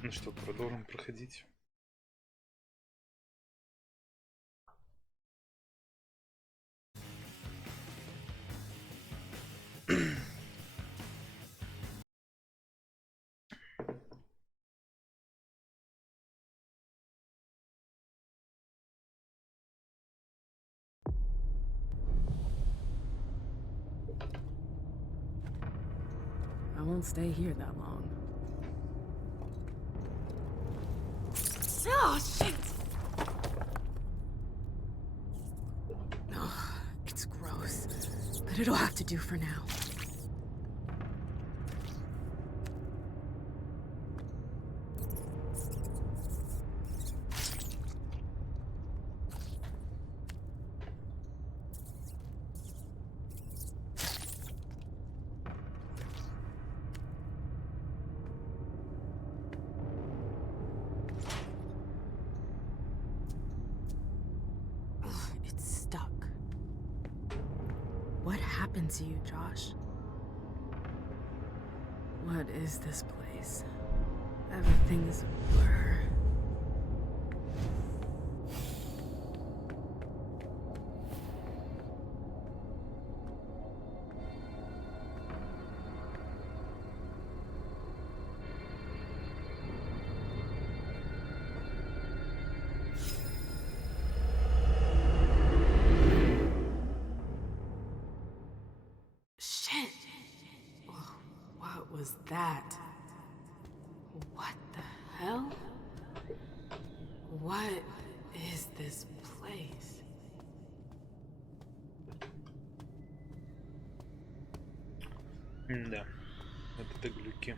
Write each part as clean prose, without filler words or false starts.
Ну что, продолжим проходить. I won't stay here that long. Oh, shit! Oh, it's gross, but it'll have to do for now. What happened to you, Josh? What is this place? Everything's a blur. What was that? What the hell? What is this place? Да, это глюки.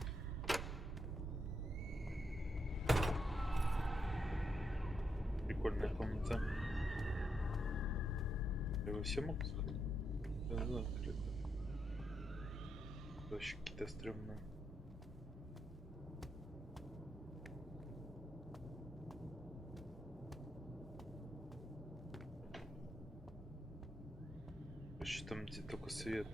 Прикольная комната. Я его все могу сказать? Да, закрыто. Вообще какие-то стрёмные. Вообще там где только свет.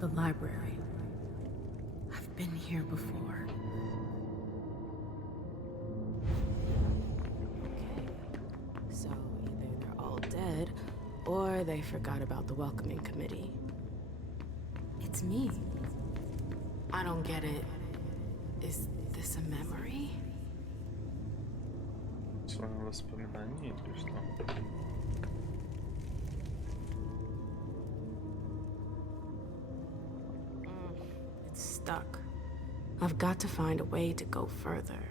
The library. I've been here before. Okay, so either they're all dead, or they forgot about the welcoming committee. It's me. I don't get it. Is this a memory? Свои воспоминания или что? Stuck. I've got to find a way to go further.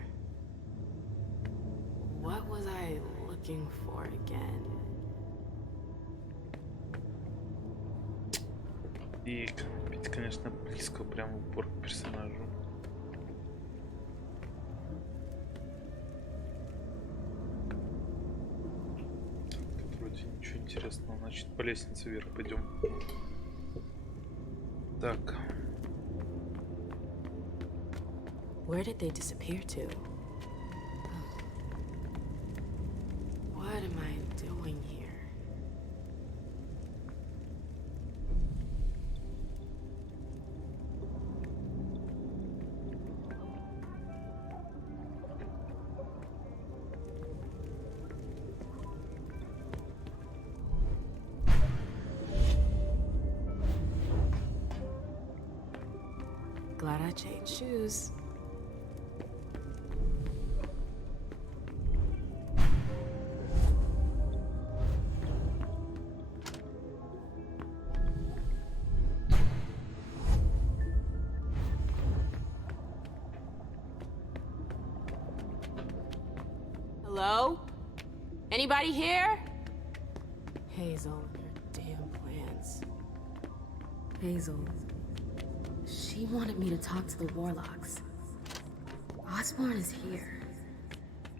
What was I looking for again? И ведь, конечно, близко прямо в упор к персонажу. Тут вроде ничего интересного. Значит, по лестнице вверх пойдем. Так. Where did they disappear to? What am I doing here? Glad I changed shoes. Hello? Anybody here? Hazel, your damn plans. Hazel. She wanted me to talk to the warlocks. Osborne is here.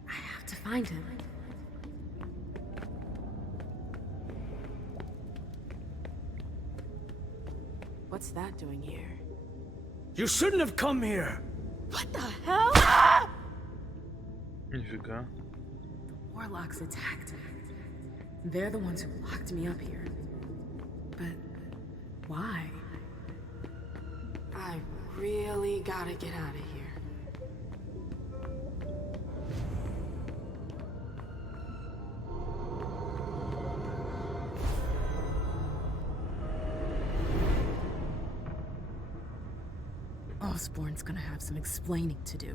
I have to find him. What's that doing here? You shouldn't have come here! What the hell? Ah! Нифига. Warlocks attacked me. They're the ones who locked me up here. But why? I really gotta get out of here. Osborn's gonna have some explaining to do.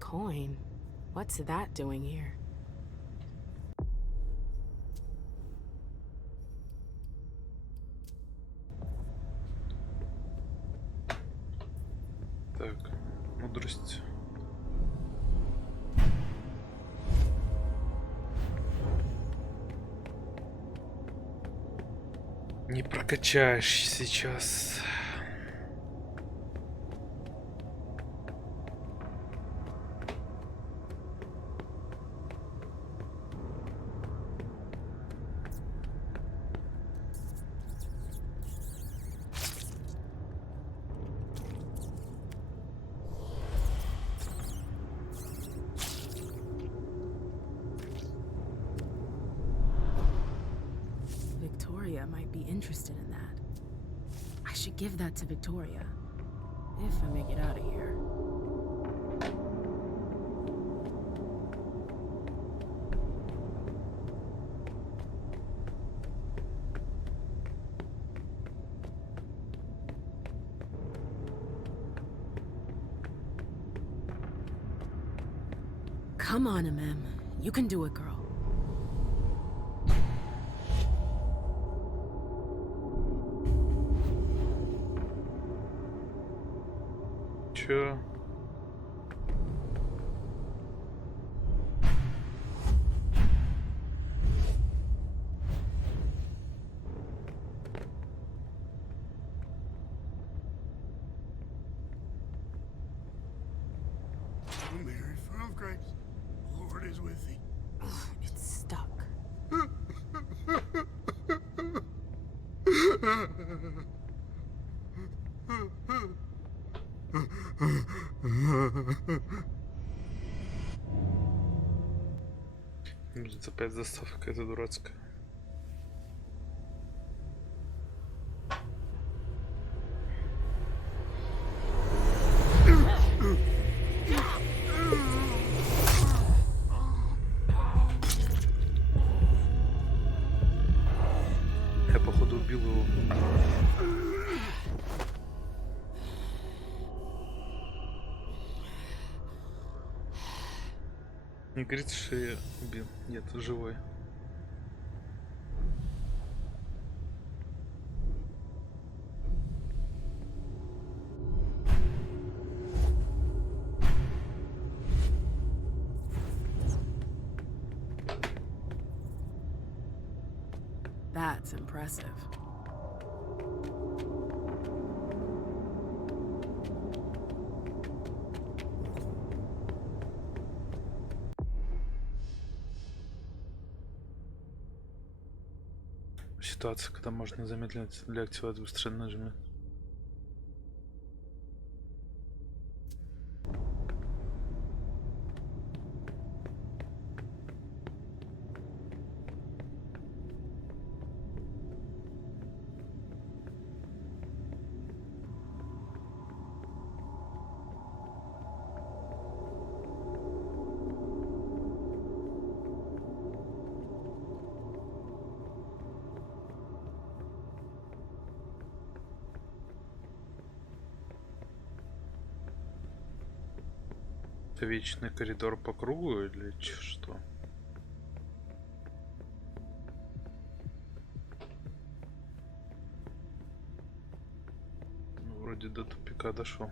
Coin? What's that doing here? Так, мудрость. Не прокачаешь сейчас. Victoria might be interested in that. I should give that to Victoria. If I make it out of here. Come on, MM. You can do it, girl. Чё? Mary, full of grace, the Lord is with thee. It's stuck. Может, опять заставка какая-то дурацкая. Я, походу, убил его. Не говорит, что я убил. Нет, живой. That's impressive. Ситуация, когда можно замедлить для активации быстрее нажми. Это вечный коридор по кругу или что? Ну, вроде до тупика дошел.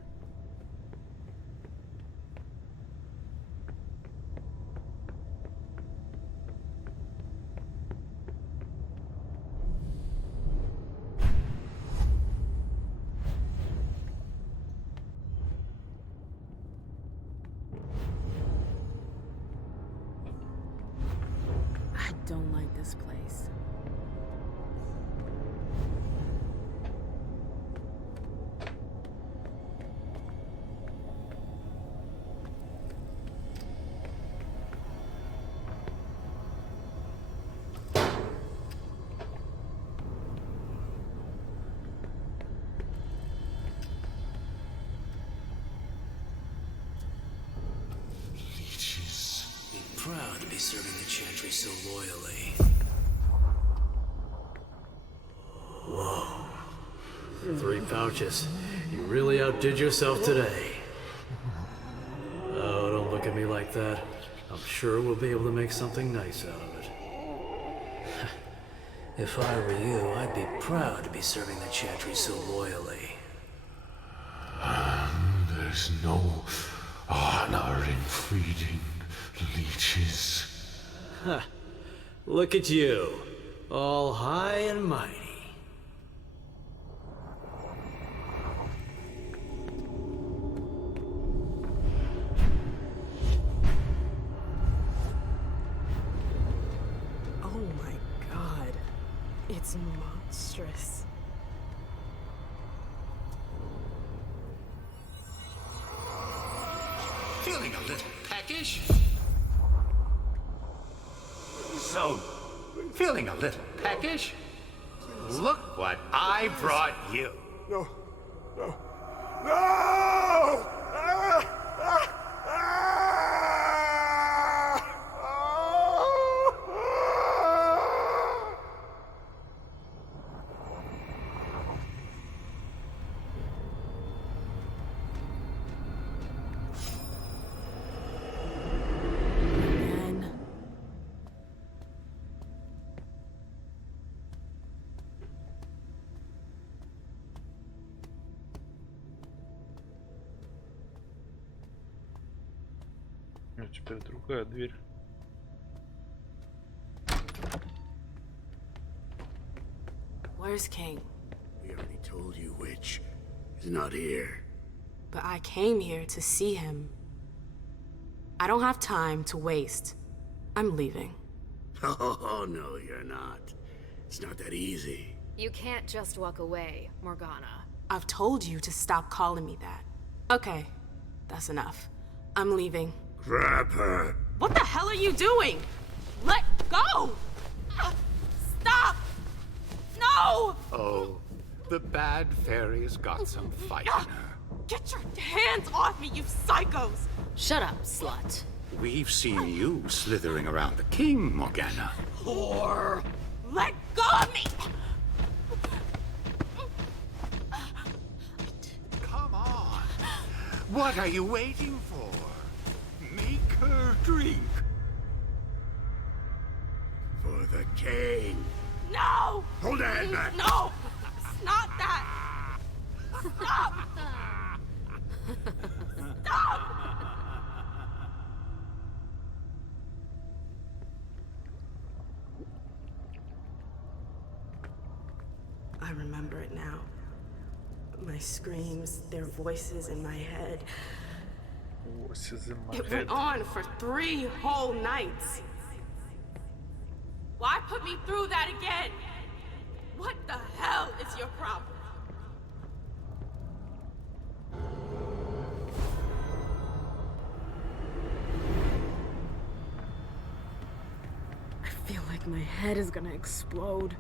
don't like this place. Proud to be serving the Chantry so loyally. Whoa. 3 pouches. You really outdid yourself today. Oh, don't look at me like that. I'm sure we'll be able to make something nice out of it. If I were you, I'd be proud to be serving the Chantry so loyally. There's no honor in feeding leeches. Huh. Look at you. All high and mighty. Oh my god. It's monstrous. Feeling a little peckish? So, feeling a little peckish? Look what I brought you. No. No. No! Ah! Ah! Man. Ну, теперь другая дверь. Where's King? We already told you which is not here. But I came here to see him. I don't have time to waste. I'm leaving. Oh, no, you're not. It's not that easy. You can't just walk away, Morgana. I've told you to stop calling me that. Okay, that's enough. I'm leaving. Grab her. What the hell are you doing? Let go! Stop! No! Oh, the bad fairy's got some fight in her. Get your hands off me, you psychos! Shut up, slut. We've seen you slithering around the king, Morgana. Whore! Let go of me! Come on. What are you waiting for? Make her drink. For the king. No! Hold your hand back. No! It's not that! Stop! Stop! I remember it now. My screams, their voices in my head. Voices in my It head. went on for 3 whole nights. Why put me through that again? What the hell is your problem? I feel like my head is gonna explode.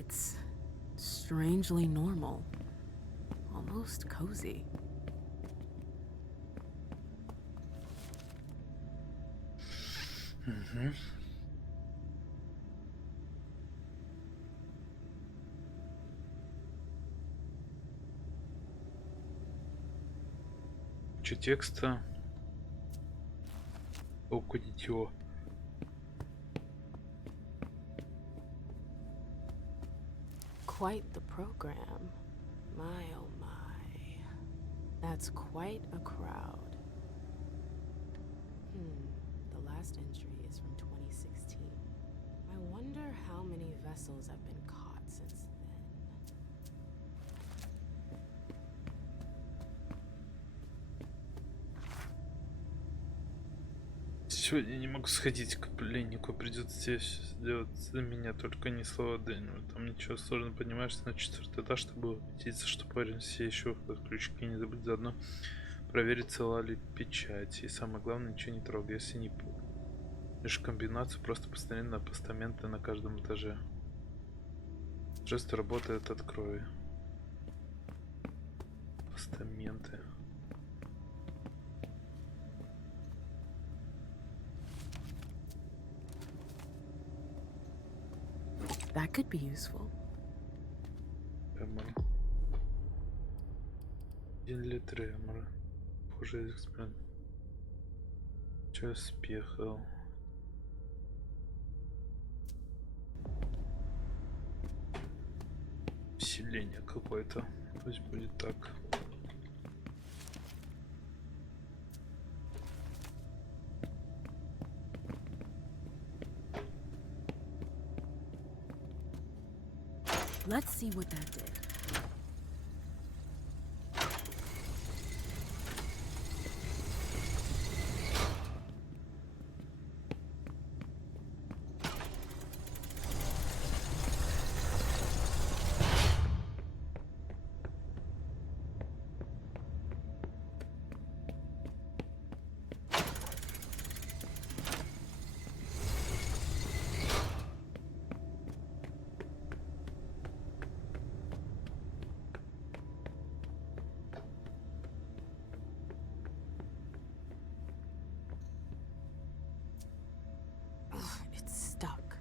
It's strangely normal. Almost cozy. Че текста? Око дитё. Quite the program. My oh my. That's quite a crowd. The last entry is from 2016. I wonder how many vessels have been caught since then. Сегодня не могу сходить к пленнику, придется здесь сделать за меня, только ни слова Дэниелу. Там ничего сложного, понимаешь, на 4-й этаж, чтобы убедиться, что парень все еще в ключики, не забудь заодно проверить, цела ли печать. И самое главное, ничего не трогай, если не лишь комбинацию, просто посмотри на постаменты на каждом этаже. Жест работает, открой. Постаменты. That could be useful. Тремор. День ли тремора? Похоже, эксперимент. Че спехал? Вселение какое-то. Пусть будет так. Let's see what that did. It's stuck.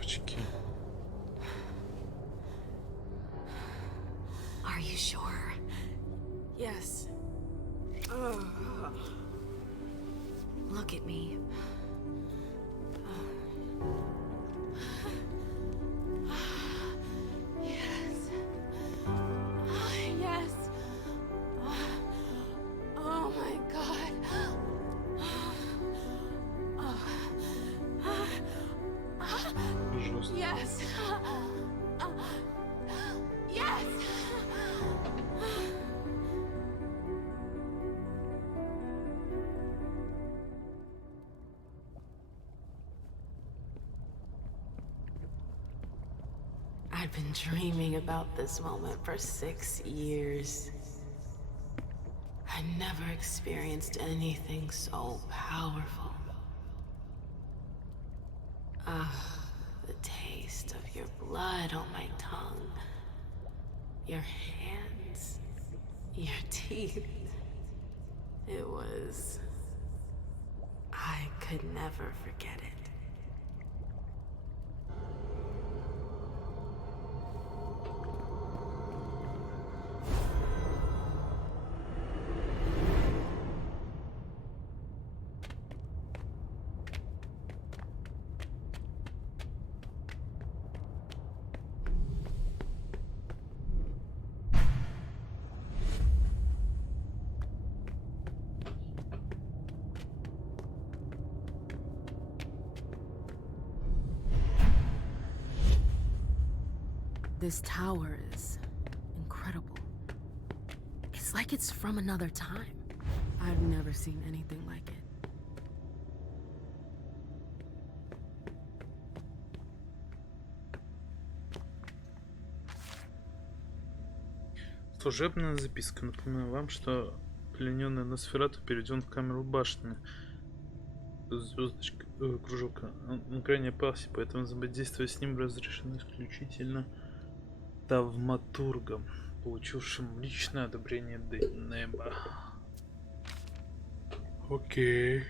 Очки. Are you sure? Yes. Look at me. Yes. Yes. I've been dreaming about this moment for 6 years. I never experienced anything so powerful. Ah, the taste of your blood on my tongue. Your hands. Your teeth. It was... I could never forget it. This tower is incredible. It's like it's from another time. I've never seen anything like it. Служебная записка. Напоминаю вам, что плененный Носферату переведен в камеру башни. Звездочка, кружок на крайней опасе, поэтому взаимодействие с ним разрешено исключительно тавматургом, получившим личное одобрение Неба. Окей.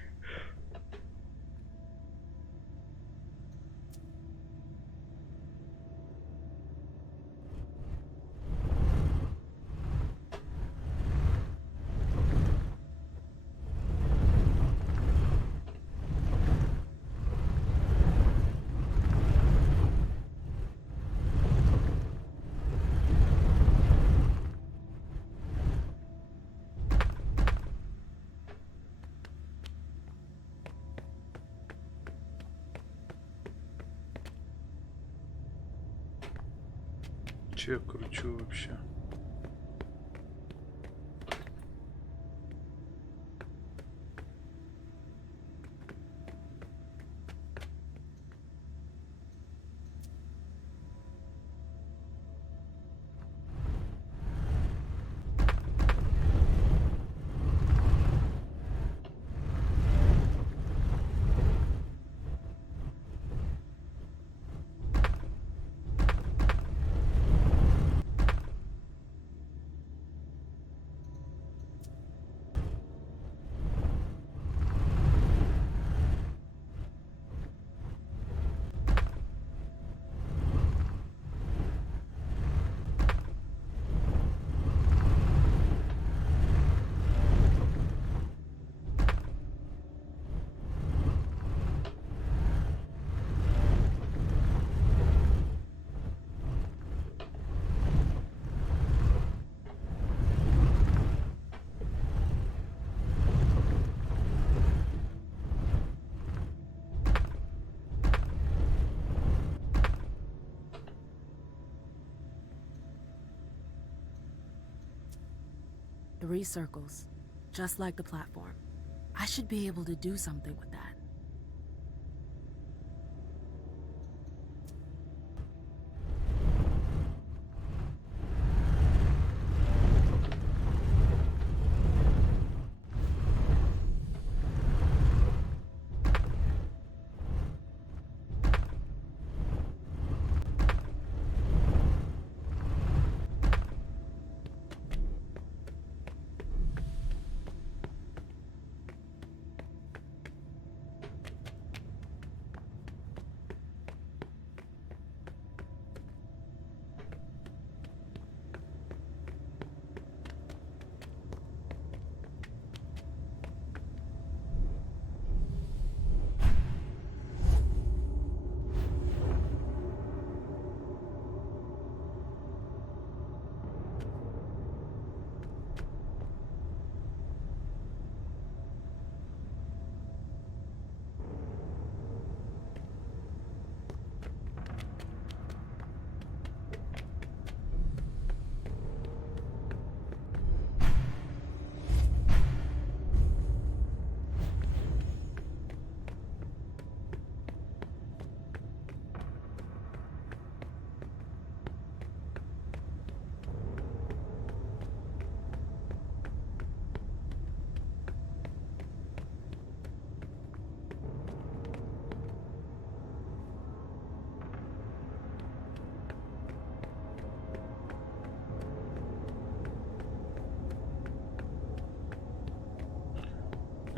Че я кручу вообще? Three circles, just like the platform. I should be able to do something with that.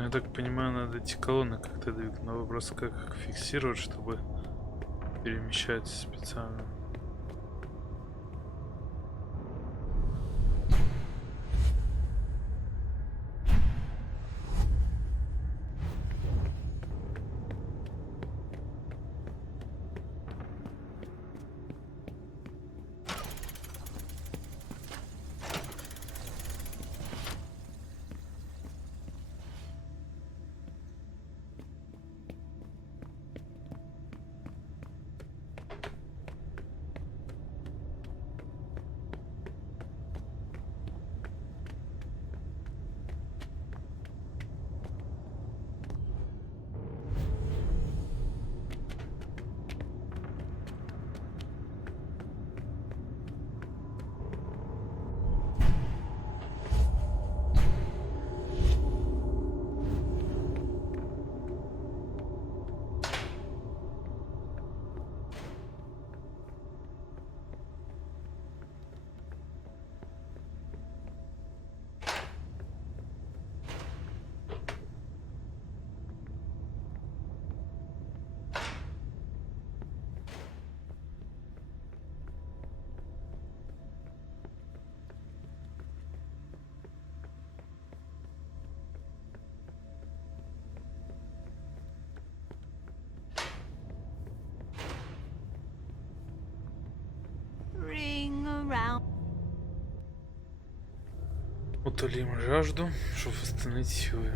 Я так понимаю, надо эти колонны как-то двигать, но вопрос, как их фиксировать, чтобы перемещаться специально. Ring around. Утолим жажду, чтобы восстановить силы.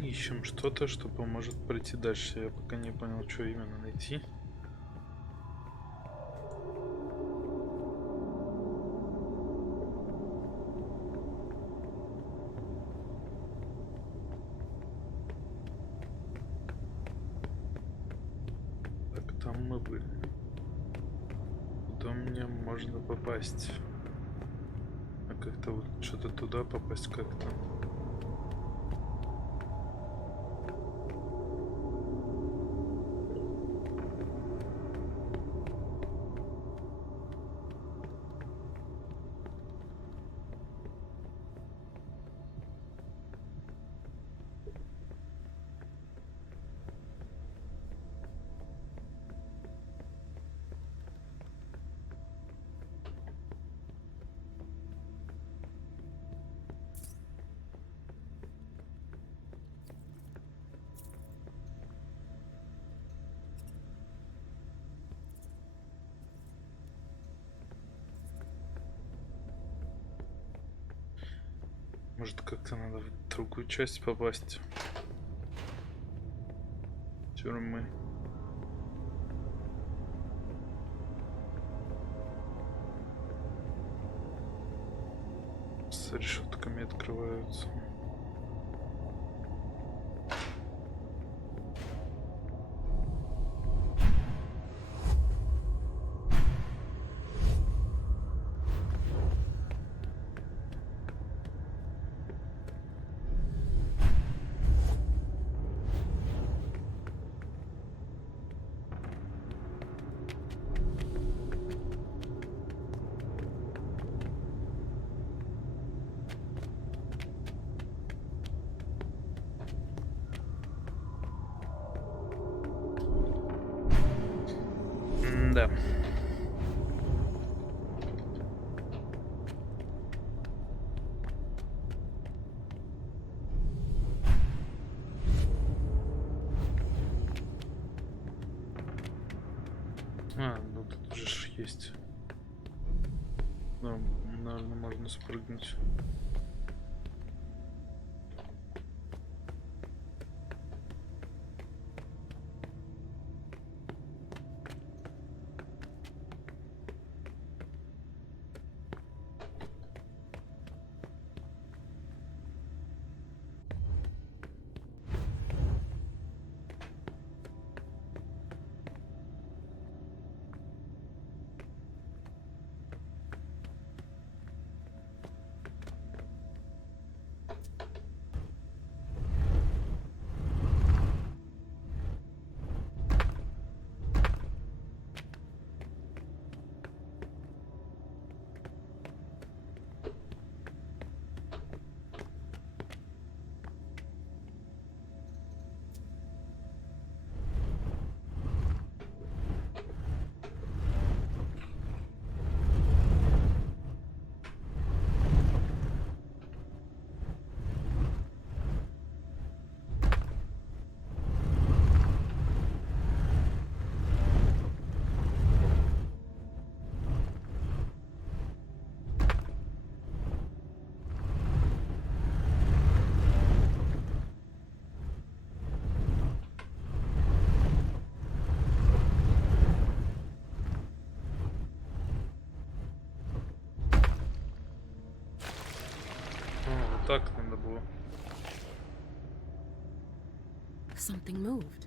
Ищем что-то, что поможет пройти дальше. Я пока не понял, что именно найти. Так, там мы были. Куда мне можно попасть? А как-то вот что-то туда попасть как-то. Может, как-то надо в другую часть попасть тюрьмы. С решетками открываются. Да. Ну тут же ж есть. Ну, наверное, можно спрыгнуть. something moved.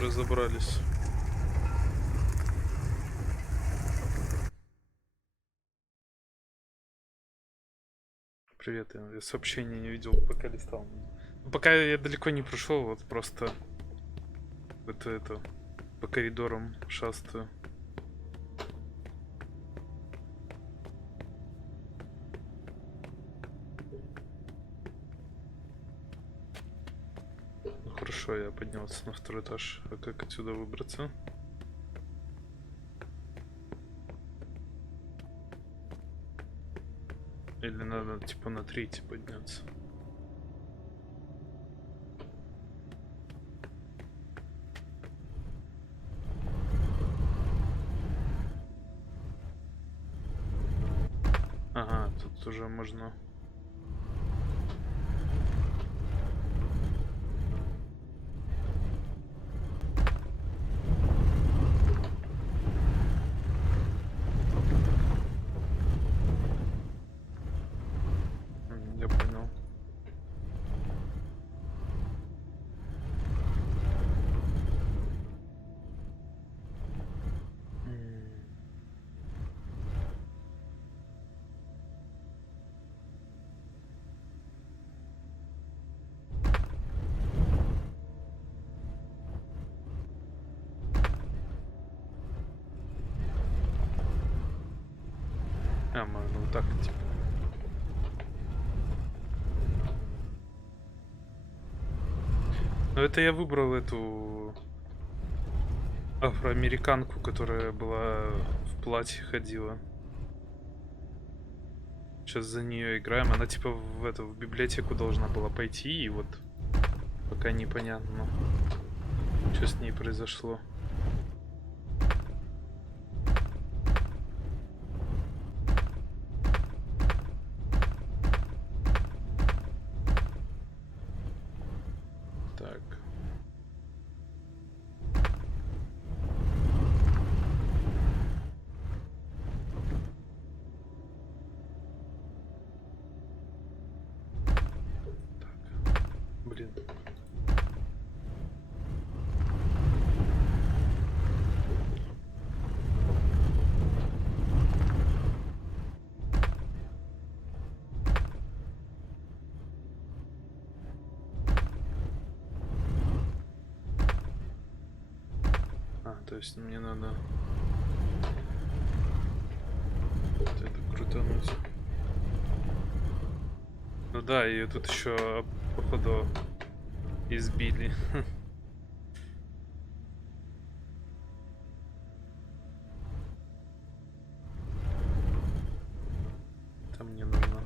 Разобрались. Привет, я сообщения не видел, пока листал. Ну, пока я далеко не прошел, вот просто это по коридорам шастаю. Ну хорошо, я поднялся на второй этаж. А как отсюда выбраться? Или надо типа на третий подняться? Ага, тут уже можно. Я понял. Ну вот так типа. Ну это я выбрал эту афроамериканку, которая была в платье ходила. Сейчас за нее играем. Она типа в библиотеку должна была пойти, и вот пока непонятно, что с ней произошло. Так. Блин. То есть мне надо вот это крутануть. Ну да, и тут еще походу избили. Там мне нужно.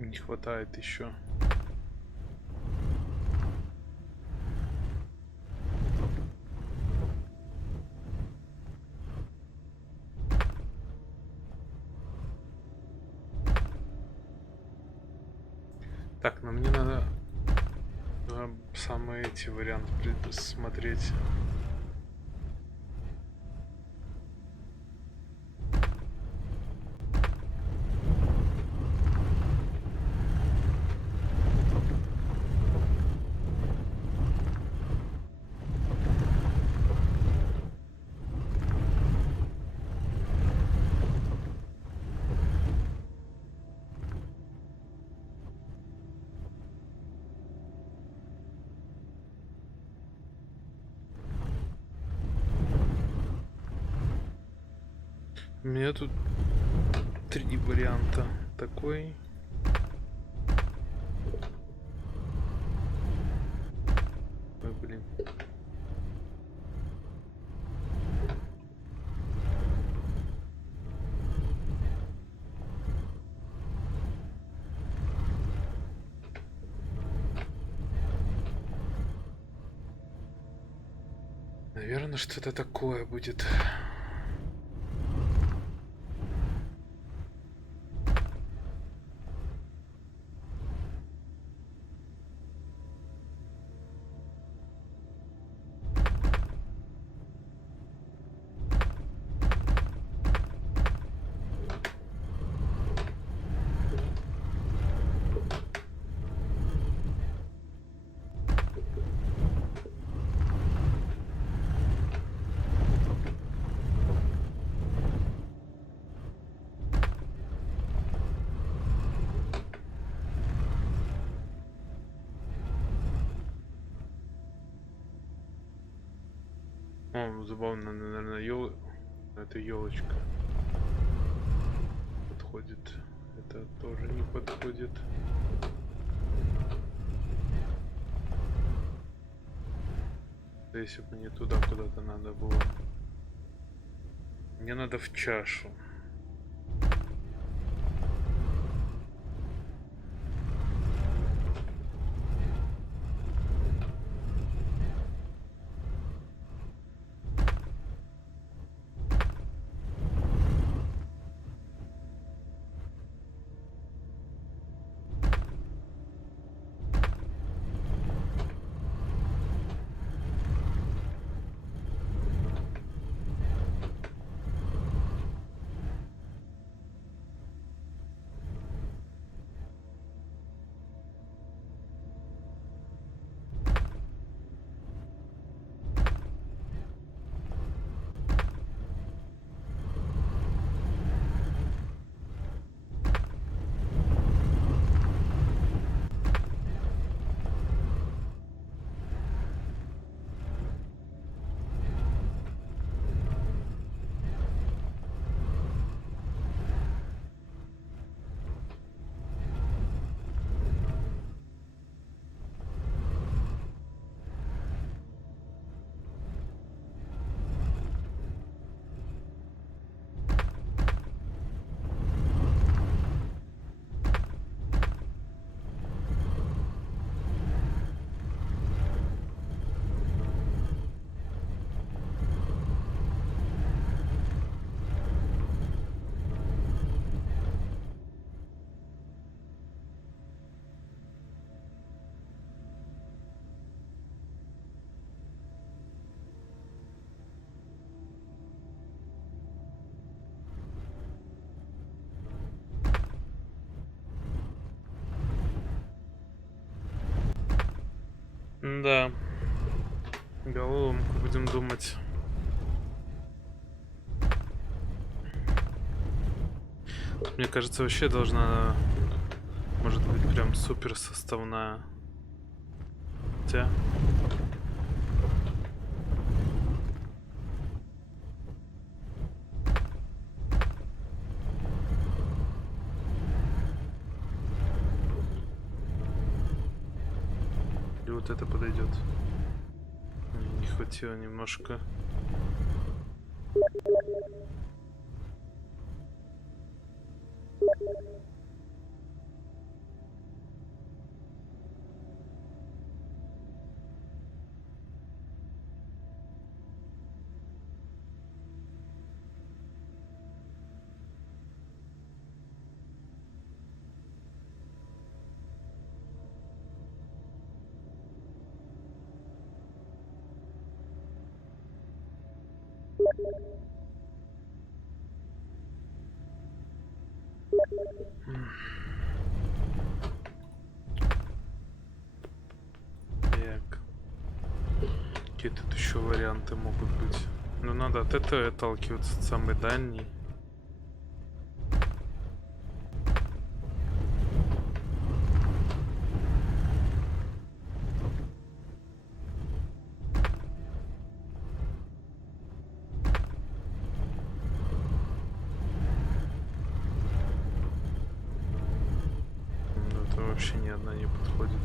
Не хватает еще. Так, но мне надо самые эти варианты смотреть. У меня тут 3 варианта. Такой. Наверное, что-то такое будет. О, забавно, наверное, это елочка подходит. Это тоже не подходит. Да если бы не туда куда-то надо было. Мне надо в чашу. Да. Головоломку будем думать. Мне кажется, вообще должна, может быть, прям супер составная. Хотя... Или вот это подойдет. Не хватило немножко. Так. Какие тут еще варианты могут быть? Ну, надо от этого отталкиваться, от самый дальний. Это вообще ни одна не подходит.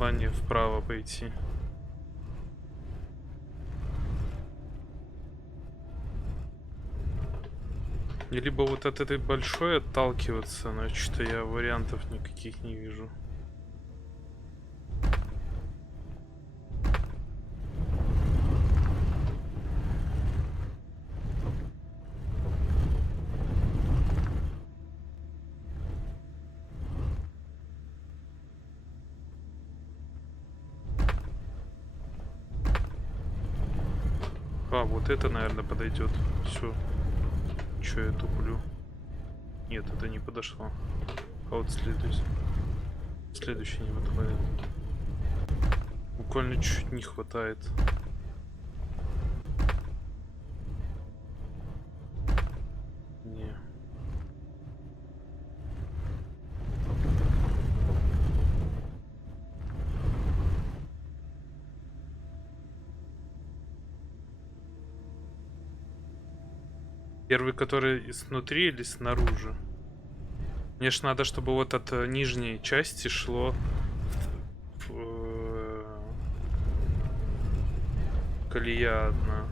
плане вправо пойти. И либо вот от этой большой отталкиваться, но что-то я вариантов никаких не вижу. А, вот это, наверное, подойдет. Все. Че я туплю? Нет, это не подошло. А вот следующий не подходит. Буквально чуть-чуть не хватает. Не. Первый, который снутри или снаружи? Мне ж надо, чтобы вот от нижней части шло колея одна.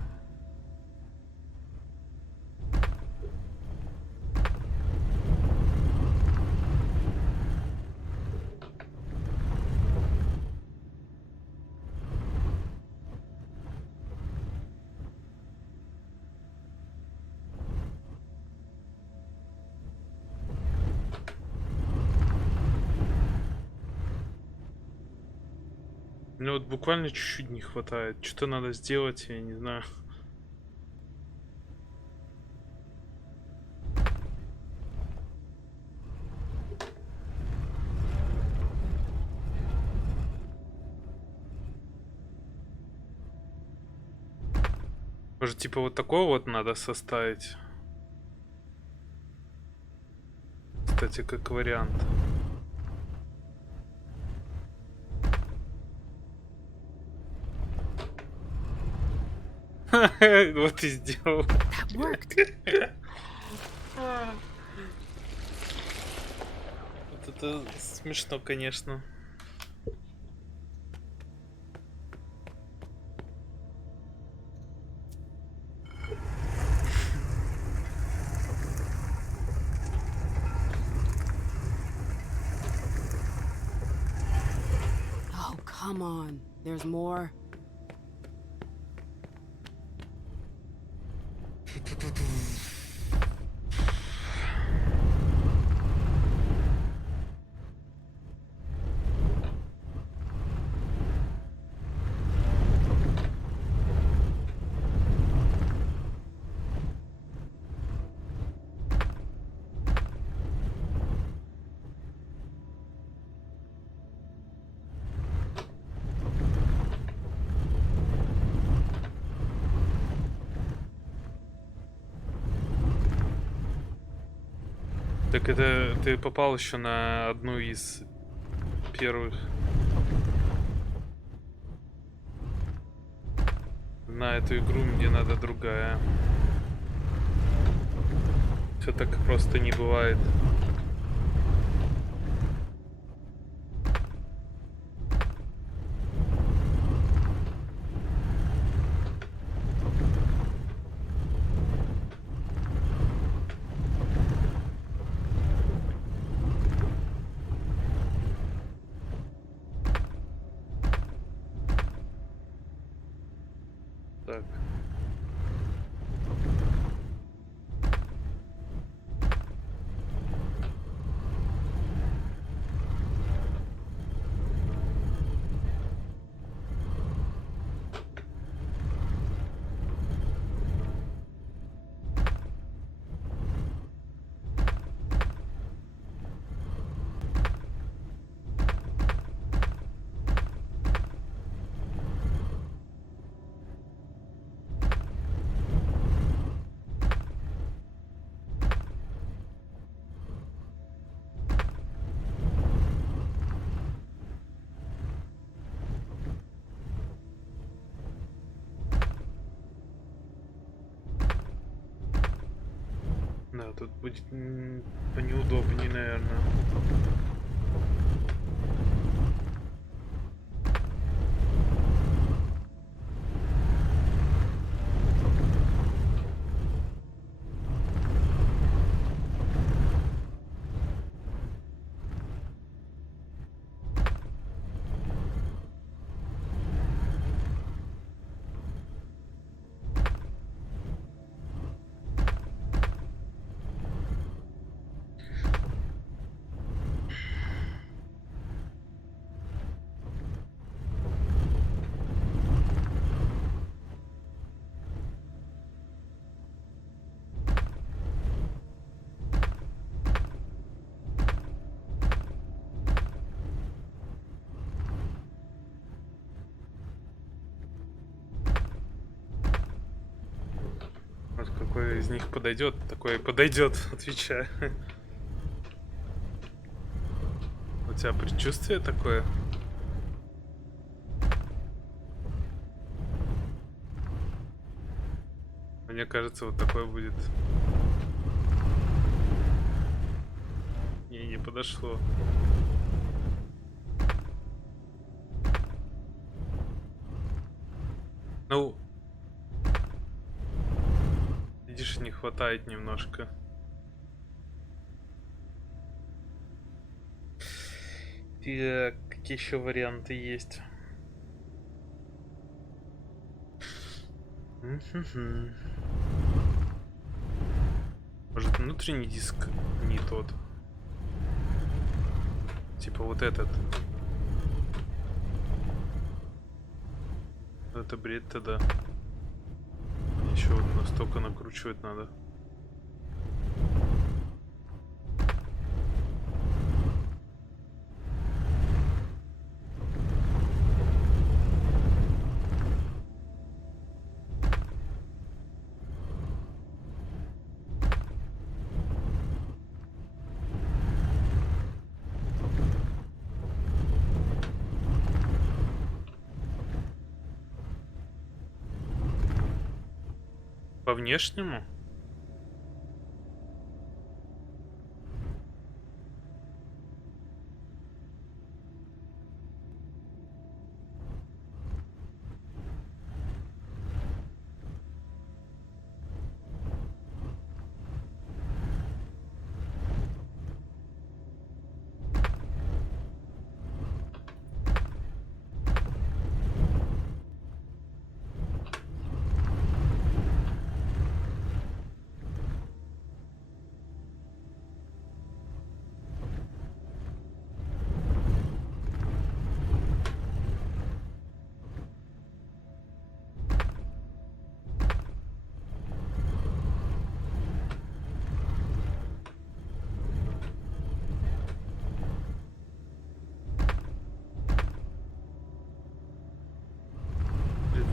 Мне вот буквально чуть-чуть не хватает. Что-то надо сделать, я не знаю. Может, типа вот такого вот надо составить? Кстати, как вариант. Вот и сделал. Вот это смешно, конечно. Oh, come on. There's more. Так это ты попал еще на одну из первых. На эту игру мне надо другая. Все так просто не бывает. Так. Да, тут будет поneудобнее, наверное. который из них подойдет, такой и подойдет, отвечаю. У тебя предчувствие такое? Мне кажется, вот такое будет. Не подошло. Ну, видишь, не хватает немножко. Так, какие еще варианты есть? Может, внутренний диск не тот? Типа вот этот. Это бред тогда. Еще вот настолько накручивать надо. По внешнему?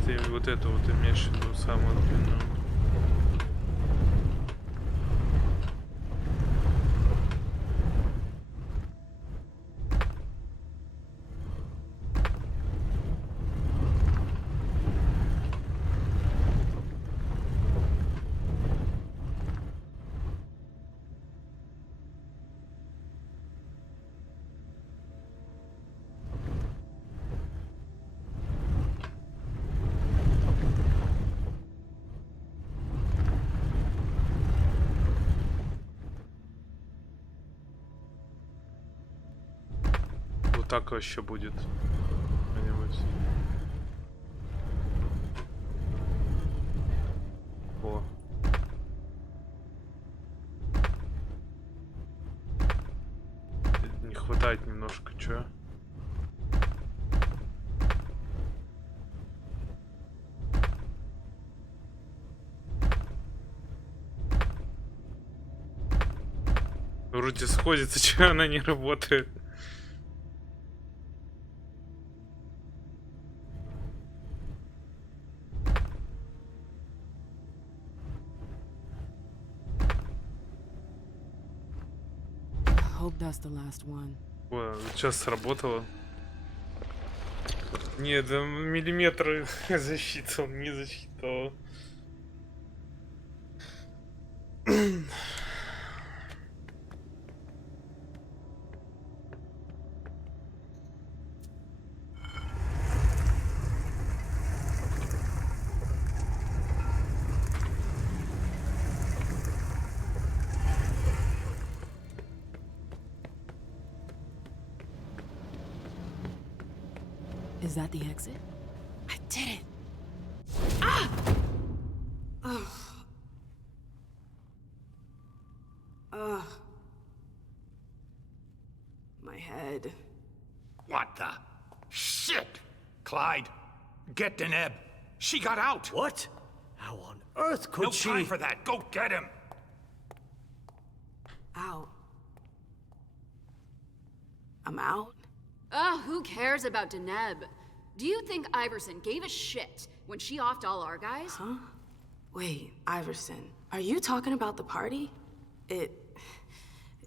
Ты вот это вот имеешь в виду самую длинную? Вот так вообще будет. Где-нибудь. О. Не хватает немножко, чё? Вроде сходится, чё она не работает. Hope that's the last one. О, сейчас сработало. Нет, да миллиметры засчитал, не засчитал. Is that the exit? I did it! Ah! Ugh. Ugh. My head. What the? Shit! Clyde, get Deneb. She got out! What? How on earth could No she? time for that. Go get him! Out. I'm out? Ugh, who cares about Deneb? Do you think Iverson gave a shit when she offed all our guys? Huh? Wait, Iverson. Are you talking about the party? It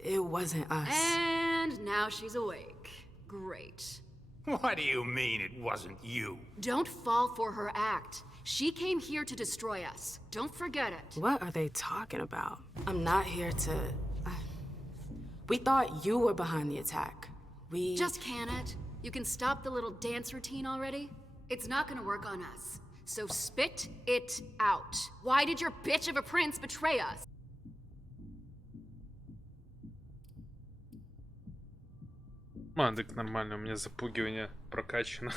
wasn't us. And now she's awake. Great. What do you mean it wasn't you? Don't fall for her act. She came here to destroy us. Don't forget it. What are they talking about? I'm not here to... We thought you were behind the attack. We... Just can it? You can stop the little dance routine already? It's not gonna work on us. So spit it out. Why did your bitch of a prince betray us? Так нормально, у меня запугивание прокачано.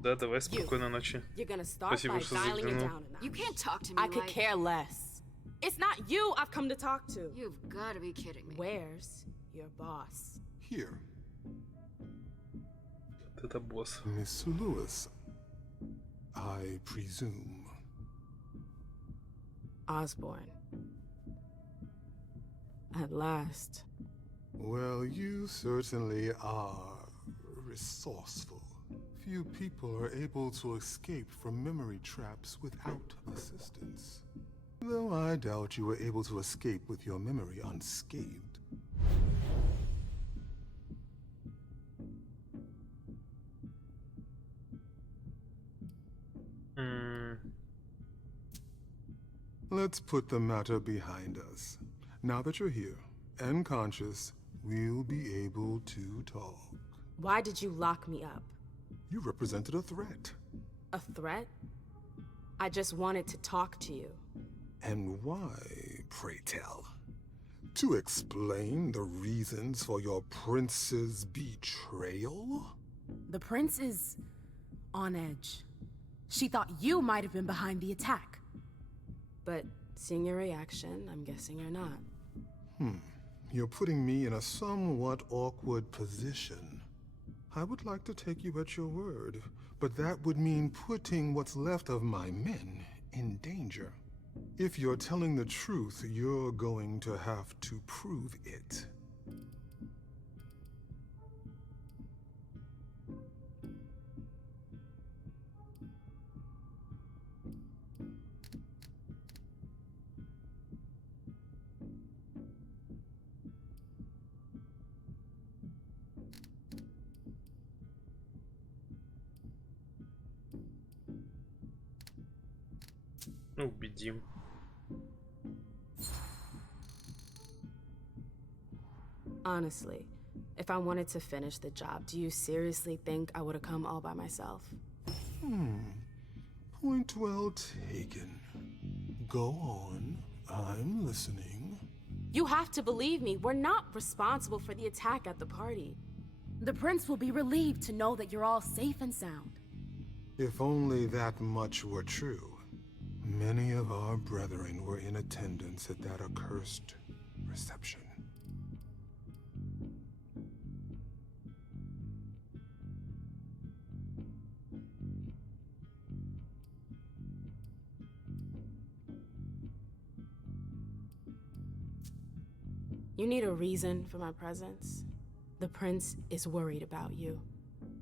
Да, давай, спокойной ночи. You're gonna start Спасибо, by что dialing it заглянул. down a notch. You can't talk to me I could like... care less. It's not you I've come to talk to. You've gotta be kidding me. Where's your boss? Here, Это босс. Miss Lewis, I presume. Osborne. At last. Well, you certainly are resourceful. Few people are able to escape from memory traps without assistance. Though I doubt you were able to escape with your memory unscathed. Let's put the matter behind us. Now that you're here and conscious, we'll be able to talk. Why did you lock me up? You represented a threat. A threat? I just wanted to talk to you. And why, pray tell? To explain the reasons for your prince's betrayal? The prince is on edge. She thought you might have been behind the attack. But seeing your reaction, I'm guessing you're not. You're putting me in a somewhat awkward position. I would like to take you at your word, but that would mean putting what's left of my men in danger. If you're telling the truth, you're going to have to prove it. Убедим. Honestly, if I wanted to finish the job, do you seriously think I would have come all by myself? Point well taken. Go on. I'm listening. You have to believe me. We're not responsible for the attack at the party. The prince will be relieved to know that you're all safe and sound. If only that much were true. Many of our brethren were in attendance at that accursed reception. You need a reason for my presence. The prince is worried about you.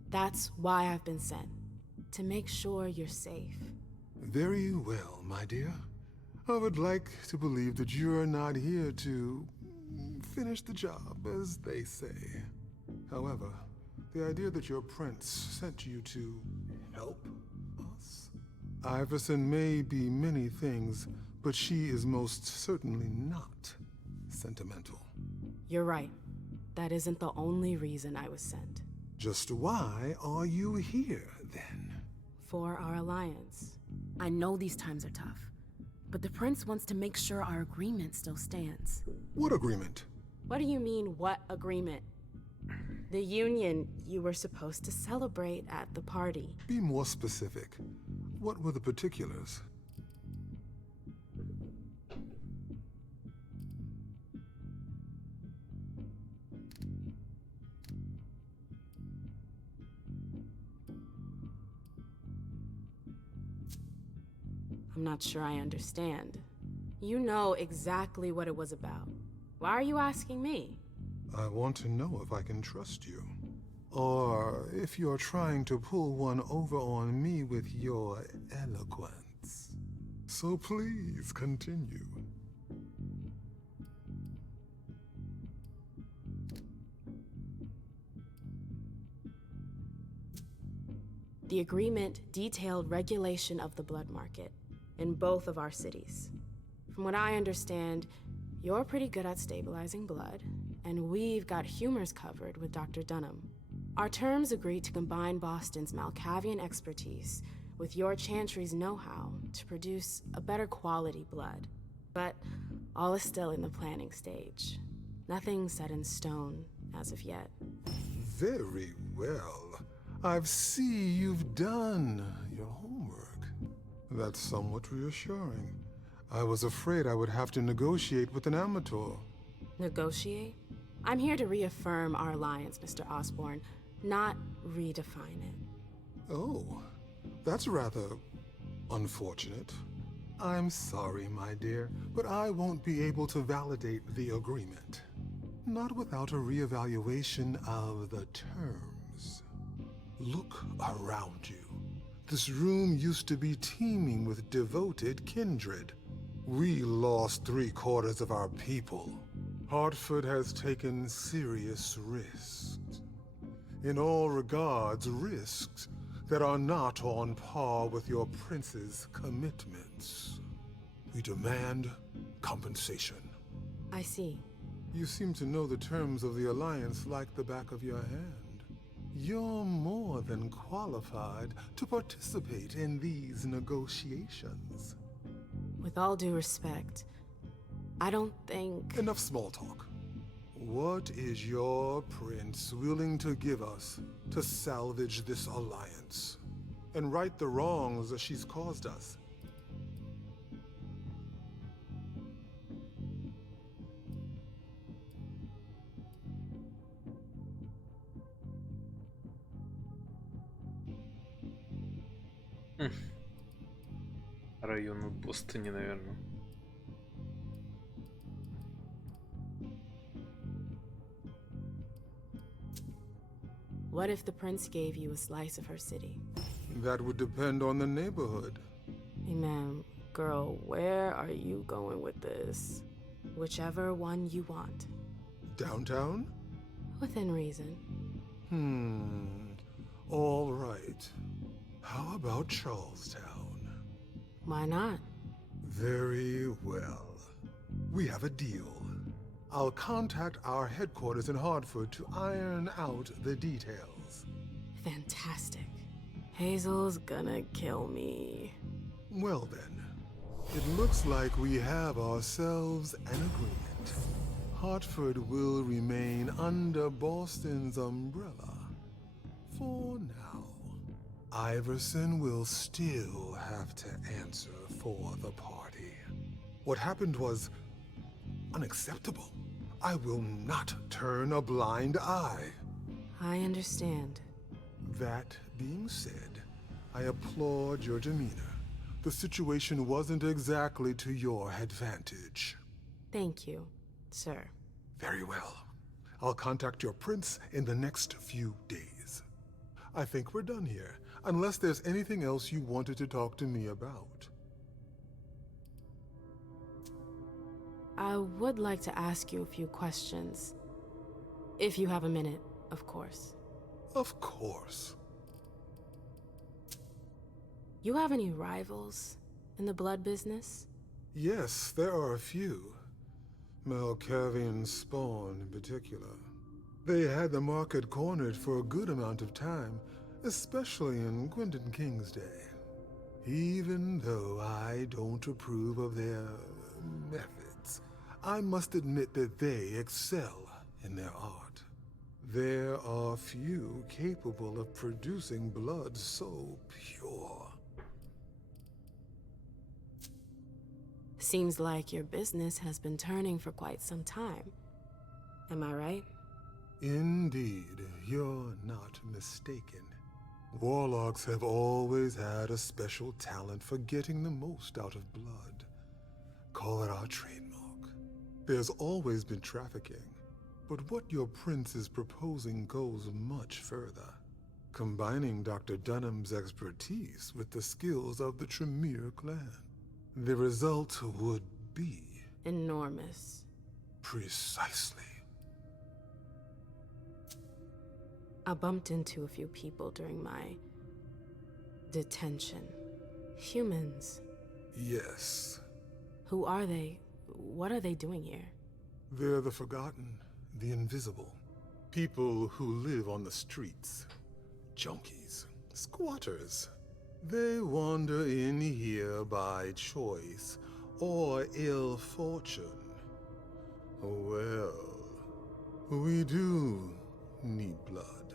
That's why I've been sent. To make sure you're safe. Very well, my dear. I would like to believe that you're not here to finish the job, as they say. However, the idea that your prince sent you to help us? Iverson may be many things, but she is most certainly not sentimental. You're right. That isn't the only reason I was sent. Just why are you here, then? For our alliance. I know these times are tough, but the prince wants to make sure our agreement still stands. What agreement? What do you mean, what agreement? The union you were supposed to celebrate at the party. Be more specific. What were the particulars? I'm not sure I understand. You know exactly what it was about. Why are you asking me? I want to know if I can trust you. Or if you're trying to pull one over on me with your eloquence. So please continue. The agreement detailed regulation of the blood market in both of our cities. From what I understand, you're pretty good at stabilizing blood, and we've got humors covered with Dr. Dunham. Our terms agree to combine Boston's Malkavian expertise with your Chantry's know-how to produce a better quality blood. But all is still in the planning stage. Nothing set in stone as of yet. Very well. I see you've done your homework. That's somewhat reassuring. I was afraid I would have to negotiate with an amateur. Negotiate? I'm here to reaffirm our alliance, Mr. Osborne, not redefine it. Oh, that's rather unfortunate. I'm sorry, my dear, but I won't be able to validate the agreement. Not without a reevaluation of the terms. Look around you. This room used to be teeming with devoted kindred. We lost 3/4 of our people. Hartford has taken serious risks. In all regards, risks that are not on par with your prince's commitments. We demand compensation. I see. You seem to know the terms of the alliance like the back of your hand. You're more than qualified to participate in these negotiations. With all due respect, I don't think... Enough small talk. What is your prince willing to give us to salvage this alliance and right the wrongs that she's caused us? Району Бостоне, наверное. What if the prince gave you a slice of her city? That would depend on the neighborhood. Hey, ma'am, girl, where are you going with this? Whichever one you want. Downtown? Within reason. All right. How about Charlestown? Why not? Very well. We have a deal. I'll contact our headquarters in Hartford to iron out the details. Fantastic. Hazel's gonna kill me. Well then, it looks like we have ourselves an agreement. Hartford will remain under Boston's umbrella. For now. Iverson will still have to answer for the party. What happened was unacceptable. I will not turn a blind eye. I understand. That being said, I applaud your demeanor. The situation wasn't exactly to your advantage. Thank you, sir. Very well. I'll contact your prince in the next few days. I think we're done here, unless there's anything else you wanted to talk to me about. I would like to ask you a few questions. If you have a minute, of course. Of course. You have any rivals in the blood business? Yes, there are a few. Malkavian spawn in particular. They had the market cornered for a good amount of time, especially in Quentin King's day. Even though I don't approve of their methods, I must admit that they excel in their art. There are few capable of producing blood so pure. Seems like your business has been turning for quite some time. Am I right? Indeed, you're not mistaken. Warlocks have always had a special talent for getting the most out of blood. Call it our trademark. There's always been trafficking, but what your prince is proposing goes much further, combining Dr. Dunham's expertise with the skills of the Tremere clan. the result would be Enormous. precisely. I bumped into a few people during my detention. Humans. Yes, Who are they? What are they doing here? they're the forgotten, the invisible. People who live on the streets. Junkies, squatters. They wander in here by choice or ill fortune. Well, we do need blood,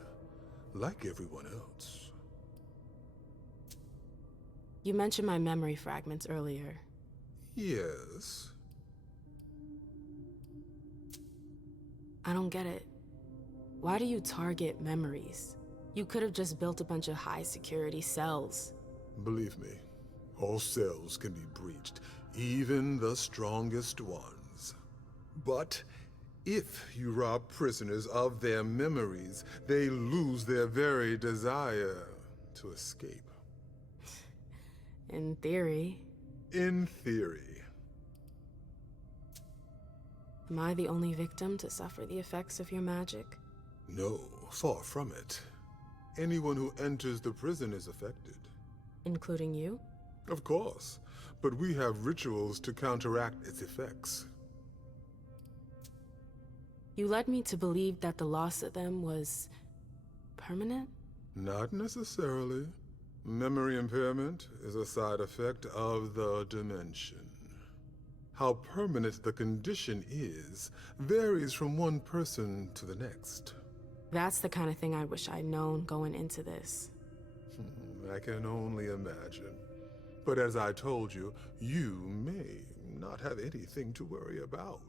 like everyone else. You mentioned my memory fragments earlier. Yes. I don't get it. Why do you target memories? You could have just built a bunch of high-security cells. Believe me, all cells can be breached, even the strongest ones. But if you rob prisoners of their memories, they lose their very desire to escape. In theory. In theory. Am I the only victim to suffer the effects of your magic? No, far from it. Anyone who enters the prison is affected. Including you? Of course, but we have rituals to counteract its effects. You led me to believe that the loss of them was permanent? Not necessarily. Memory impairment is a side effect of the dimension. How permanent the condition is varies from one person to the next. That's the kind of thing I wish I'd known going into this. I can only imagine. But as I told you, you may not have anything to worry about.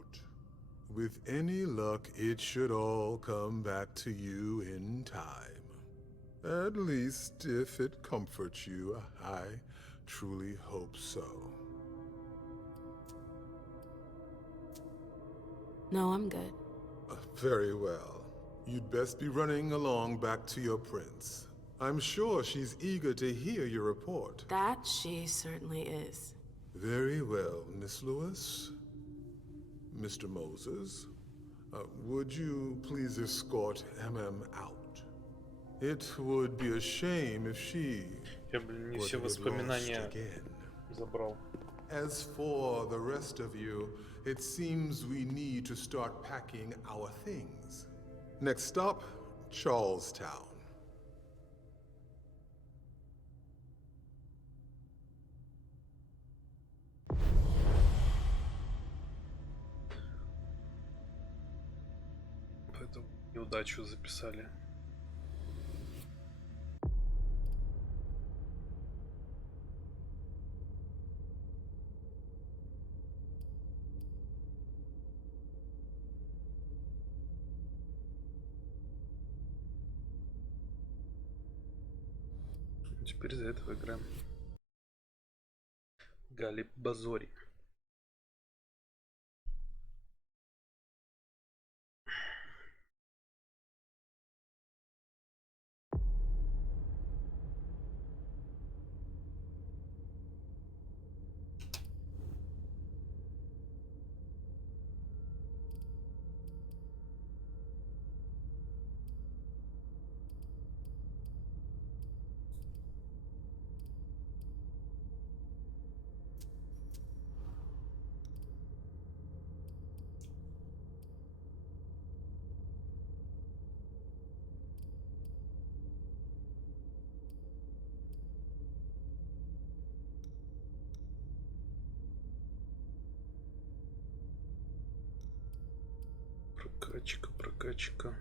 With any luck, it should all come back to you in time. At least, if it comforts you, I truly hope so. No, I'm good. Very well. You'd best be running along back to your prince. I'm sure she's eager to hear your report. That she certainly is. Very well, Miss Lewis. Mr. Moses, would you please escort MM out? It would be a shame if she Я, блин, не were все to get lost воспоминания again. забрал. As for the rest of you, it seems we need to start packing our things. Next stop, Charlestown. Поэтому неудачу записали. Теперь за этого играем. Галип Базори. Прокачка.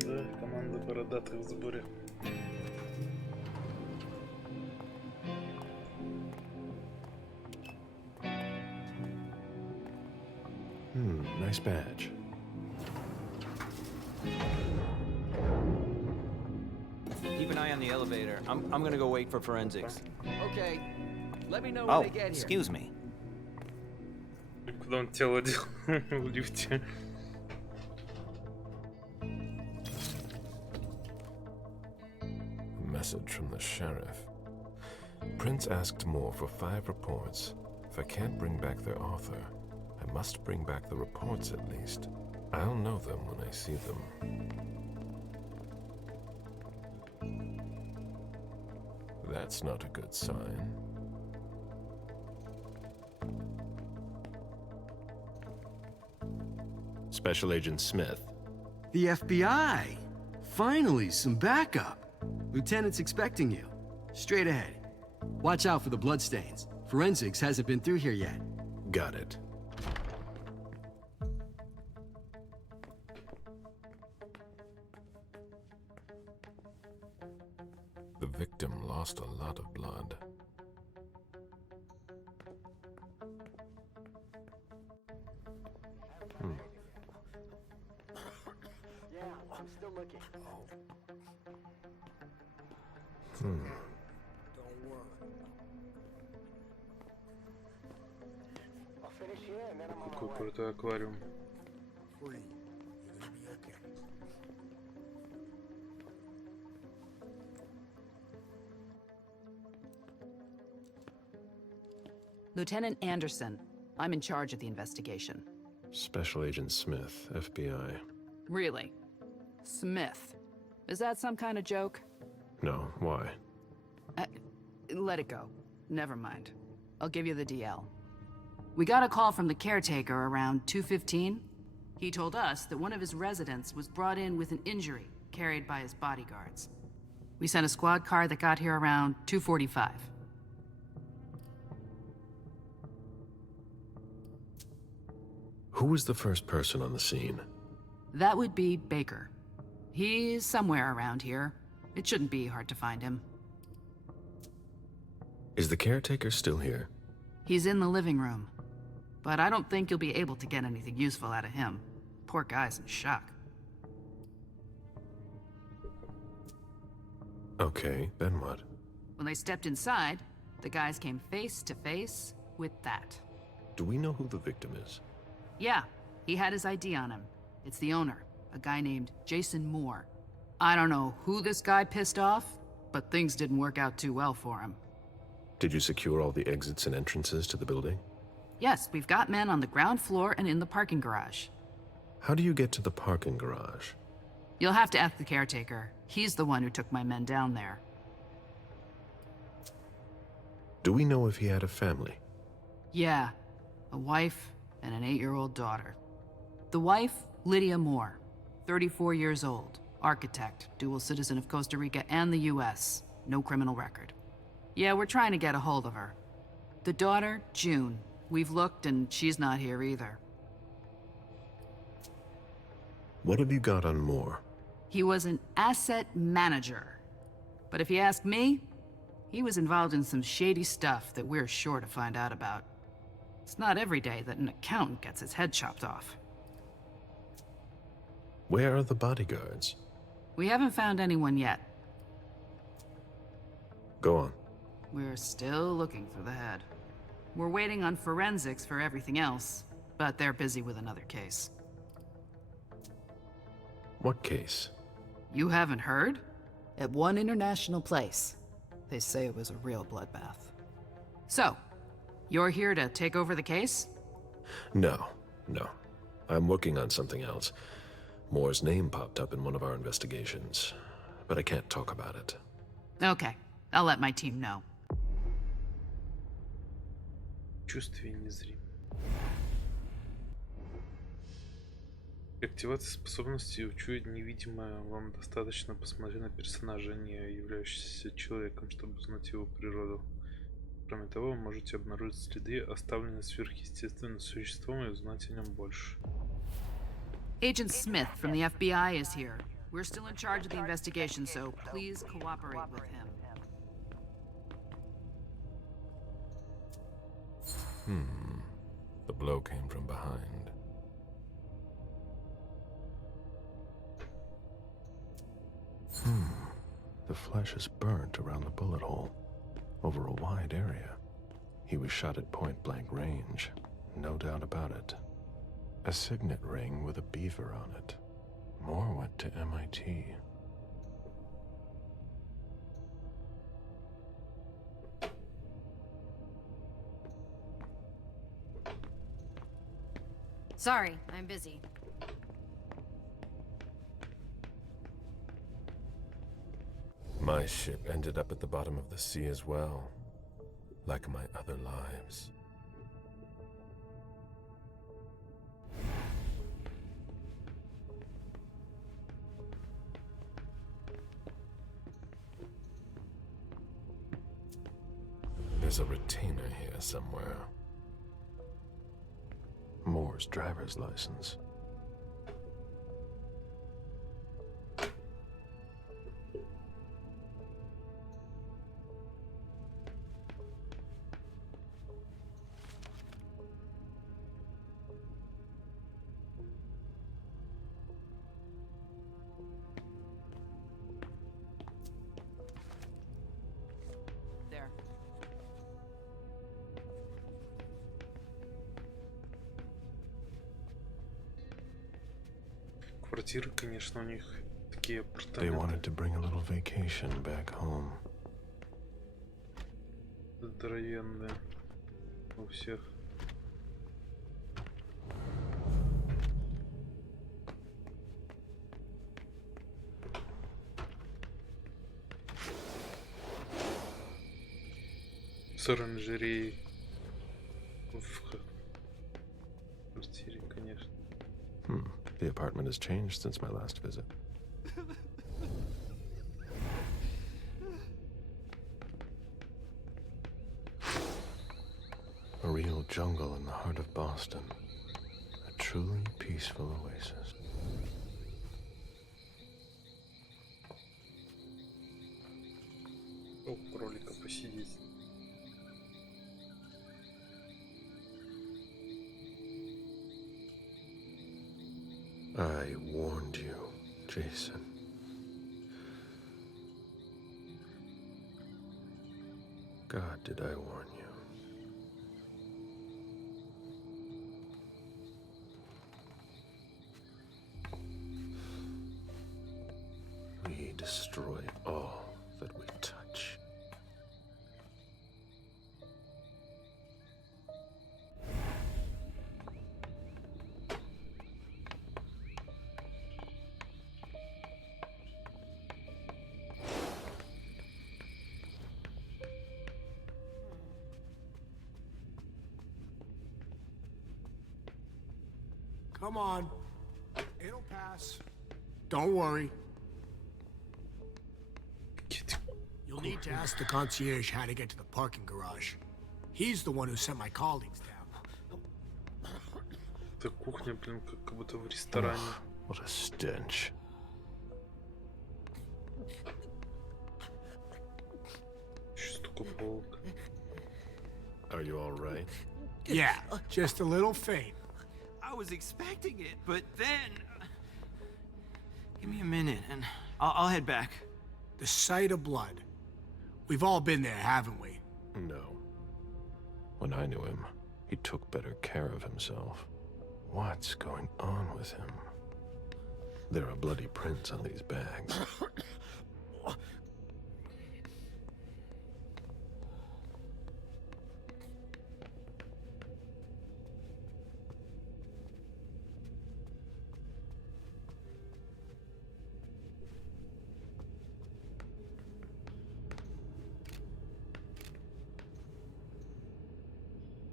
Да, команда бородатых в сборе. Nice badge. the elevator. I'm gonna go wait for forensics. Okay. Let me know when Oh, they get here. excuse me. Куда он тело делал в лифте? A message from the sheriff. Prince asked more for 5 reports. If I can't bring back their author, I must bring back the reports at least. I'll know them when I see them. That's not a good sign. Special Agent Smith. The FBI! Finally, some backup. Lieutenant's expecting you. Straight ahead. Watch out for the bloodstains. Forensics hasn't been through here yet. Got it. The victim lost a lot of blood. Yeah, I'm still looking. Don't worry. I'll finish here and then I'm on my Какой way. крутой аквариум. Free. You're gonna be okay. Lieutenant Anderson, I'm in charge of the investigation. Special Agent Smith, FBI. Really? Smith. Is that some kind of joke? No, why? Let it go. Never mind. I'll give you the DL. We got a call from the caretaker around 2:15. He told us that one of his residents was brought in with an injury carried by his bodyguards. We sent a squad car that got here around 2:45. Who was the first person on the scene? That would be Baker. He's somewhere around here. It shouldn't be hard to find him. Is the caretaker still here? He's in the living room. But I don't think you'll be able to get anything useful out of him. Poor guy's in shock. Okay, then what? When they stepped inside, the guys came face to face with that. Do we know who the victim is? Yeah, he had his ID on him. It's the owner, a guy named Jason Moore. I don't know who this guy pissed off, but things didn't work out too well for him. Did you secure all the exits and entrances to the building? Yes, we've got men on the ground floor and in the parking garage. How do you get to the parking garage? You'll have to ask the caretaker. He's the one who took my men down there. Do we know if he had a family? Yeah, a wife and an 8-year-old daughter. The wife, Lydia Moore, 34 years old, architect, dual citizen of Costa Rica and the US, no criminal record. Yeah, we're trying to get a hold of her. The daughter, June. We've looked and she's not here either. What have you got on Moore? He was an asset manager. But if you ask me, he was involved in some shady stuff that we're sure to find out about. It's not every day that an accountant gets his head chopped off. Where are the bodyguards? We haven't found anyone yet. Go on. We're still looking for the head. We're waiting on forensics for everything else, but they're busy with another case. What case? You haven't heard? At one international place. They say it was a real bloodbath. So, you're here to take over the case? No. I'm working on something else. Moore's name popped up in one of our investigations, but I can't talk about it. Okay, I'll let my team know. Чувствие незримо. Для активации способности учуять невидимое вам достаточно посмотреть на персонажа, не являющегося человеком, чтобы узнать его природу. Кроме того, вы можете обнаружить следы, оставленные сверхъестественным существом, и узнать о нем больше. Agent Smith from the FBI is here. We're still in charge of the investigation, so please cooperate with him. The blow came from behind. The flesh is burnt around the bullet hole, over a wide area. He was shot at point-blank range, no doubt about it. A signet ring with a beaver on it. Moore went to MIT. Sorry, I'm busy. My ship ended up at the bottom of the sea as well, like my other lives. There's a retainer here somewhere. Moore's driver's license. There. Квартиры, конечно, у них такие They апартаменты. wanted to bring a little vacation back home. Здоровенные у всех. С оранжереей в квартире, конечно. The apartment has changed since my last visit. A real jungle in the heart of Boston. A truly peaceful oasis. У кролика посидеть. I warned you, Jason. God, did I warn you? We destroy all that we touch. Come on. It'll pass. Don't worry. You'll need to ask the concierge how to get to the parking garage. He's the one who sent my colleagues down. Это кухня, блин, как будто в ресторане. What a stench. Еще столько полок. Are you all right? Yeah, just a little faint. I was expecting it, but then... Give me a minute, and I'll head back. The sight of blood. We've all been there, haven't we? No. When I knew him, he took better care of himself. What's going on with him? There are bloody prints on these bags.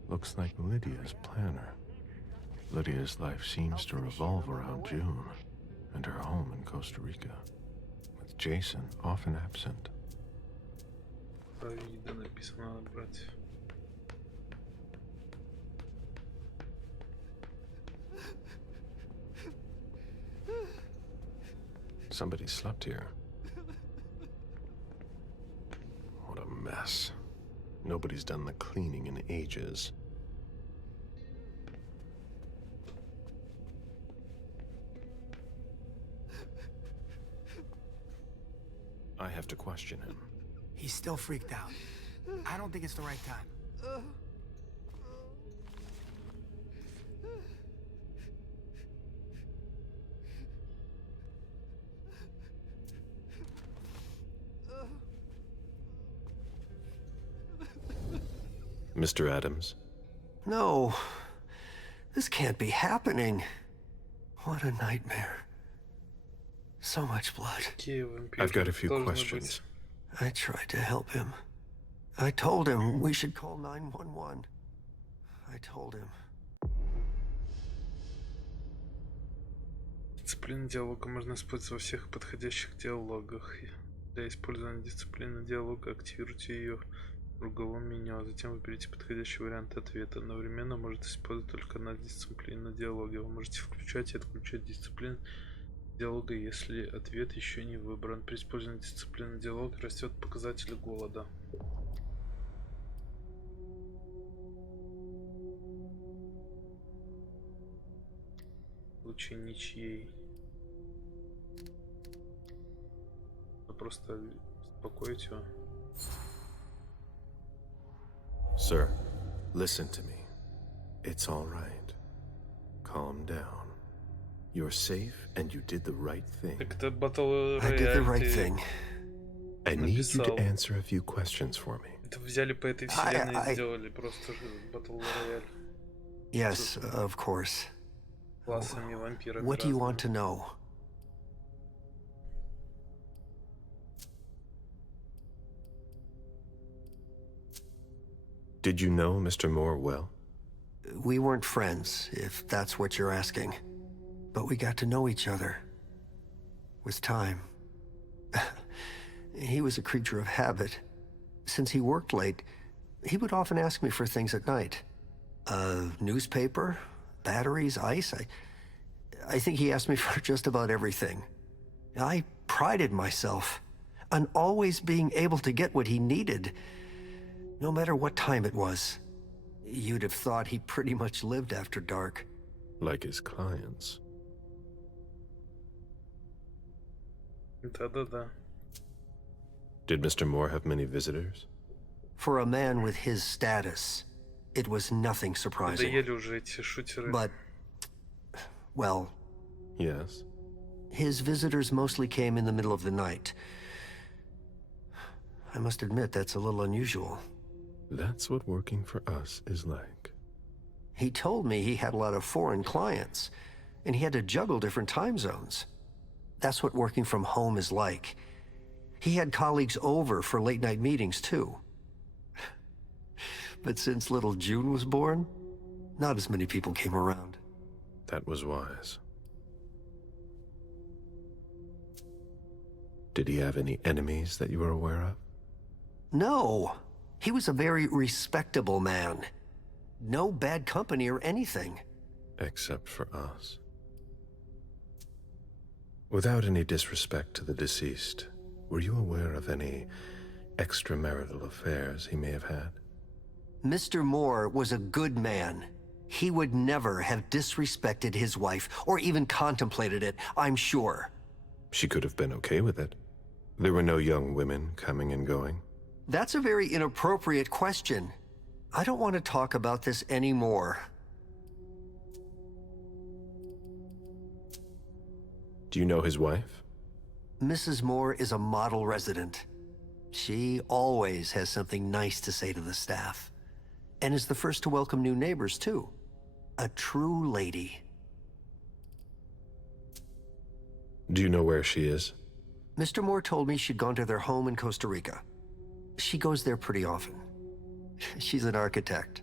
Looks like Lydia's planner. Lydia's life seems to revolve around June and her home in Costa Rica, with Jason often absent. Вида написано надо брать. Somebody slept here. What a mess. Nobody's done the cleaning in ages. I have to question him. He's still freaked out. I don't think it's the right time. Mr. Adams? No. This can't be happening. What a nightmare. So much blood. I've got a few questions. I tried to help him. I told him we should call 911. I told him. Дисциплину диалога можно использовать во всех подходящих диалогах. Для использования дисциплины диалога активируйте ее в круговом меню, а затем выберите подходящий вариант ответа. Одновременно может использовать только одна дисциплина диалога. Вы можете включать и отключать дисциплину диалога, если ответ еще не выбран. При использовании дисциплины диалога растет показатель голода. В случае ничьей. Просто успокоить его. Sir, listen to me. It's all right. Calm down. You're safe and you did the right thing. Так это Battle Royale. I did the right thing. I need you to answer a few questions for me. Это взяли по этой вселенной и сделали просто Battle Royale. Yes, of course. Классами, вампирами. What do you want to know? Did you know Mr. Moore well? We weren't friends, if that's what you're asking. But we got to know each other. With time. He was a creature of habit. Since he worked late, he would often ask me for things at night. A newspaper, batteries, ice. I think he asked me for just about everything. I prided myself on always being able to get what he needed. No matter what time it was. You'd have thought he pretty much lived after dark. Like his clients. Да-да-да. Did Mr. Moore have many visitors? For a man with his status, it was nothing surprising. Надоели уже эти шутеры. But, well... Yes? His visitors mostly came in the middle of the night. I must admit, that's a little unusual. That's what working for us is like. He told me he had a lot of foreign clients, and he had to juggle different time zones. That's what working from home is like. He had colleagues over for late-night meetings, too. But since little June was born, not as many people came around. That was wise. Did he have any enemies that you were aware of? No. He was a very respectable man. No bad company or anything. Except for us. Without any disrespect to the deceased, were you aware of any extramarital affairs he may have had? Mr. Moore was a good man. He would never have disrespected his wife, or even contemplated it, I'm sure. She could have been okay with it. There were no young women coming and going. That's a very inappropriate question. I don't want to talk about this anymore. Do you know his wife? Mrs. Moore is a model resident. She always has something nice to say to the staff. And is the first to welcome new neighbors, too. A true lady. Do you know where she is? Mr. Moore told me she'd gone to their home in Costa Rica. She goes there pretty often. She's an architect,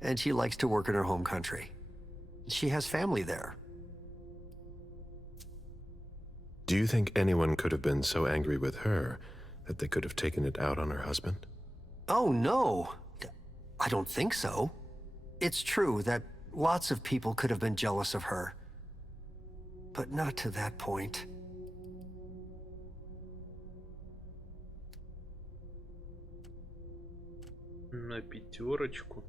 and she likes to work in her home country. She has family there. Do you think anyone could have been so angry with her that they could have taken it out on her husband? Oh, no. I don't think so. It's true that lots of people could have been jealous of her. But not to that point. На пятерочку.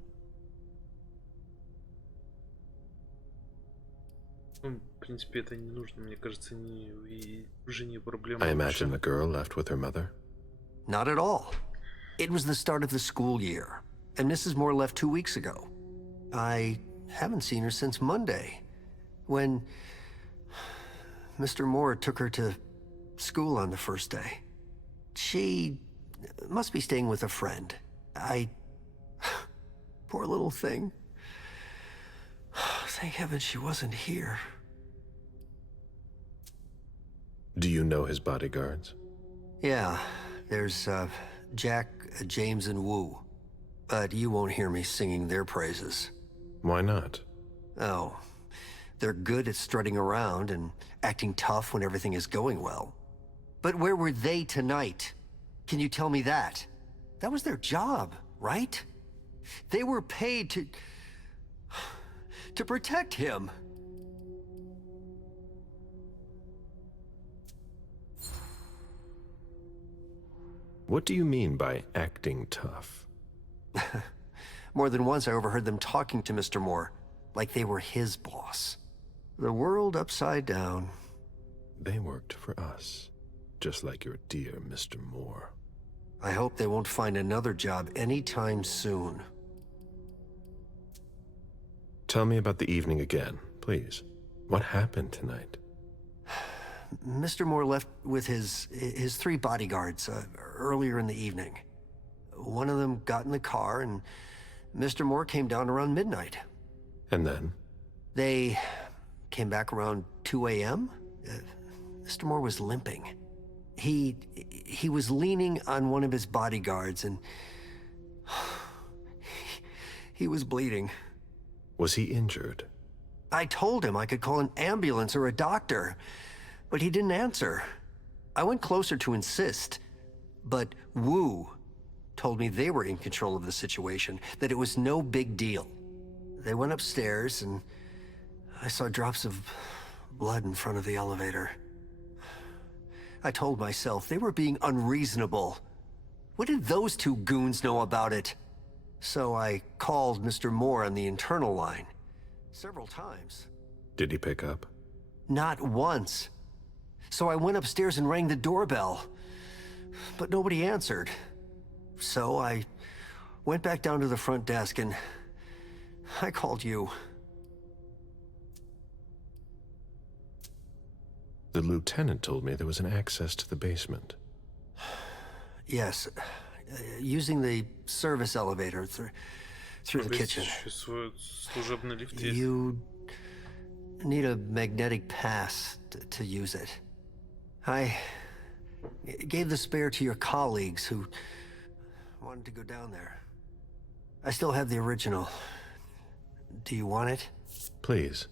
Ну, в принципе, это не нужно, мне кажется, и уже не проблема. I imagine the girl left with her mother. Not at all. It was the start of the school year, and Mrs. Moore left 2 weeks ago. I haven't seen her since Monday, when Mr. Moore took her to school on the first day. She must be staying with a friend. Poor little thing. Thank heaven she wasn't here. Do you know his bodyguards? Yeah, there's Jack, James, and Wu. But you won't hear me singing their praises. Why not? Oh, they're good at strutting around and acting tough when everything is going well. But where were they tonight? Can you tell me that? That was their job, right? They were paid to protect him. What do you mean by acting tough? More than once I overheard them talking to Mr. Moore, like they were his boss. The world upside down. They worked for us, just like your dear Mr. Moore. I hope they won't find another job anytime soon. Tell me about the evening again, please. What happened tonight? Mr. Moore left with his 3 bodyguards earlier in the evening. One of them got in the car, and Mr. Moore came down around midnight. And then? They came back around 2 a.m. Mr. Moore was limping. He was leaning on one of his bodyguards, and he was bleeding. Was he injured? I told him I could call an ambulance or a doctor, but he didn't answer. I went closer to insist, but Wu told me they were in control of the situation, that it was no big deal. They went upstairs, and I saw drops of blood in front of the elevator. I told myself they were being unreasonable. What did those 2 goons know about it? So I called Mr. Moore on the internal line several times. Did he pick up? Not once. So I went upstairs and rang the doorbell, but nobody answered. So I went back down to the front desk and I called you. The lieutenant told me there was an access to the basement. Yes, using the service elevator through the kitchen. You need a magnetic pass to use it. I gave the spare to your colleagues who wanted to go down there. I still have the original. Do you want it? Please.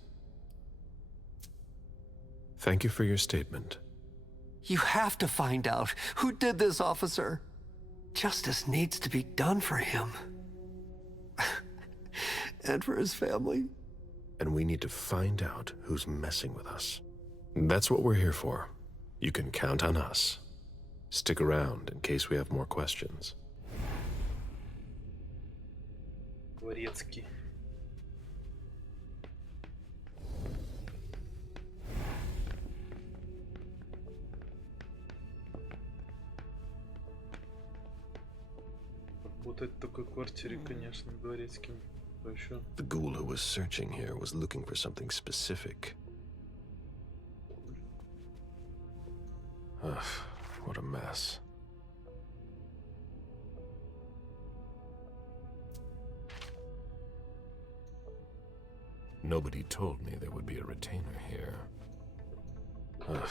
Thank you for your statement. You have to find out who did this, officer. Justice needs to be done for him. And for his family. And we need to find out who's messing with us. That's what we're here for. You can count on us. Stick around in case we have more questions. Дворецкий. Работать в такой квартире, конечно, дворецким. Еще. The ghoul who was searching here was looking for something specific. Ugh, what a mess. Nobody told me there would be a retainer here. Ugh,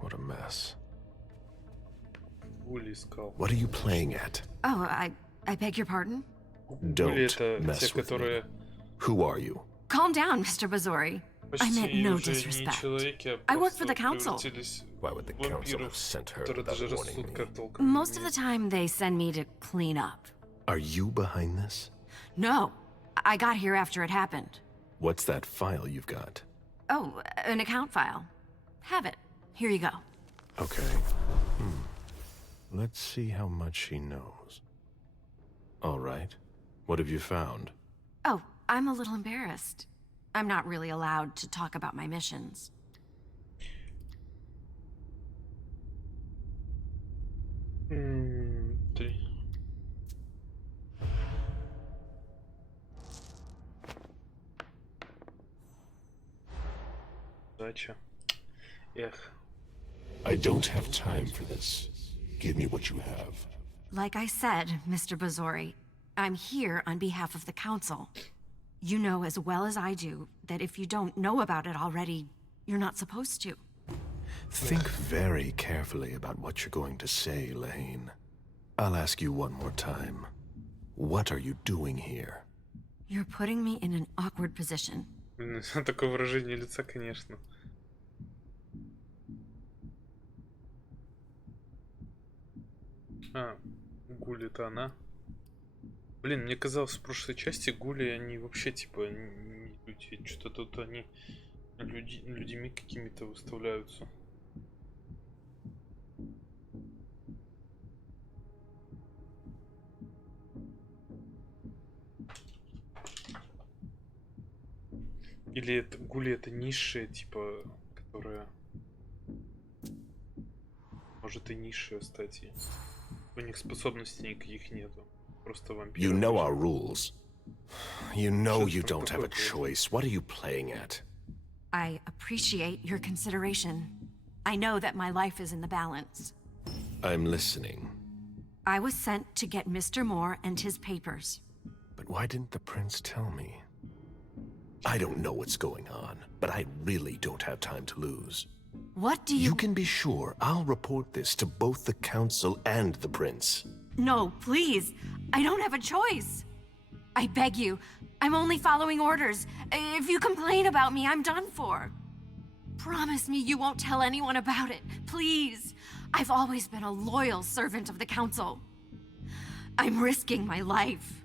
what a mess. What are you playing at? Oh, I beg your pardon? Don't mess with me. Who are you? Calm down, Mr. Bazori. I meant no disrespect. I work for the council. Why would the council have sent her without warning me? Most of the time, they send me to clean up. Are you behind this? No, I got here after it happened. What's that file you've got? Oh, an account file. Have it. Here you go. Okay. Let's see how much she knows. All right. What have you found? Oh, I'm a little embarrassed. I'm not really allowed to talk about my missions. Три. Удача. Эх. I don't have time for this. Give me what you have. Like I said, Mr. Bazori, I'm here on behalf of the Council. You know as well as I do that if you don't know about it already, you're not supposed to. Think very carefully about what you're going to say, Lane. I'll ask you one more time. What are you doing here? You're putting me in an awkward position. Такое выражение лица, конечно. А, Гули это она. Блин, мне казалось, в прошлой части Гули, они вообще, типа, не люди. Что-то тут они людьми какими-то выставляются. Или это Гули это низшая, типа, которая может и низшая, кстати. У них способностей никаких нету. Просто вампиры. You know our rules. You know you don't have a choice. What are you playing at? I appreciate your consideration. I know that my life is in the balance. I'm listening. I was sent to get Mr. Moore and his papers. But why didn't the prince tell me? I don't know what's going on, but I really don't have time to lose. What do you... You can be sure I'll report this to both the council and the prince. No, please. I don't have a choice. I beg you. I'm only following orders. If you complain about me, I'm done for. Promise me you won't tell anyone about it. Please. I've always been a loyal servant of the council. I'm risking my life.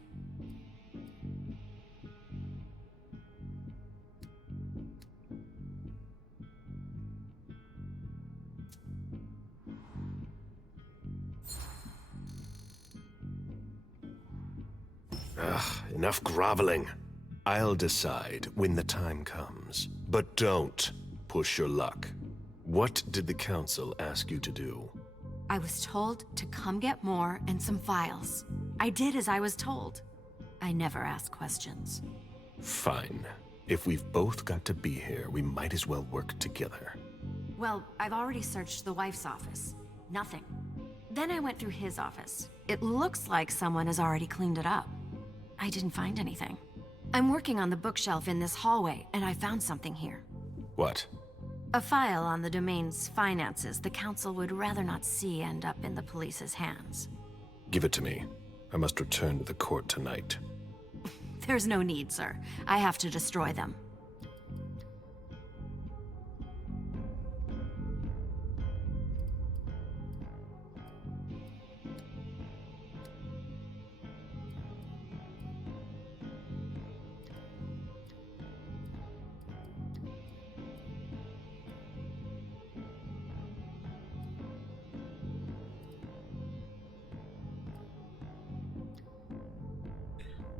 Ugh, enough groveling. I'll decide when the time comes. But don't push your luck. What did the council ask you to do? I was told to come get more and some files. I did as I was told. I never ask questions. Fine. If we've both got to be here, we might as well work together. Well, I've already searched the wife's office. Nothing. Then I went through his office. It looks like someone has already cleaned it up. I didn't find anything. I'm working on the bookshelf in this hallway, and I found something here. What? A file on the domain's finances the council would rather not see end up in the police's hands. Give it to me. I must return to the court tonight. There's no need, sir. I have to destroy them.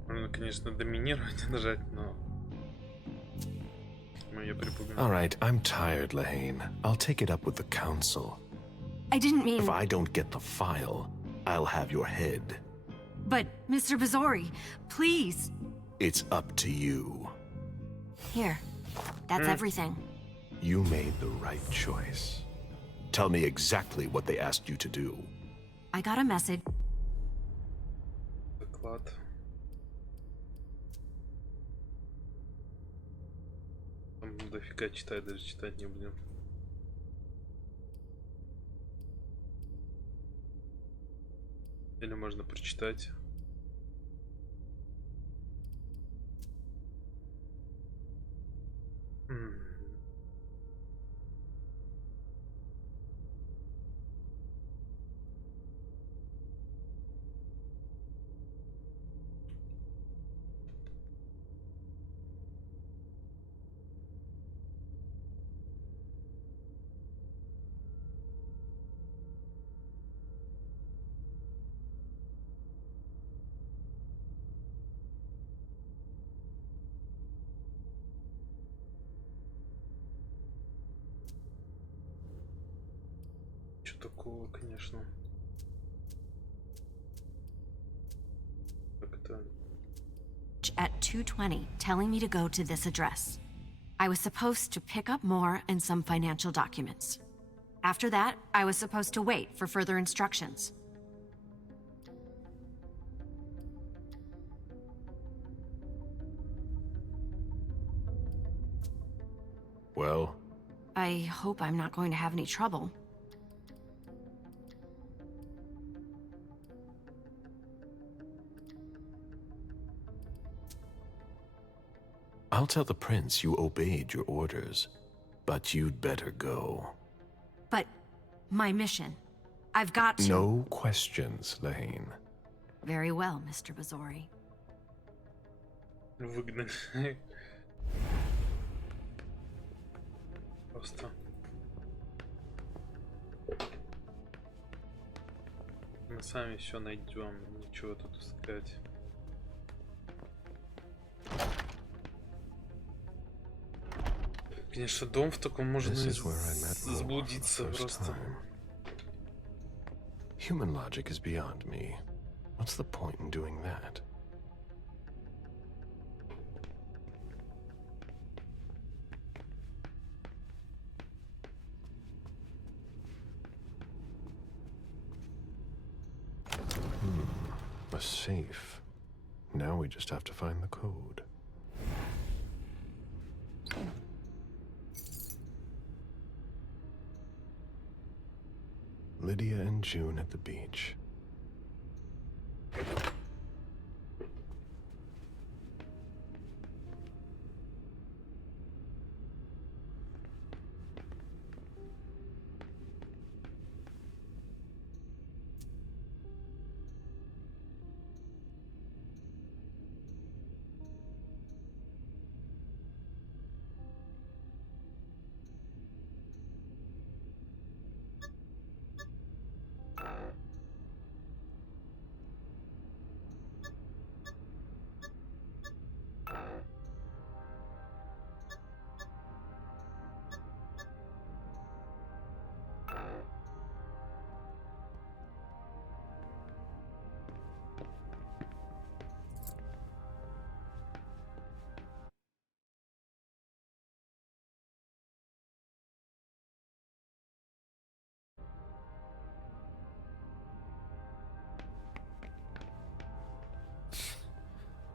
Можно, конечно, доминировать нажать, но мы ее припугаем. All right, I'm tired, Lane. I'll take it up with the council. I didn't mean... If I don't get the file, I'll have your head. But, Mr. Bazori, please. It's up to you. Here. That's everything. You made the right choice. Tell me exactly what they asked you to do. I got a message. Доклад. Там дофига читать, даже читать не будем. Или можно прочитать. такого, конечно. Как это? At 2:20, telling me to go to this address. I was supposed to pick up more and some financial documents. After that, I was supposed to wait for further instructions. Well? I hope I'm not going to have any trouble. I'll tell the prince you obeyed your orders, but you'd better go. But my mission, I've got to... No questions, Lane. Very well, Mr. Bazori. Выгнали. Просто. Мы сами все найдем, ничего тут искать. Конечно, дом в таком можно заблудиться просто. Human logic is beyond me. What's the point in doing that? A safe. Now we just have to find the code. Lydia and June at the beach.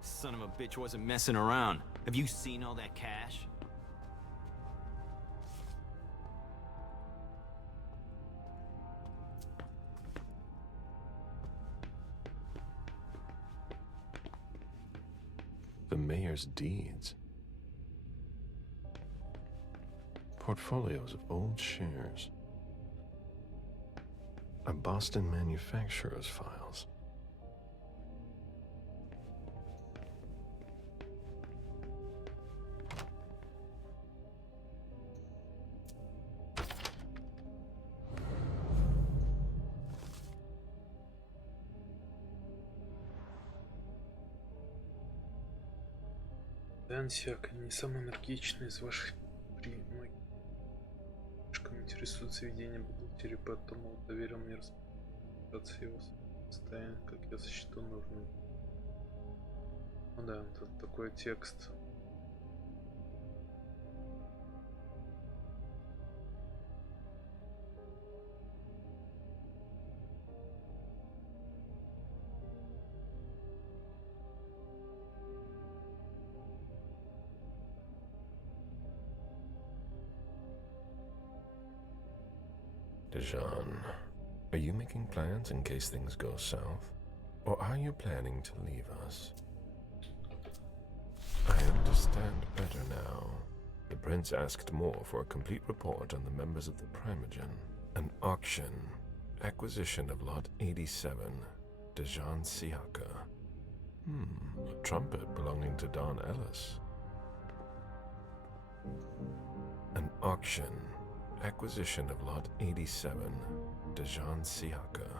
Son of a bitch wasn't messing around. Have you seen all that cash? The mayor's deeds. Portfolios of old shares. A Boston manufacturer's files. Дансиак, не самый энергичный из ваших слишком интересуется ведением бухгалтерии, поэтому доверил мне распоряжаться его состоянием, как я сочту нужным. Ну да, тут такой текст. Dijon, are you making plans in case things go south? Or are you planning to leave us? I understand better now. The prince asked more for a complete report on the members of the Primogen. An auction. Acquisition of Lot 87. Dijon Siaka. A trumpet belonging to Don Ellis. An auction. Acquisition of Lot 87, Dijon Siaka.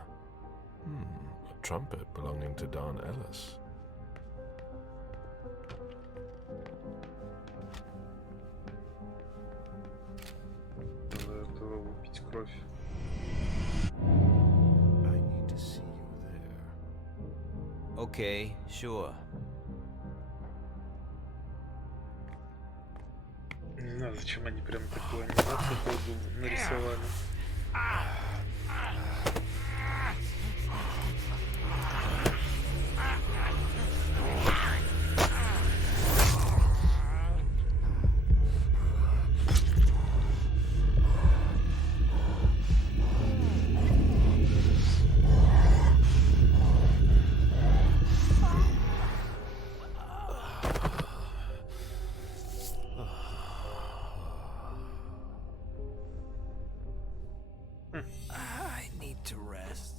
A trumpet belonging to Don Ellis. Надо этого выпить кровь. Okay, sure. Ну, зачем они прям такую анимацию долго нарисовали? I need to rest.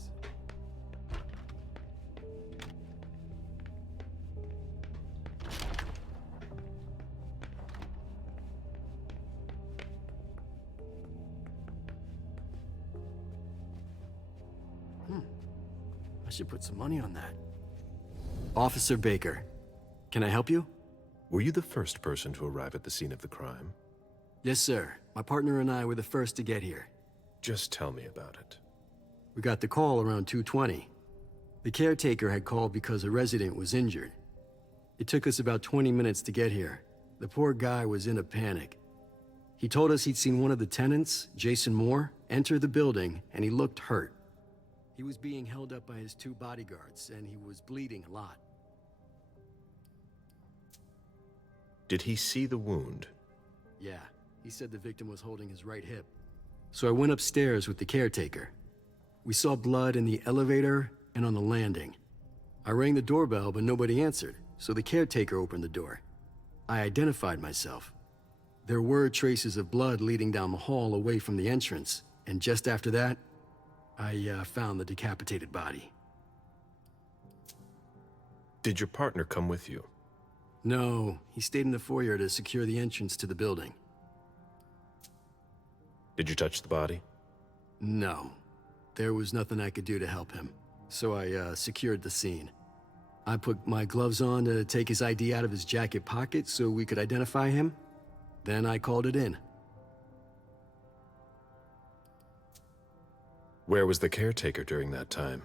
I should put some money on that. Officer Baker, can I help you? Were you the first person to arrive at the scene of the crime? Yes, sir. My partner and I were the first to get here. Just tell me about it. We got the call around 2:20. The caretaker had called because a resident was injured. It took us about 20 minutes to get here. The poor guy was in a panic. He told us he'd seen one of the tenants, Jason Moore, enter the building, and he looked hurt. He was being held up by his 2 bodyguards, and he was bleeding a lot. Did he see the wound? Yeah, he said the victim was holding his right hip. So I went upstairs with the caretaker. We saw blood in the elevator and on the landing. I rang the doorbell, but nobody answered, so the caretaker opened the door. I identified myself. There were traces of blood leading down the hall away from the entrance, and just after that, I found the decapitated body. Did your partner come with you? No, he stayed in the foyer to secure the entrance to the building. Did you touch the body? No. There was nothing I could do to help him, so I secured the scene. I put my gloves on to take his ID out of his jacket pocket so we could identify him. Then I called it in. Where was the caretaker during that time?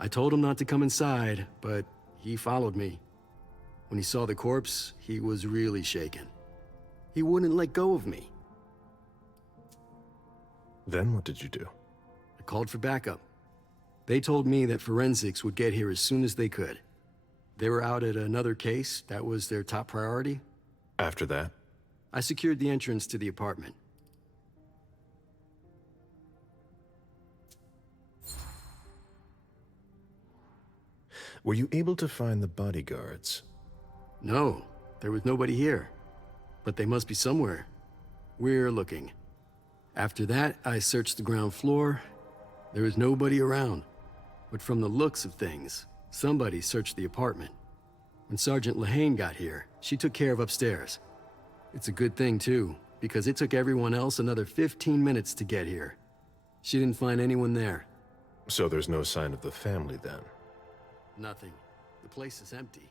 I told him not to come inside, but he followed me. When he saw the corpse, he was really shaken. He wouldn't let go of me. Then what did you do? I called for backup. They told me that forensics would get here as soon as they could. They were out at another case. That was their top priority. After that? I secured the entrance to the apartment. Were you able to find the bodyguards? No, there was nobody here. But they must be somewhere. We're looking. After that, I searched the ground floor. There was nobody around. But from the looks of things, somebody searched the apartment. When Sergeant Lehane got here, she took care of upstairs. It's a good thing, too, because it took everyone else another 15 minutes to get here. She didn't find anyone there. So there's no sign of the family then? Nothing. The place is empty.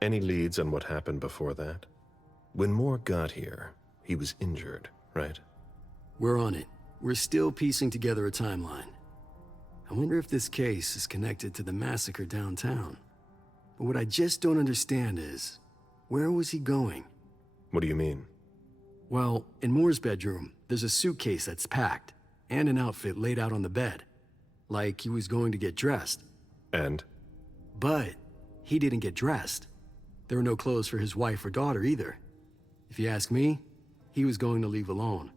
Any leads on what happened before that? When Moore got here, he was injured, right? We're on it. We're still piecing together a timeline. I wonder if this case is connected to the massacre downtown. But what I just don't understand is, where was he going? What do you mean? Well, in Moore's bedroom, there's a suitcase that's packed, and an outfit laid out on the bed. Like he was going to get dressed. And? But he didn't get dressed. There were no clothes for his wife or daughter either. If you ask me, he was going to leave alone.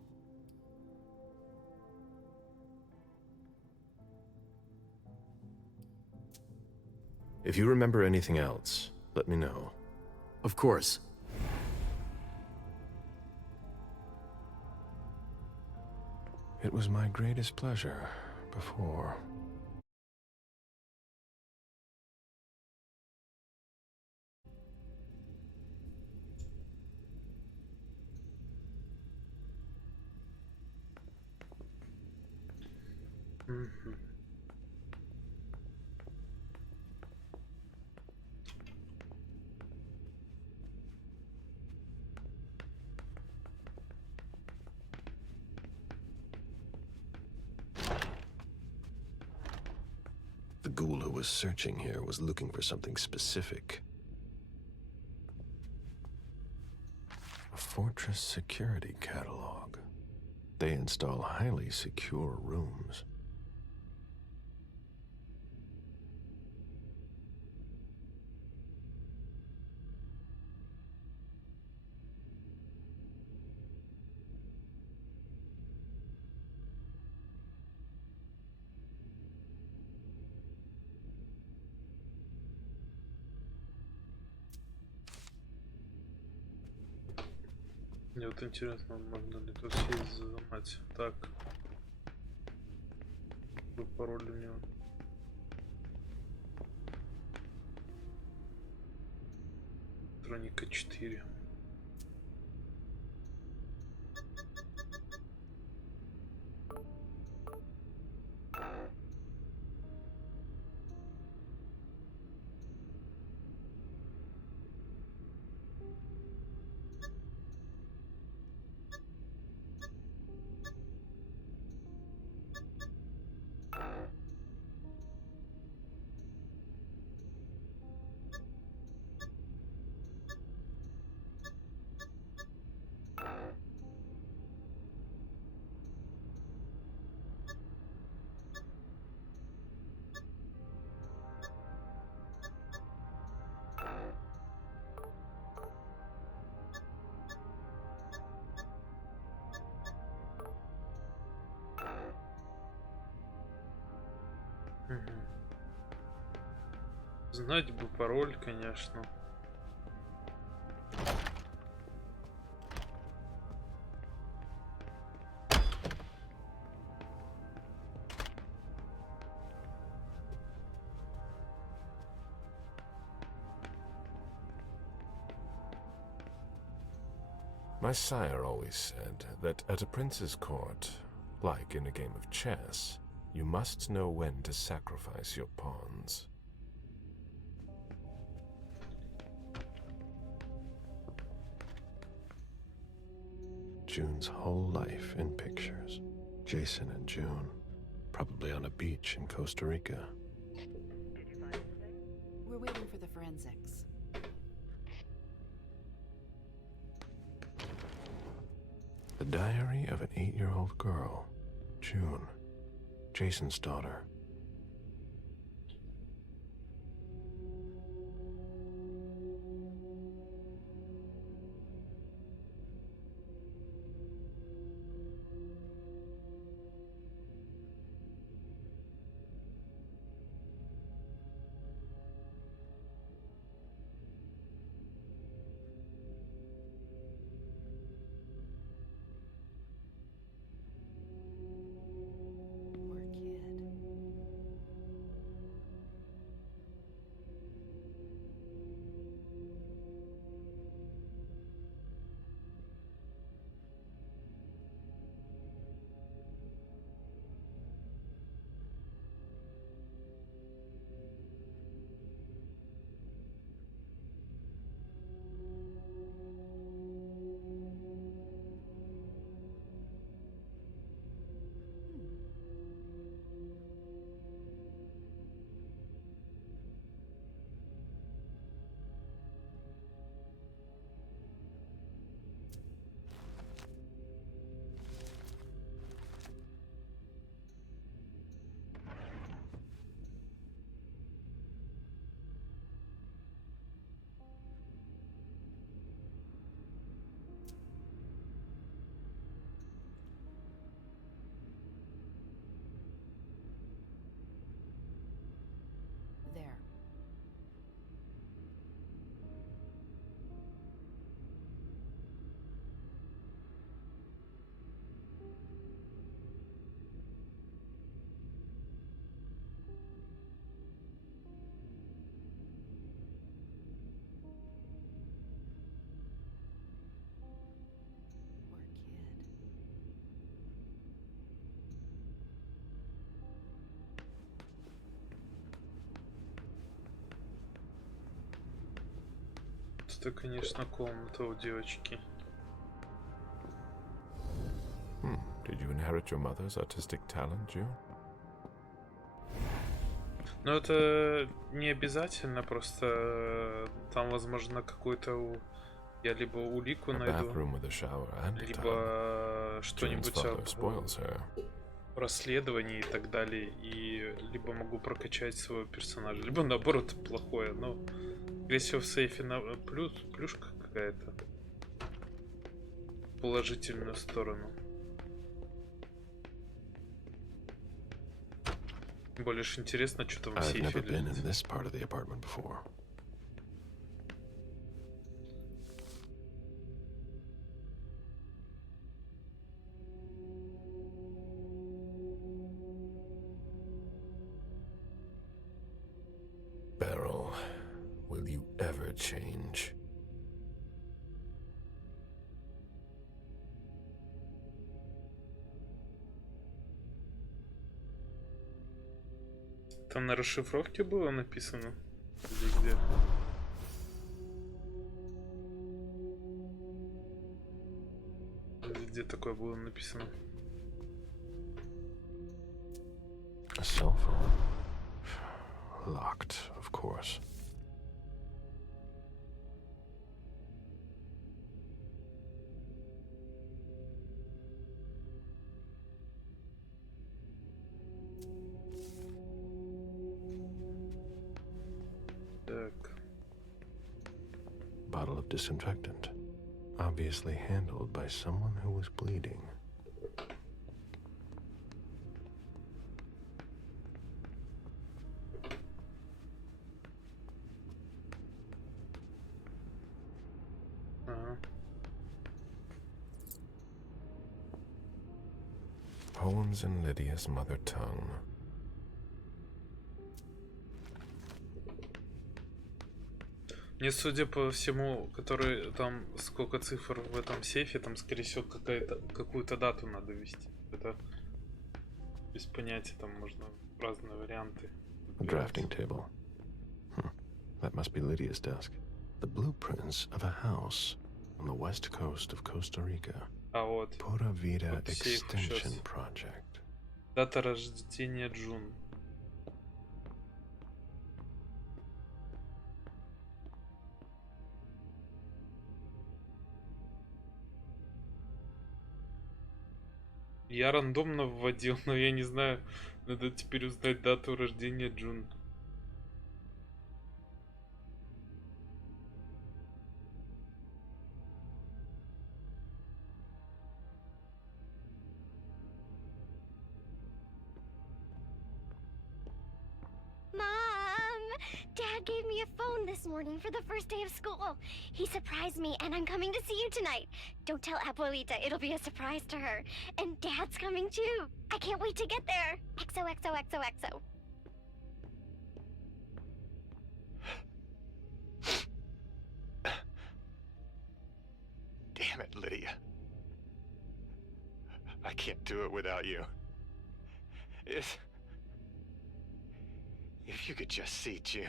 If you remember anything else, let me know. Of course. It was my greatest pleasure before. Mm-hmm. ghoul who was searching here was looking for something specific. A fortress security catalog. They install highly secure rooms. Мне вот интересно, можно ли тут сесть взломать. Так. Какой пароль у него? Электроника 4. Знать бы пароль, конечно. My sire always said that at a prince's court, like in a game of chess, you must know when to sacrifice your pawns. June's whole life in pictures. Jason and June, probably on a beach in Costa Rica. We're waiting for the forensics. The diary of an 8-year-old girl, June, Jason's daughter. There. Это, конечно, комната у девочки. Did you inherit your mother's artistic talent, June? Но это не обязательно, просто там, возможно, какую-то я либо улику A найду, bathroom with a shower and a tub. либо June's что-нибудь father об spoils her. расследовании и так далее, и либо могу прокачать своего персонажа, либо наоборот плохое, но скорее всего в сейфе плюшка какая-то в положительную сторону. Тем более ж интересно, что там в I've сейфе never been лежит. in this part of the apartment before. Beryl, will you ever change? Там на расшифровке было написано? Или где? Где такое было написано? A cell phone. Locked, of course. Так. Bottle of disinfectant. Obviously handled by someone who was bleeding. Poems in Lydia's mother tongue. Мне, судя по всему, который там сколько цифр в этом сейфе, там, скорее всего, какую-то дату надо ввести. Это без понятия, там можно разные варианты. A drafting table. That must be Lydia's desk. The blueprints of a house on the west coast of Costa Rica. А вот. Pura Vida Вот сейф Extension сейчас. Project. Дата рождения Джун. Я рандомно вводил, но я не знаю. Надо теперь узнать дату рождения Джун. Mom! Dad gave me a phone this morning for the first day of school. He surprised me, and I'm coming to see you tonight. Don't tell Abuelita, it'll be a surprise to her. And Dad's coming too. I can't wait to get there. XOXOXOXO. Damn it, Lydia. I can't do it without you. If you could just see June.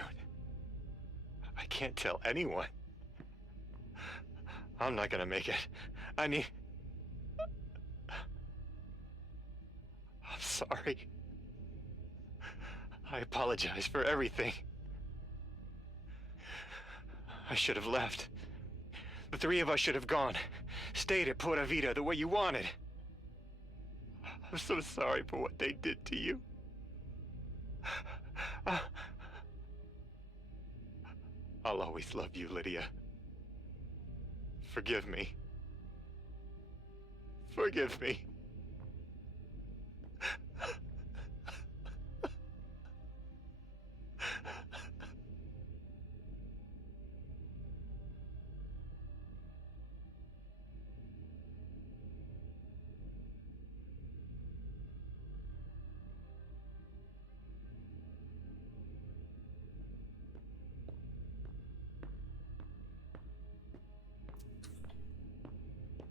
I can't tell anyone. I'm not gonna make it. I'm sorry. I apologize for everything. I should have left. The three of us should have gone. Stayed at Pura Vida the way you wanted. I'm so sorry for what they did to you. I'll always love you, Lydia. Forgive me. Forgive me.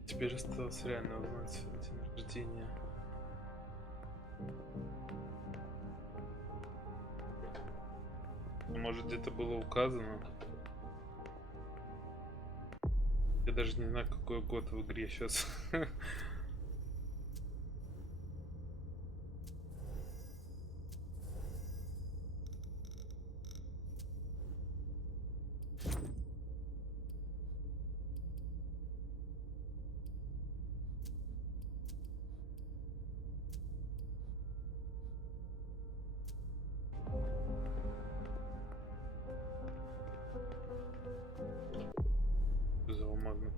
Теперь осталось реально узнать день рождения. Может, где-то было указано. Я даже не знаю, какой год в игре сейчас. —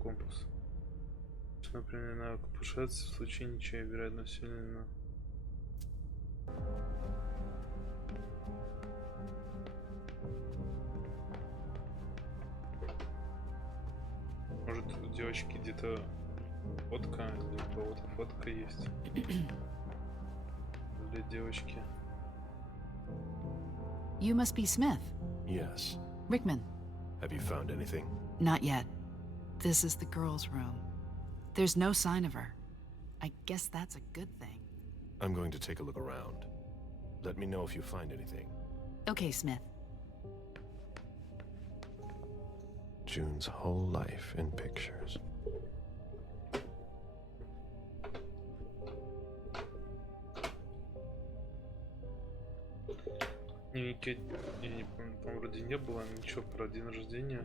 компас. Например, навык повышается в случае ничьей, вероятность сильно. Может, у девочки где-то фотка, или у кого-то фотка есть. Для девочки. You must be Smith. Yes. Rickman. Have you found anything? Not yet. This is the girls' room. There's no sign of her. I guess that's a good thing. I'm going to take a look around. Let me know if you find anything. Okay, Smith. June's whole life in pictures. Дневники, я не помню, там вроде не было ничего про день рождения.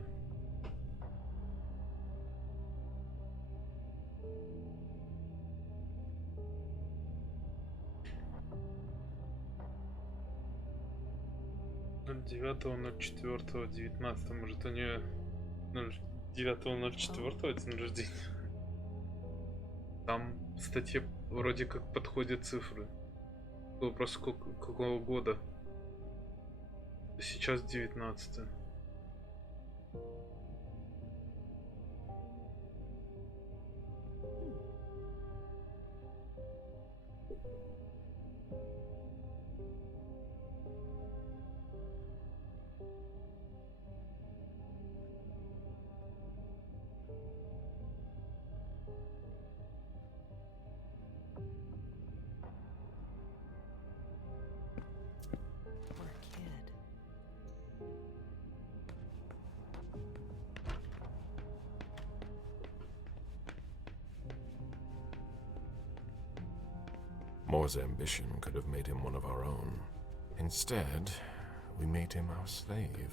Девятого 04/19, может, у нее 9/04 день рождения. Там в статье вроде как подходят цифры. Вопрос какого года. Сейчас 19. Moore's ambition could have made him one of our own. Instead, we made him our slave.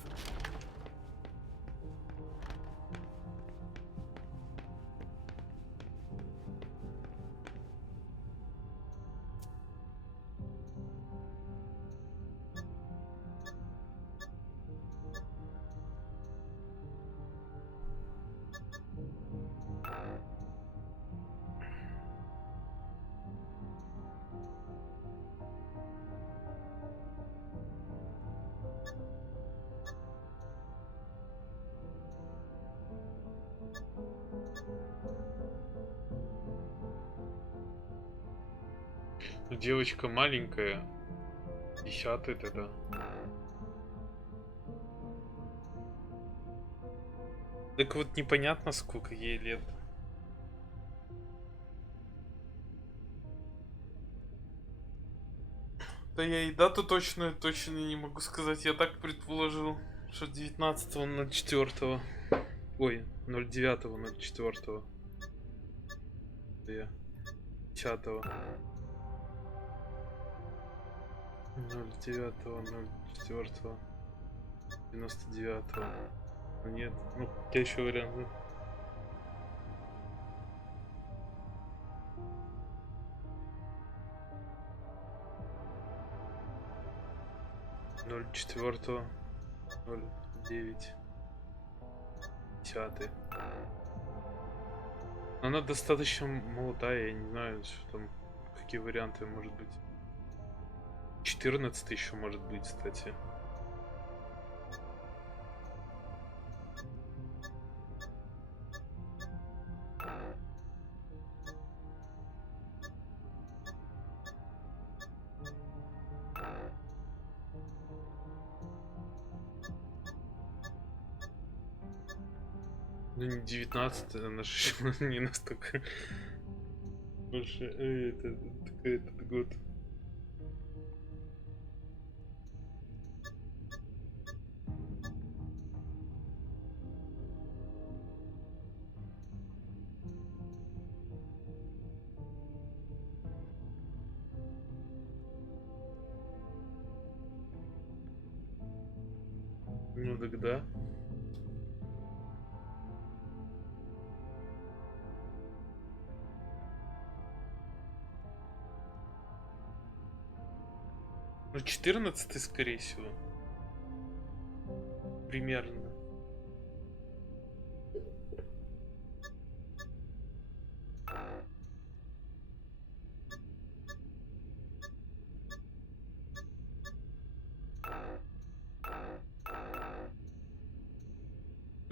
Девочка маленькая, 10-й тогда. Так вот непонятно, сколько ей лет. Да я и дату точно не могу сказать. Я так предположил, что 19/04. Ой, 09/04. Я 10-го. 09/04. 99-го. Нет, ну какие еще варианты? Ноль 4, 09, 10. Она достаточно молодая, я не знаю, что там, какие варианты может быть. 14 еще может быть, кстати. Ну не 19, она же не настолько больше. Этот год. Ну тогда. Ну 14, скорее всего. Примерно.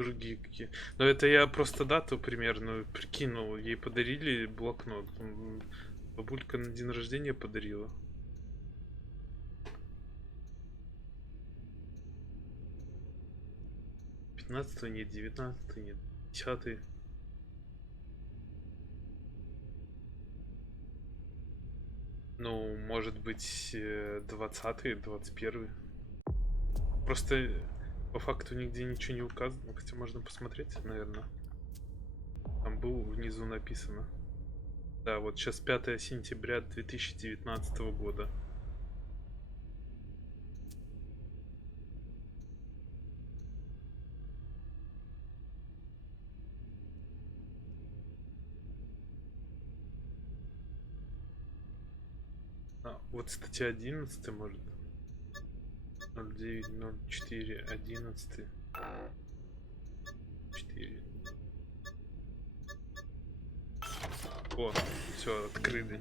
другие какие. Но это я просто дату примерно прикинул. Ей подарили блокнот. Бабулька на день рождения подарила. Пятнадцатого нет, 19 нет, 10. Ну, может быть, 20-й, 21-й. Просто по факту нигде ничего не указано, хотя можно посмотреть, наверное. Там было внизу написано. Да, вот сейчас 5 сентября 2019 года. А, вот статья 11 может. 09, 04, 11. 4. О, все, открыли.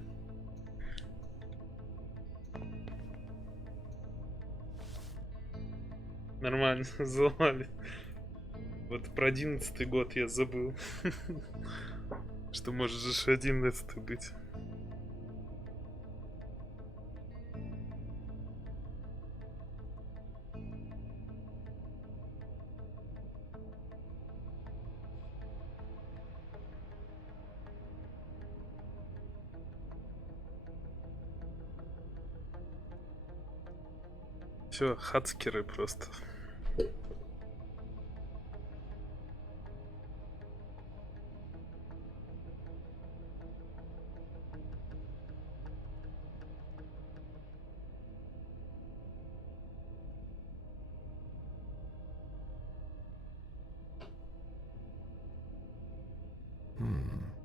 Нормально, взломали. Вот про 11-й год я забыл. Что может же 11-й быть. Все, хацкеры просто.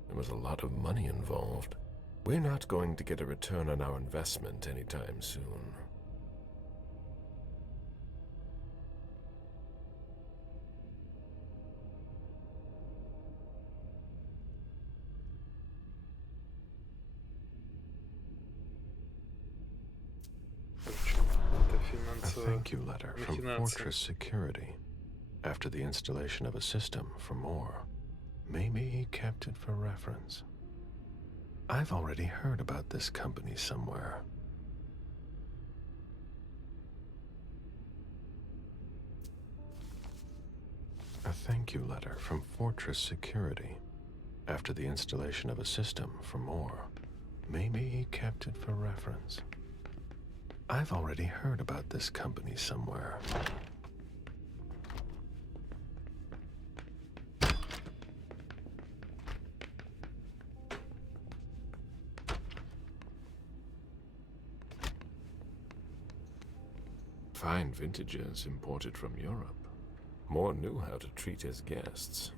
There was a lot of money involved. We're not going to get a return on our investment anytime soon. A thank you letter from Fortress Security. After the installation of a system for more. Maybe he kept it for reference. I've already heard about this company somewhere. A thank you letter from Fortress Security. After the installation of a system for more. Maybe he kept it for reference. I've already heard about this company somewhere. Fine vintages imported from Europe. Moore knew how to treat his guests.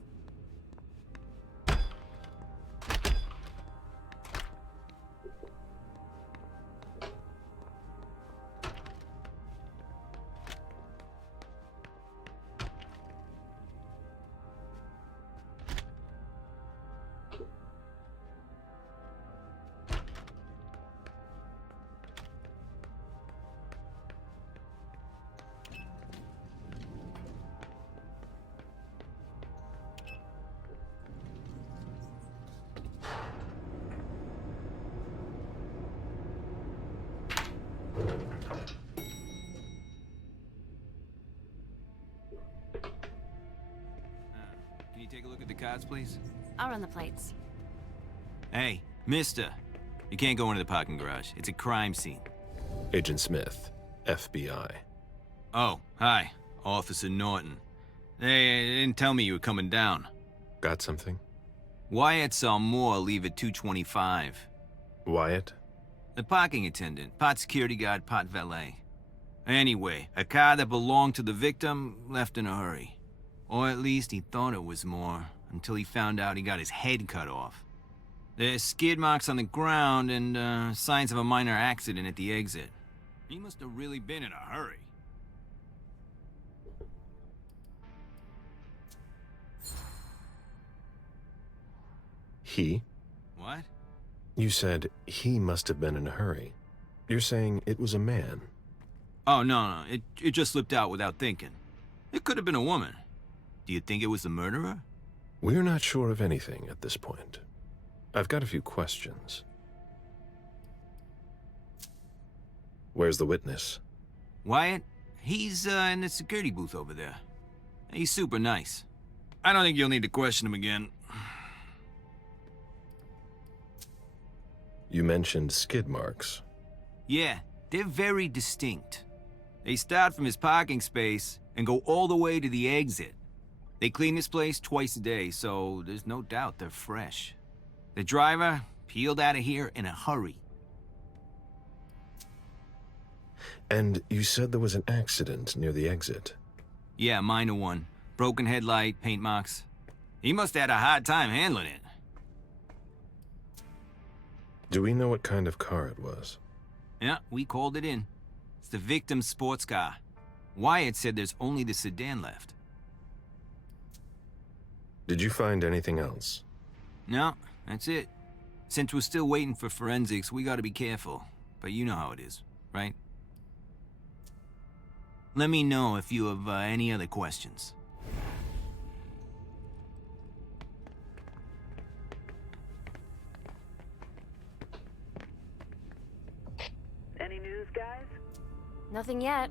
Take a look at the cards, please. I'll run the plates. Hey, mister. You can't go into the parking garage. It's a crime scene. Agent Smith, FBI. Oh, hi. Officer Norton. They didn't tell me you were coming down. Got something? Wyatt saw Moore leave at 2:25. Wyatt? The parking attendant. Part security guard, part valet. Anyway, a car that belonged to the victim left in a hurry. Or at least he thought it was Moore, until he found out he got his head cut off. There's skid marks on the ground and signs of a minor accident at the exit. He must have really been in a hurry. He? What? You said he must have been in a hurry. You're saying it was a man? Oh, no, it just slipped out without thinking. It could have been a woman. Do you think it was the murderer? We're not sure of anything at this point. I've got a few questions. Where's the witness? Wyatt? He's in the security booth over there. He's super nice. I don't think you'll need to question him again. You mentioned skid marks. Yeah, they're very distinct. They start from his parking space and go all the way to the exit. They clean this place twice a day, so there's no doubt they're fresh. The driver peeled out of here in a hurry. And you said there was an accident near the exit. Yeah, minor one. Broken headlight, paint marks. He must have had a hard time handling it. Do we know what kind of car it was? Yeah, we called it in. It's the victim's sports car. Wyatt said there's only the sedan left. Did you find anything else? No, that's it. Since we're still waiting for forensics, we gotta be careful. But you know how it is, right? Let me know if you have any other questions. Any news, guys? Nothing yet.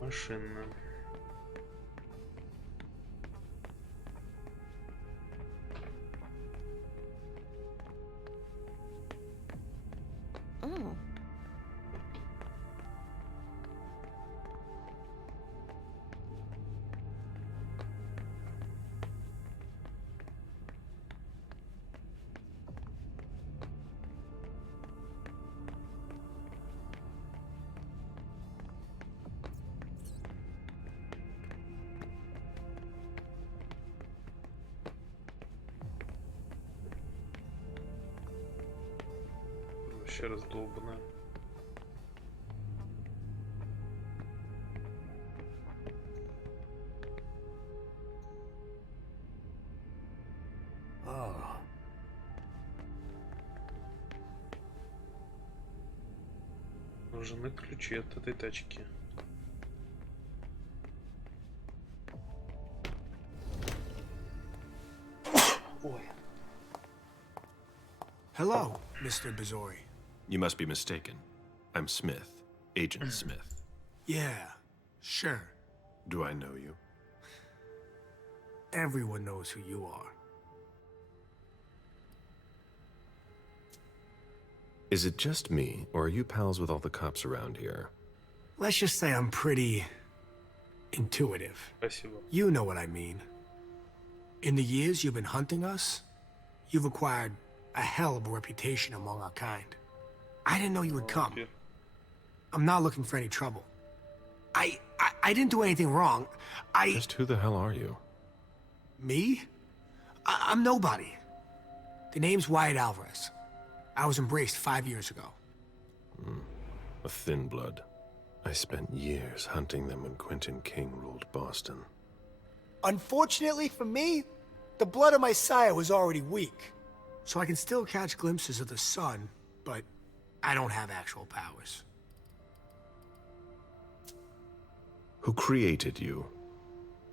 Машина. Oh. Вообще раздолбанная. Oh. Нужны ключи от этой тачки. Ой. Hello, Mr. Bizori. You must be mistaken. I'm Smith, Agent Smith. Yeah, sure. Do I know you? Everyone knows who you are. Is it just me, or are you pals with all the cops around here? Let's just say I'm pretty intuitive. Спасибо. You know what I mean. In the years you've been hunting us, you've acquired a hell of a reputation among our kind. I didn't know you would come. I'm not looking for any trouble. I didn't do anything wrong. Just who the hell are you? Me? I'm nobody. The name's Wyatt Alvarez. I was embraced 5 years ago. A thin blood. I spent years hunting them when Quentin King ruled Boston. Unfortunately for me, the blood of my sire was already weak. So I can still catch glimpses of the sun, but I don't have actual powers. Who created you?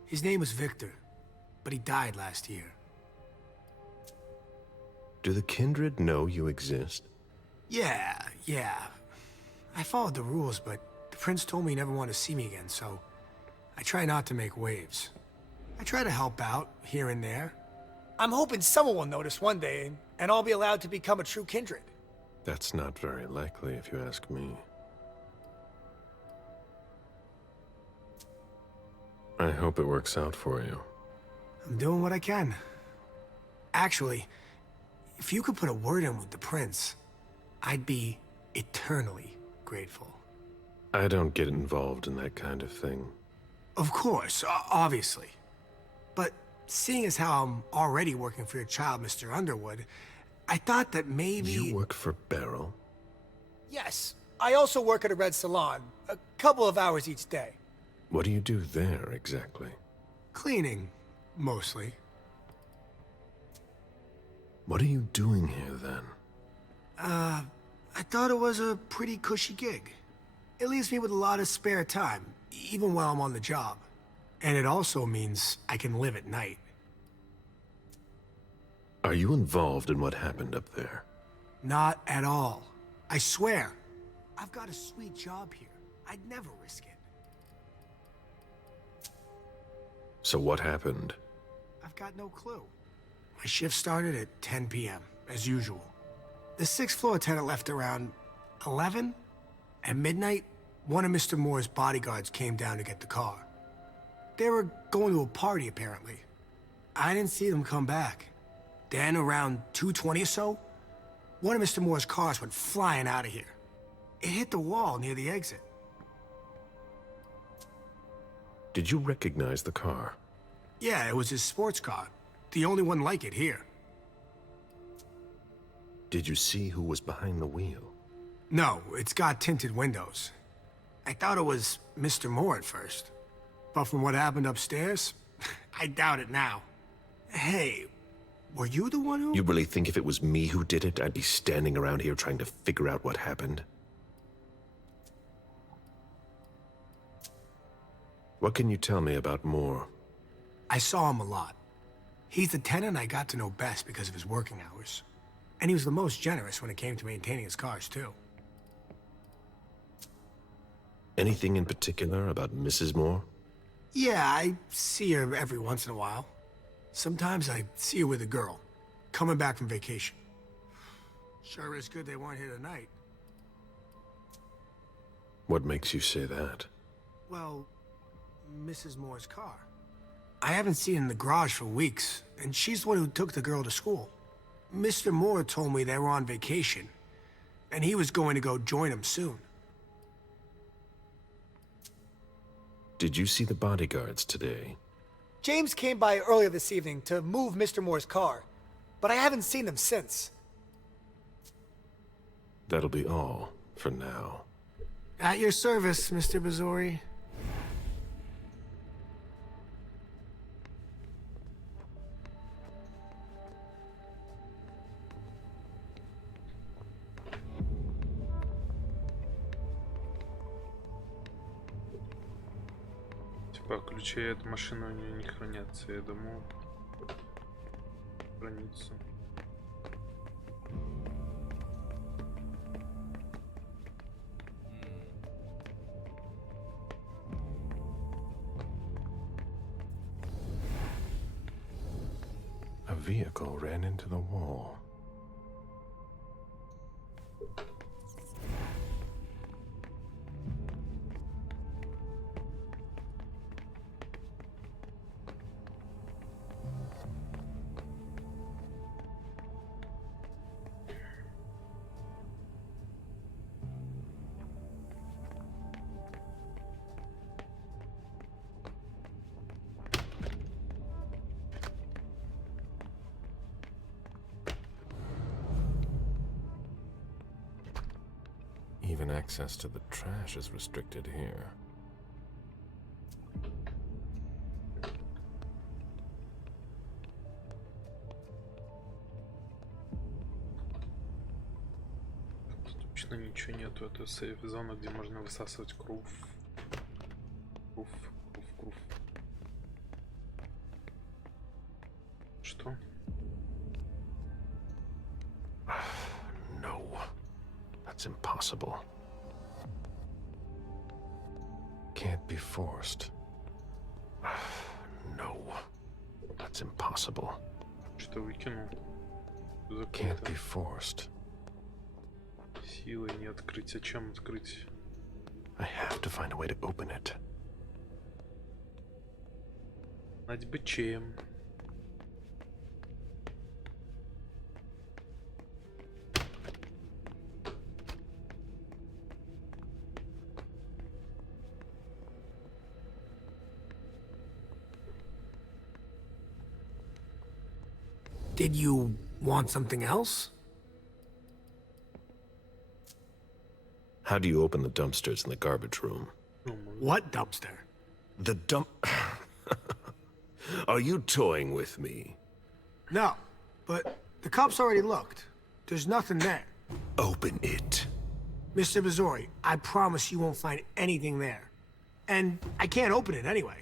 His name was Victor, but he died last year. Do the kindred know you exist? Yeah. I followed the rules, but the prince told me he never wanted to see me again, so I try not to make waves. I try to help out, here and there. I'm hoping someone will notice one day, and I'll be allowed to become a true kindred. That's not very likely, if you ask me. I hope it works out for you. I'm doing what I can. Actually, if you could put a word in with the prince, I'd be eternally grateful. I don't get involved in that kind of thing. Of course, obviously. But seeing as how I'm already working for your child, Mr. Underwood, I thought that maybe... You work for Beryl? Yes. I also work at a red salon, a couple of hours each day. What do you do there, exactly? Cleaning, mostly. What are you doing here, then? I thought it was a pretty cushy gig. It leaves me with a lot of spare time, even while I'm on the job. And it also means I can live at night. Are you involved in what happened up there? Not at all. I swear. I've got a sweet job here. I'd never risk it. So what happened? I've got no clue. My shift started at 10 p.m., as usual. The sixth floor tenant left around 11. At midnight, one of Mr. Moore's bodyguards came down to get the car. They were going to a party, apparently. I didn't see them come back. Then, around 2:20 or so, one of Mr. Moore's cars went flying out of here. It hit the wall near the exit. Did you recognize the car? Yeah, it was his sports car. The only one like it here. Did you see who was behind the wheel? No, it's got tinted windows. I thought it was Mr. Moore at first. But from what happened upstairs, I doubt it now. Hey, were you the one who... You really think if it was me who did it, I'd be standing around here trying to figure out what happened? What can you tell me about Moore? I saw him a lot. He's the tenant I got to know best because of his working hours. And he was the most generous when it came to maintaining his cars, too. Anything in particular about Mrs. Moore? Yeah, I see her every once in a while. Sometimes I see her with a girl, coming back from vacation. Sure is good they weren't here tonight. What makes you say that? Well, Mrs. Moore's car. I haven't seen her in the garage for weeks, and she's the one who took the girl to school. Mr. Moore told me they were on vacation, and he was going to go join them soon. Did you see the bodyguards today? James came by earlier this evening to move Mr. Moore's car, but I haven't seen them since. That'll be all for now. At your service, Mr. Bazori. Типа ключей от машины у нее не хранятся, я думал. Хранится. A vehicle ran into the wall. Even access to the trash is restricted here. Тут точно ничего нету. Это сейф-зона, где можно высасывать крув. Крув. Что? No. That's impossible. Can't be forced. No. That's impossible. Что выкинул? Can't be forced. Силой не открыть. А чем открыть? I have to find a way to open it. Знать бы чем. Did you want something else? How do you open the dumpsters in the garbage room? What dumpster? The dump... Are you toying with me? No, but The cops already looked. There's nothing there. Open it. Mr. Missouri, I promise you won't find anything there. And I can't open it anyway.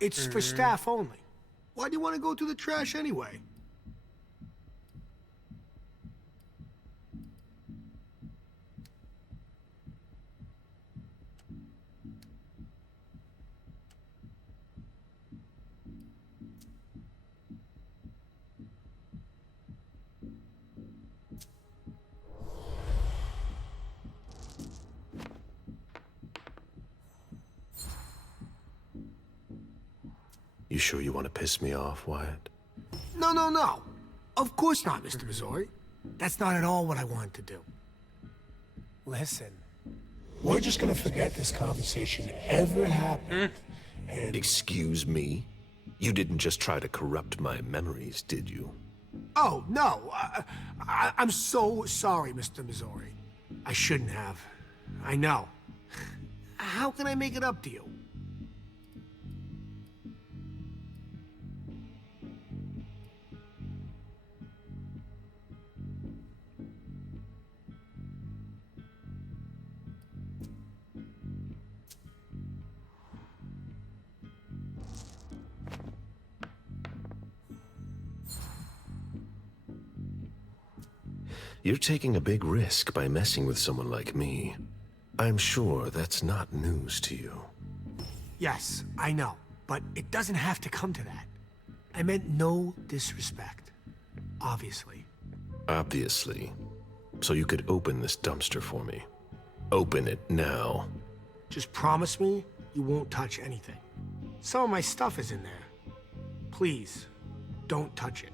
It's for staff only. Why do you want to go through the trash anyway? You sure you want to piss me off, Wyatt? No, no, no. Of course not, Mr. Missouri. That's not at all what I wanted to do. Listen, we're just gonna forget this conversation ever happened. And Excuse me? You didn't just try to corrupt my memories, did you? oh, no. I'm so sorry, Mr. Missouri. I shouldn't have. I know. How can I make it up to you? You're taking a big risk by messing with someone like me. I'm sure that's not news to you. Yes, I know, but it doesn't have to come to that. I meant no disrespect. Obviously. Obviously. So you could open this dumpster for me. Open it now. Just promise me you won't touch anything. Some of my stuff is in there. Please, don't touch it.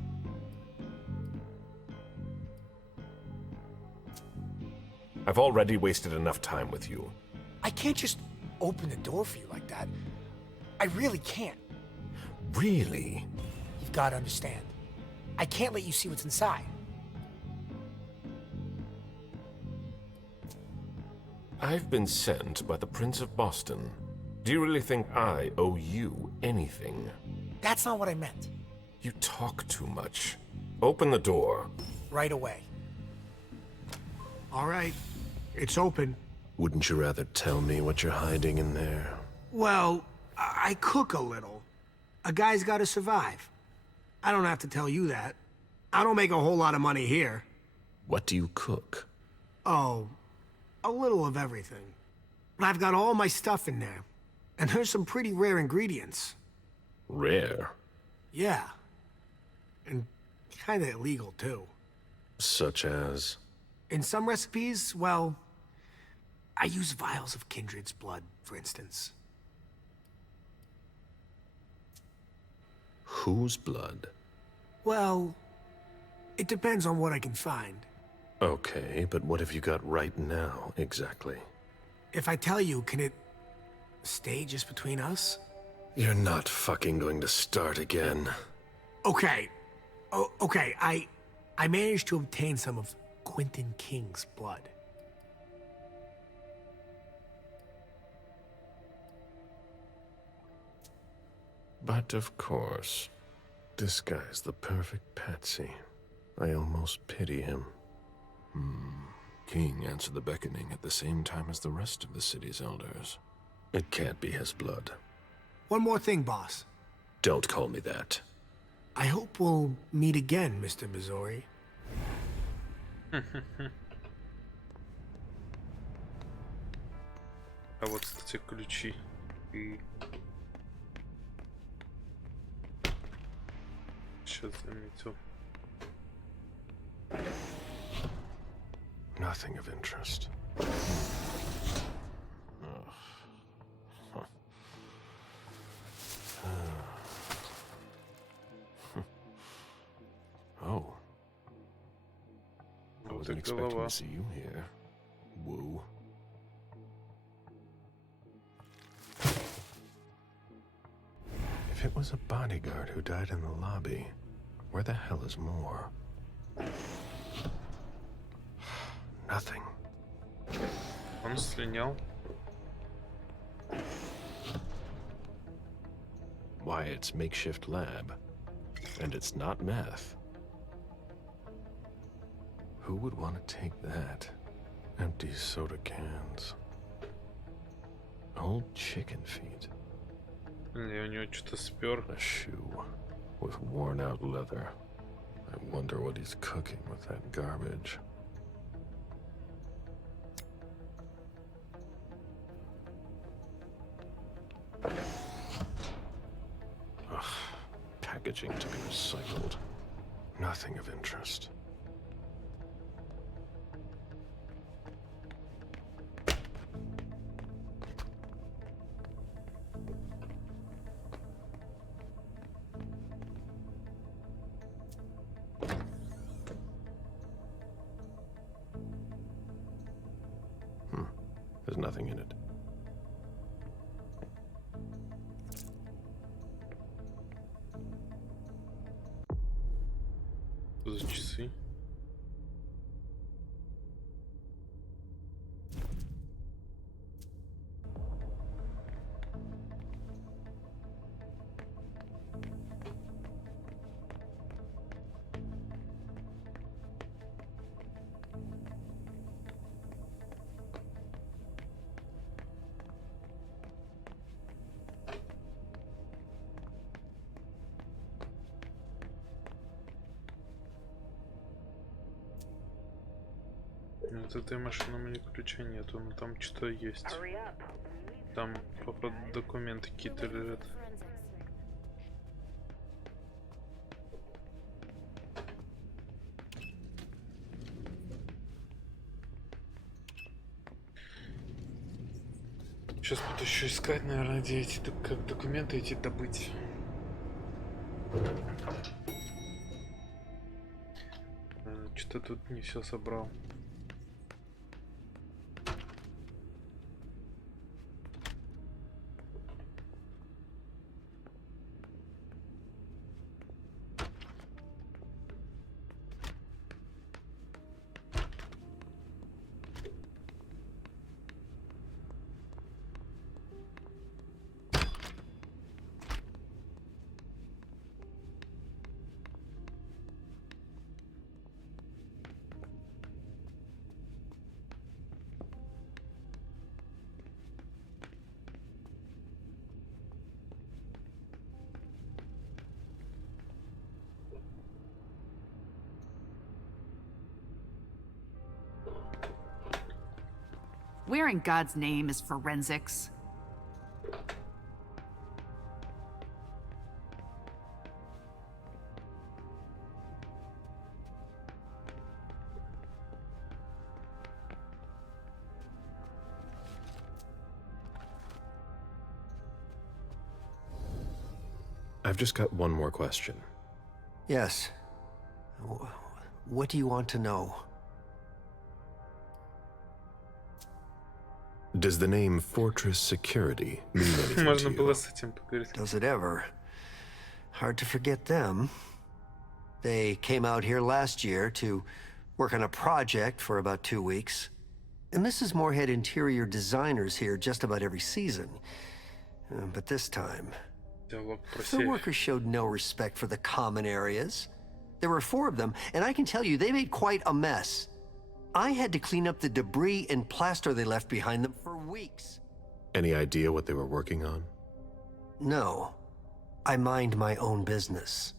I've already wasted enough time with you. I can't just open the door for you like that. I really can't. Really? You've got to understand. I can't let you see what's inside. I've been sent by the Prince of Boston. Do you really think I owe you anything? That's not what I meant. You talk too much. Open the door. Right away. All right, it's open. Wouldn't you rather tell me what you're hiding in there? Well, I cook a little. A guy's got to survive. I don't have to tell you that. I don't make a whole lot of money here. What do you cook? Oh, a little of everything. But I've got all my stuff in there. And there's some pretty rare ingredients. Rare? Yeah. And kinda illegal, too. Such as? In some recipes, well, I use vials of kindred's blood, for instance. Whose blood? Well, it depends on what I can find. Okay, but what have you got right now, exactly? If I tell you, can it stay just between us? You're not fucking going to start again. Okay. Okay, I managed to obtain some of Quentin King's blood. But of course, this guy's the perfect patsy. I almost pity him. King answered the beckoning at the same time as the rest of the city's elders. It can't be his blood. One more thing, boss. Don't call me that. I hope we'll meet again, Mr. Missouri. А вот, кстати, ключи. И... Сейчас заметил. Nothing of interest. Oh. I wasn't expecting to see you here. Woo. If it was a bodyguard who died in the lobby, where the hell is Moore? Nothing. Он слинял. Why, it's makeshift lab. And it's not meth. Who would want to take that? Empty soda cans. Old chicken feet. Я у него что-то спер. A shoe with worn out leather. I wonder what he's cooking with that garbage. Ugh, packaging to be recycled. Nothing of interest. There's nothing in it. Что за часы? Вот этой машины у меня ключа нету, но там что-то есть. Там, походу, документы какие-то лежат. Сейчас буду еще искать, наверное, где эти как документы эти добыть. Что-то тут не все собрал. Where in God's name is forensics? I've just got one more question. Yes. What do you want to know? Does the name Fortress Security mean anything Можно to было you? с этим поговорить. Does it ever? Hard to forget them. They came out here last year to work on a project for about 2 weeks. And Mrs. Moore had interior designers here just about every season. But this time, the workers showed no respect for the common areas. There were 4 of them, and I can tell you, they made quite a mess. I had to clean up the debris and plaster they left behind them for weeks. Any idea what they were working on? No. I mind my own business.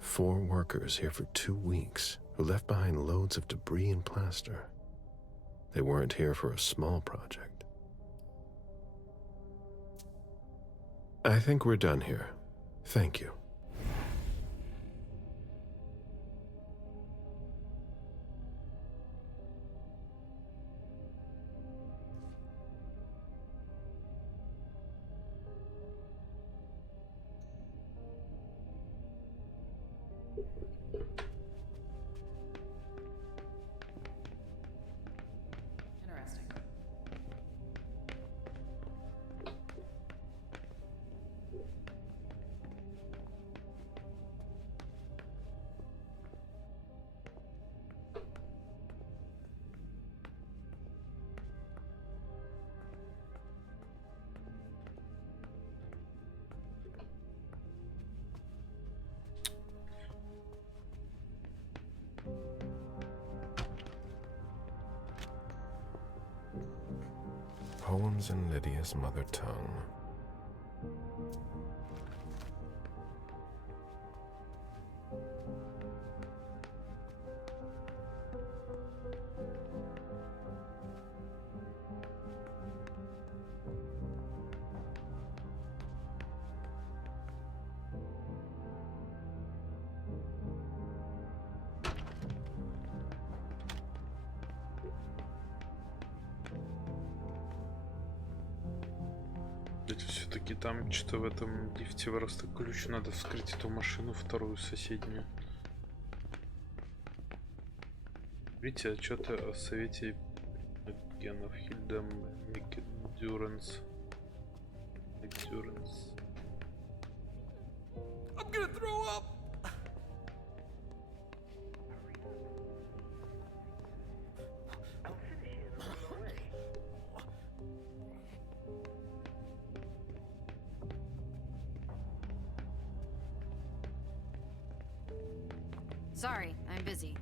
4 workers here for 2 weeks who left behind loads of debris and plaster. They weren't here for a small project. I think we're done here. Thank you. lessons in Lydia's mother tongue. Все-таки там что-то в этом лифте просто ключ, надо вскрыть эту машину вторую соседнюю. Видите, отчеты о совете генов Хильдам Микдюранс. I'm gonna throw up! Sorry, I'm busy.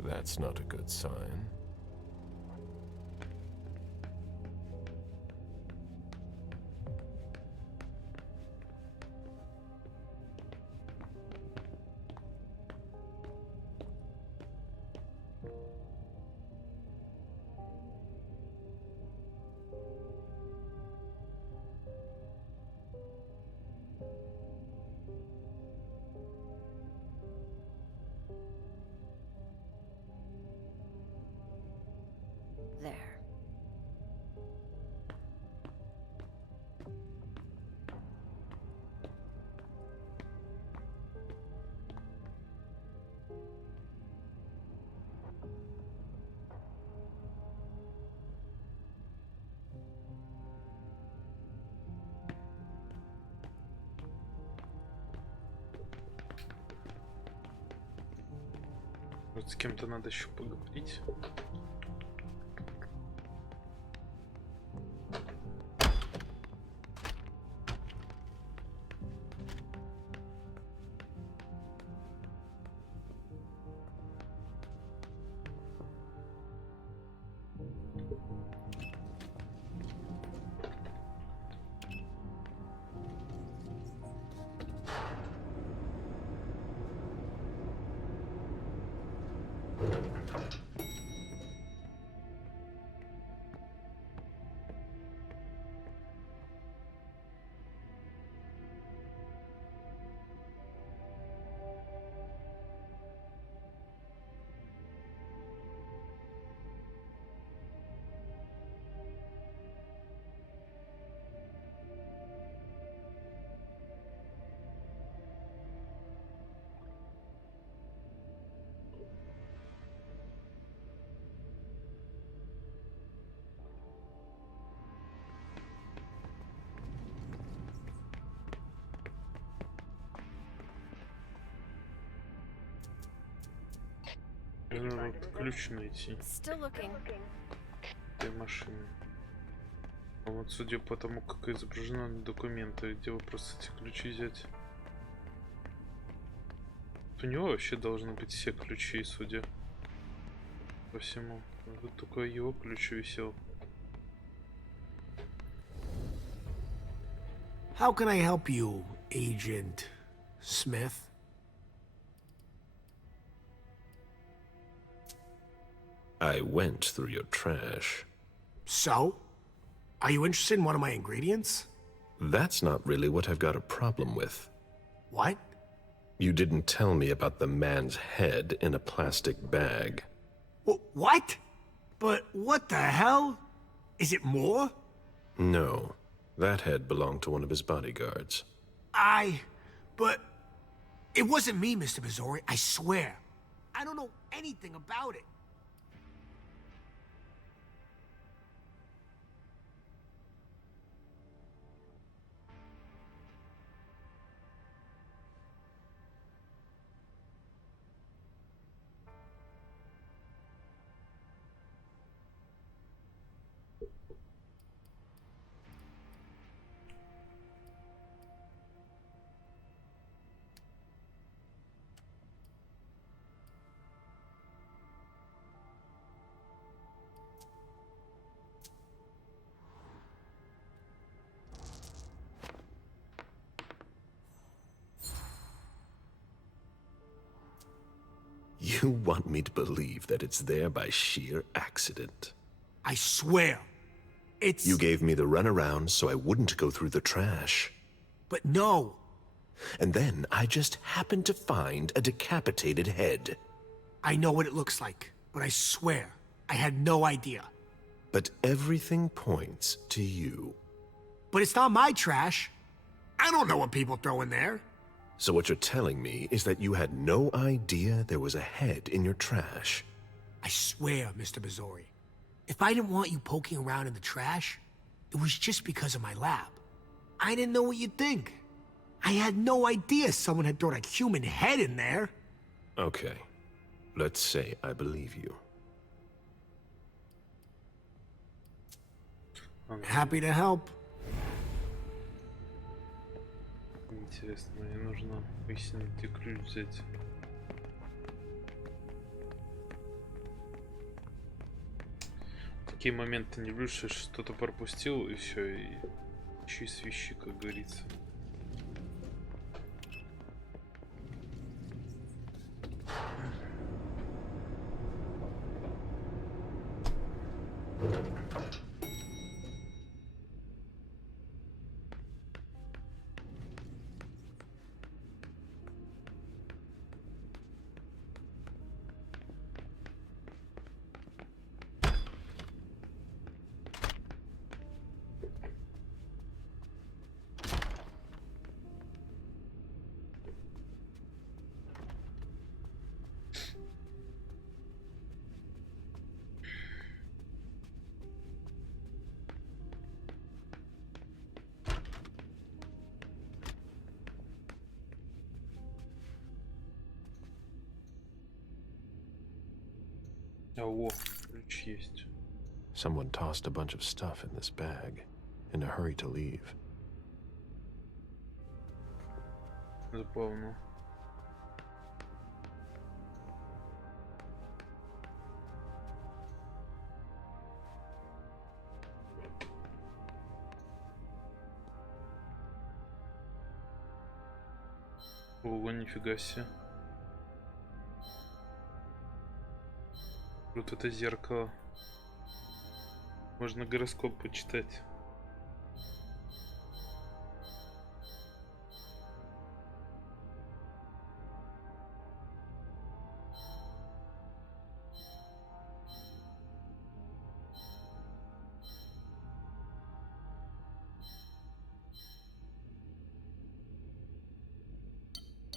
That's not a good sign. There. Вот с кем-то надо еще поговорить. Надо ключ найти этой машины. А вот судя по тому, как изображено на документах, где вы просто эти ключи взять. У него вообще должны быть все ключи, судя по всему. Вот только его ключ висел. How can I help you, Agent Smith? I went through your trash. So? Are you interested in one of my ingredients? That's not really what I've got a problem with. What? You didn't tell me about the man's head in a plastic bag. What? But what the hell? Is it more? No. That head belonged to one of his bodyguards. But it wasn't me, Mr. Missouri, I swear. I don't know anything about it. You want me to believe that it's there by sheer accident? I swear. It's... You gave me the runaround so I wouldn't go through the trash. But no. And then I just happened to find a decapitated head. I know what it looks like, but I swear, I had no idea. But everything points to you. But it's not my trash. I don't know what people throw in there. So what you're telling me is that you had no idea there was a head in your trash? I swear, Mr. Missouri, if I didn't want you poking around in the trash, it was just because of my lab. I didn't know what you'd think. I had no idea someone had thrown a human head in there. Okay, let's say I believe you. I'm happy to help. Интересно, мне нужно выяснить, где ключ взять. Такие моменты не люблю, что что-то пропустил и все, и ищи свищи, как говорится. О, ключ есть. Someone tossed a bunch of stuff in this bag, in a hurry to leave. Забавно. Ого, нифига себе. Вот это зеркало. Можно гороскоп почитать.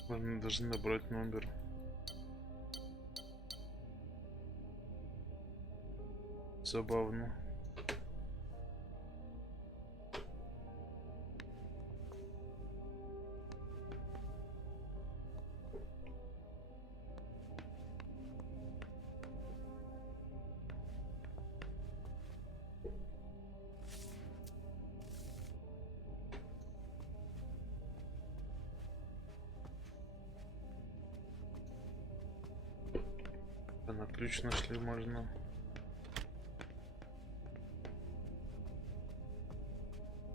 Ладно, должны набрать номер. Забавно. На ключ нашли, можно.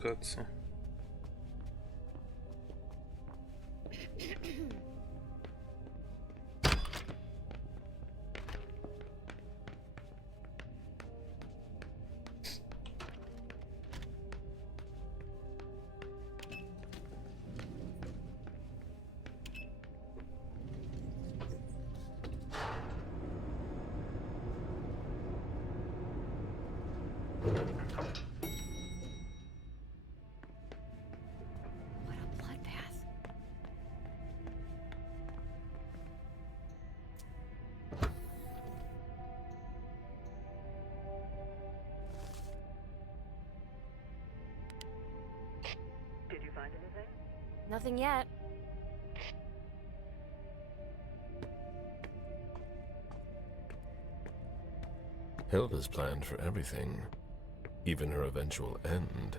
Каться. Nothing yet. Hilda's planned for everything, even her eventual end.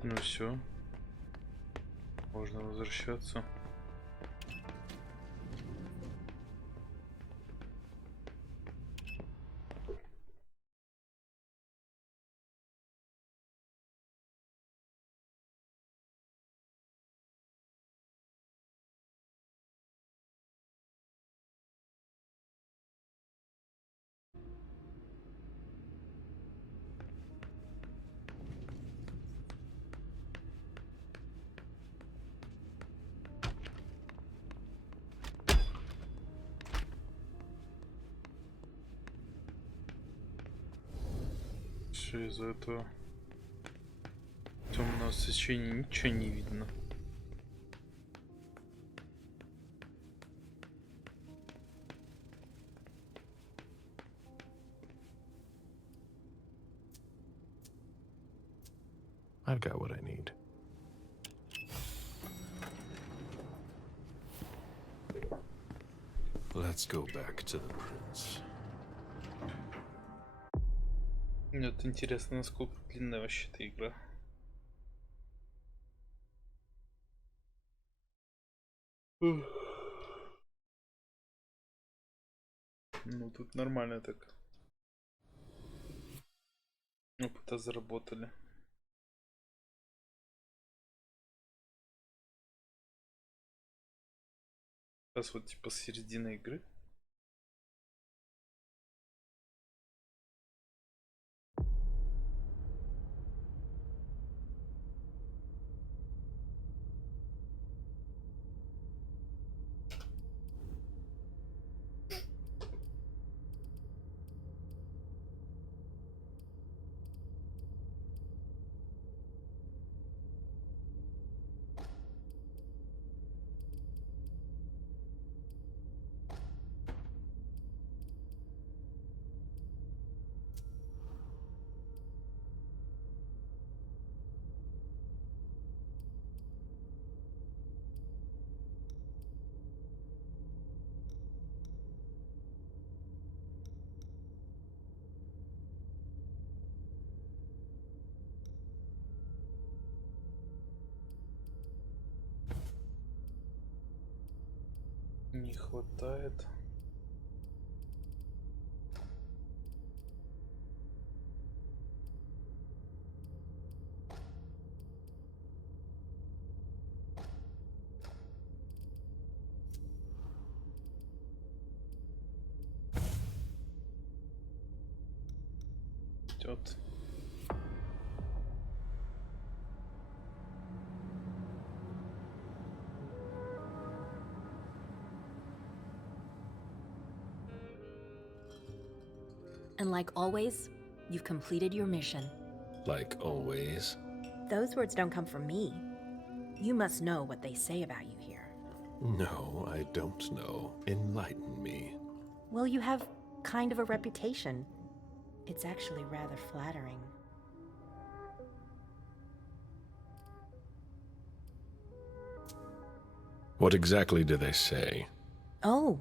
Ну все. Можно возвращаться. Что из-за этого темного свечения ничего не видно. I've got what I need. Let's go back to the prince. Мне вот интересно, насколько длинная вообще эта игра. Ну тут нормально так. Опыта заработали. Сейчас вот типа середина игры. Не хватает. Идет. And like always, you've completed your mission. Like always. Those words don't come from me. You must know what they say about you here. No, I don't know. Enlighten me. Well, you have kind of a reputation. It's actually rather flattering. What exactly do they say? Oh,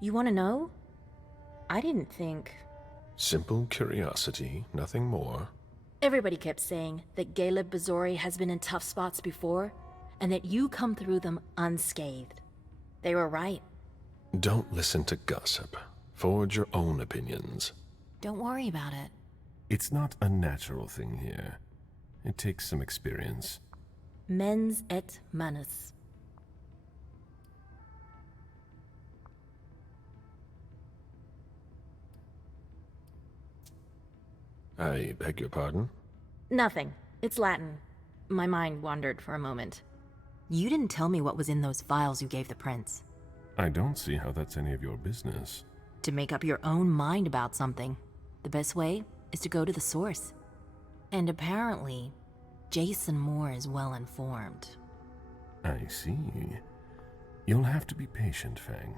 you want to know? I didn't think... Simple curiosity, nothing more. Everybody kept saying that Caleb Bazori has been in tough spots before, and that you come through them unscathed. They were right. Don't listen to gossip. Forge your own opinions. Don't worry about it. It's not a natural thing here. It takes some experience. Mens et manus. I beg your pardon? Nothing. It's Latin. My mind wandered for a moment. You didn't tell me what was in those files you gave the prince. I don't see how that's any of your business. To make up your own mind about something, the best way is to go to the source. And apparently, Jason Moore is well informed. I see. You'll have to be patient, Fang.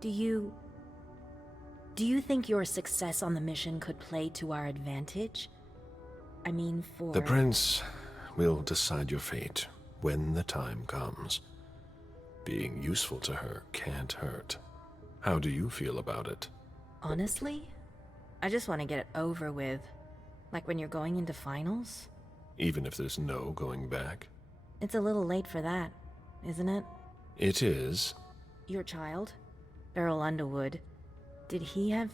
Do you think your success on the mission could play to our advantage? I mean, for... The prince will decide your fate when the time comes. Being useful to her can't hurt. How do you feel about it? Honestly, I just want to get it over with. Like when you're going into finals? Even if there's no going back? It's a little late for that, isn't it? It is. Your child, Beryl Underwood, did he have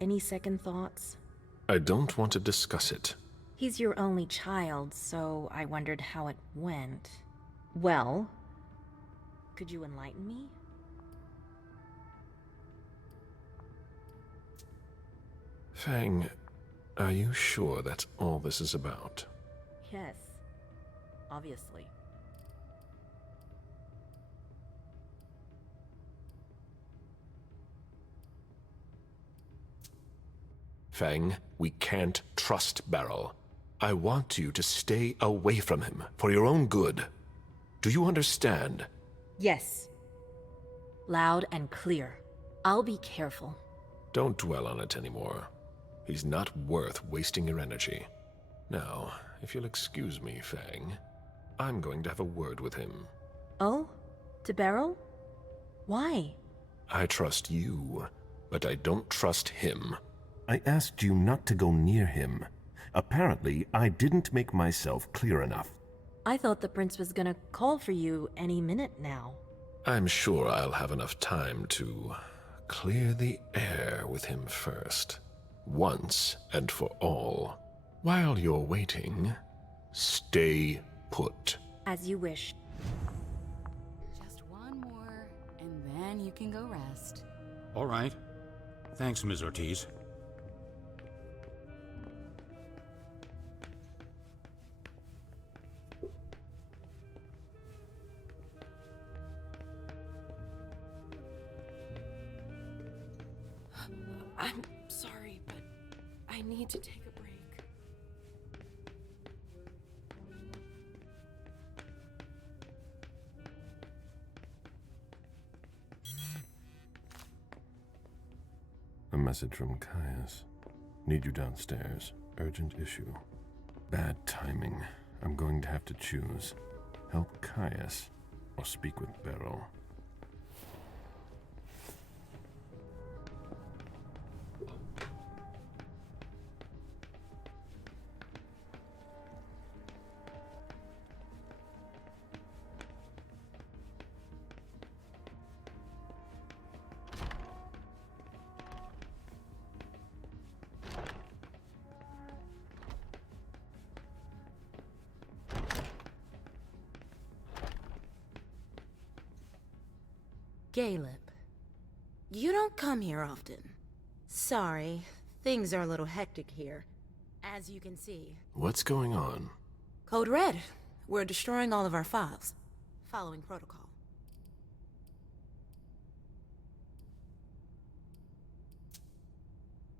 any second thoughts? I don't want to discuss it. He's your only child, so I wondered how it went. Well, could you enlighten me? Fang, are you sure that's all this is about? Yes, obviously. Fang, we can't trust Beryl. I want you to stay away from him, for your own good. Do you understand? Yes. Loud and clear. I'll be careful. Don't dwell on it anymore. He's not worth wasting your energy. Now, if you'll excuse me, Fang, I'm going to have a word with him. Oh? To Beryl? Why? I trust you, but I don't trust him. I asked you not to go near him. Apparently, I didn't make myself clear enough. I thought the prince was gonna call for you any minute now. I'm sure I'll have enough time to clear the air with him first. Once and for all. While you're waiting, stay put. As you wish. Just one more, and then you can go rest. All right. Thanks, Ms. Ortiz. I'm sorry, but I need to take a break. A message from Caius. Need you downstairs. Urgent issue. Bad timing. I'm going to have to choose. Help Caius or speak with Beryl. Caleb, you don't come here often. Sorry, things are a little hectic here. As you can see. What's going on? Code Red. We're destroying all of our files. Following protocol.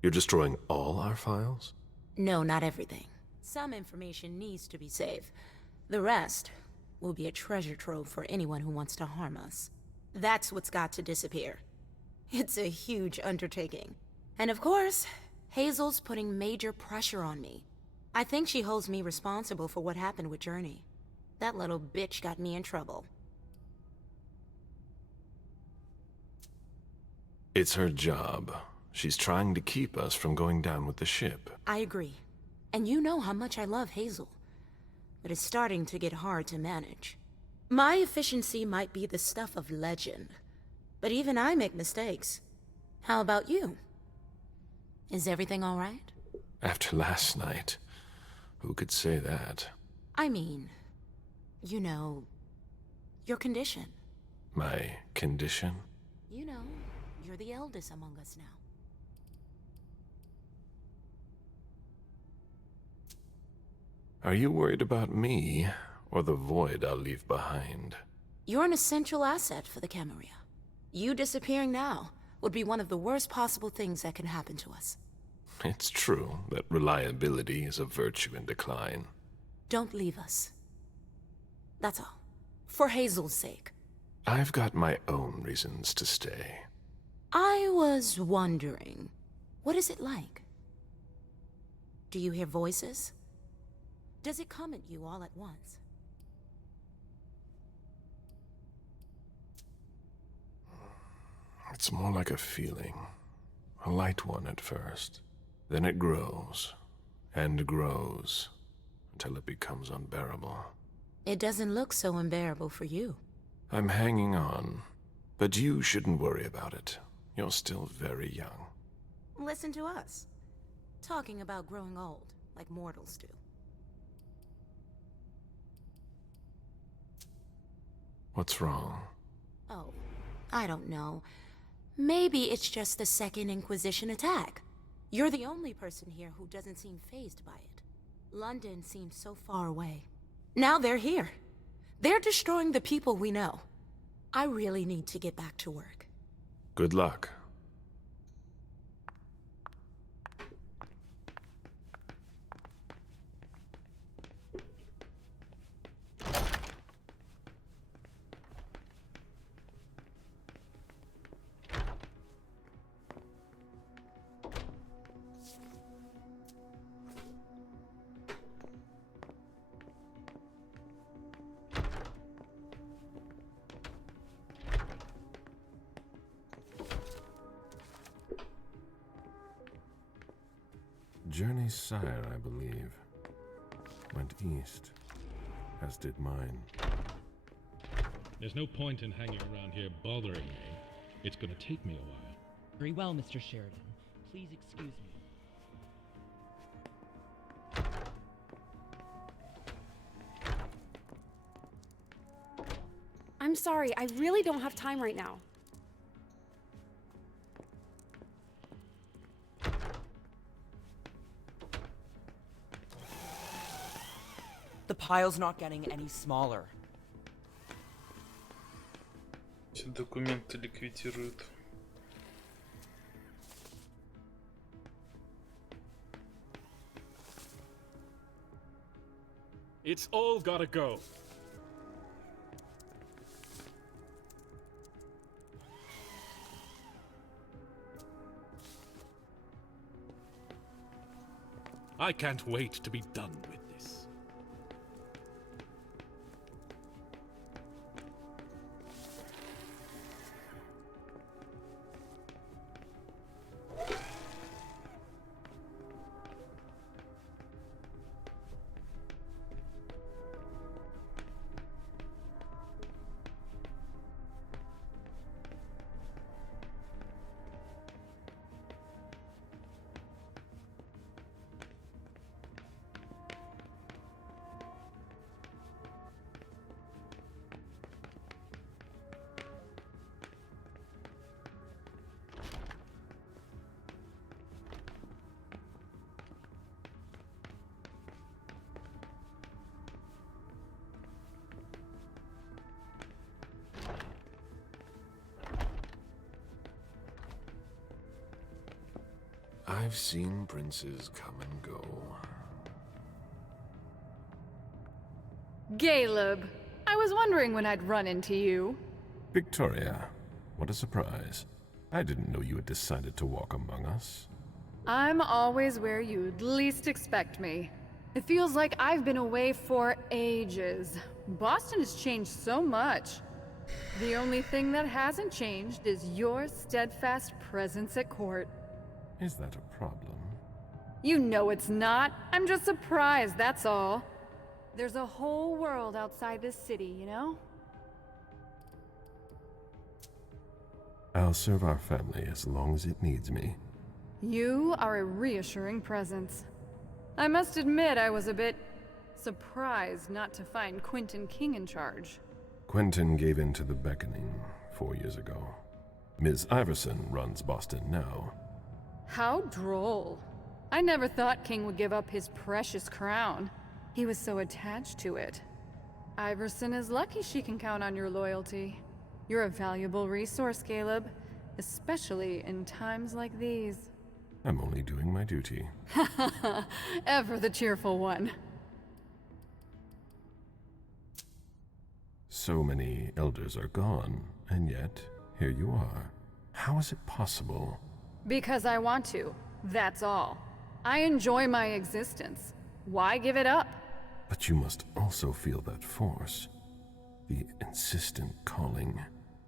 You're destroying all our files? No, not everything. Some information needs to be saved. The rest will be a treasure trove for anyone who wants to harm us. That's what's got to disappear. It's a huge undertaking. And of course, Hazel's putting major pressure on me. I think she holds me responsible for what happened with Journey. That little bitch got me in trouble. It's her job. She's trying to keep us from going down with the ship. I agree. And you know how much I love Hazel. But it's starting to get hard to manage. My efficiency might be the stuff of legend, but even I make mistakes. How about you? Is everything all right? After last night, who could say that? I mean, you know, your condition. My condition? You know, you're the eldest among us now. Are you worried about me, or the void I'll leave behind? You're an essential asset for the Camarilla. You disappearing now would be one of the worst possible things that can happen to us. It's true that reliability is a virtue in decline. Don't leave us. That's all. For Hazel's sake. I've got my own reasons to stay. I was wondering, what is it like? Do you hear voices? Does it come at you all at once? It's more like a feeling. A light one at first. Then it grows, and grows, until it becomes unbearable. It doesn't look so unbearable for you. I'm hanging on. But you shouldn't worry about it. You're still very young. Listen to us. Talking about growing old, like mortals do. What's wrong? Oh, I don't know. Maybe it's just the Second Inquisition attack. You're the only person here who doesn't seem fazed by it. London seems so far away. Now they're here. They're destroying the people we know. I really need to get back to work. Good luck. Journey's sire, I believe, went east, as did mine. There's no point in hanging around here bothering me. It's gonna take me a while. Very well, Mr. Sheridan. Please excuse me. I'm sorry, I really don't have time right now. The pile's not getting any smaller. Документы ликвидируют. It's all gotta go. I can't wait to be done with this. I've seen princes come and go. Caleb, I was wondering when I'd run into you. Victoria, what a surprise. I didn't know you had decided to walk among us. I'm always where you'd least expect me. It feels like I've been away for ages. Boston has changed so much. The only thing that hasn't changed is your steadfast presence at court. Is that a problem? You know it's not. I'm just surprised, that's all. There's a whole world outside this city, you know? I'll serve our family as long as it needs me. You are a reassuring presence. I must admit I was a bit surprised not to find Quentin King in charge. Quentin gave in to the beckoning 4 years ago. Ms. Iverson runs Boston now. How droll. I never thought King would give up his precious crown. He was so attached to it. Iverson is lucky she can count on your loyalty. You're a valuable resource, Caleb, especially in times like these. I'm only doing my duty. Ever the cheerful one. So many elders are gone, and yet, here you are. How is it possible? Because I want to, that's all. I enjoy my existence. Why give it up? But you must also feel that force. The insistent calling,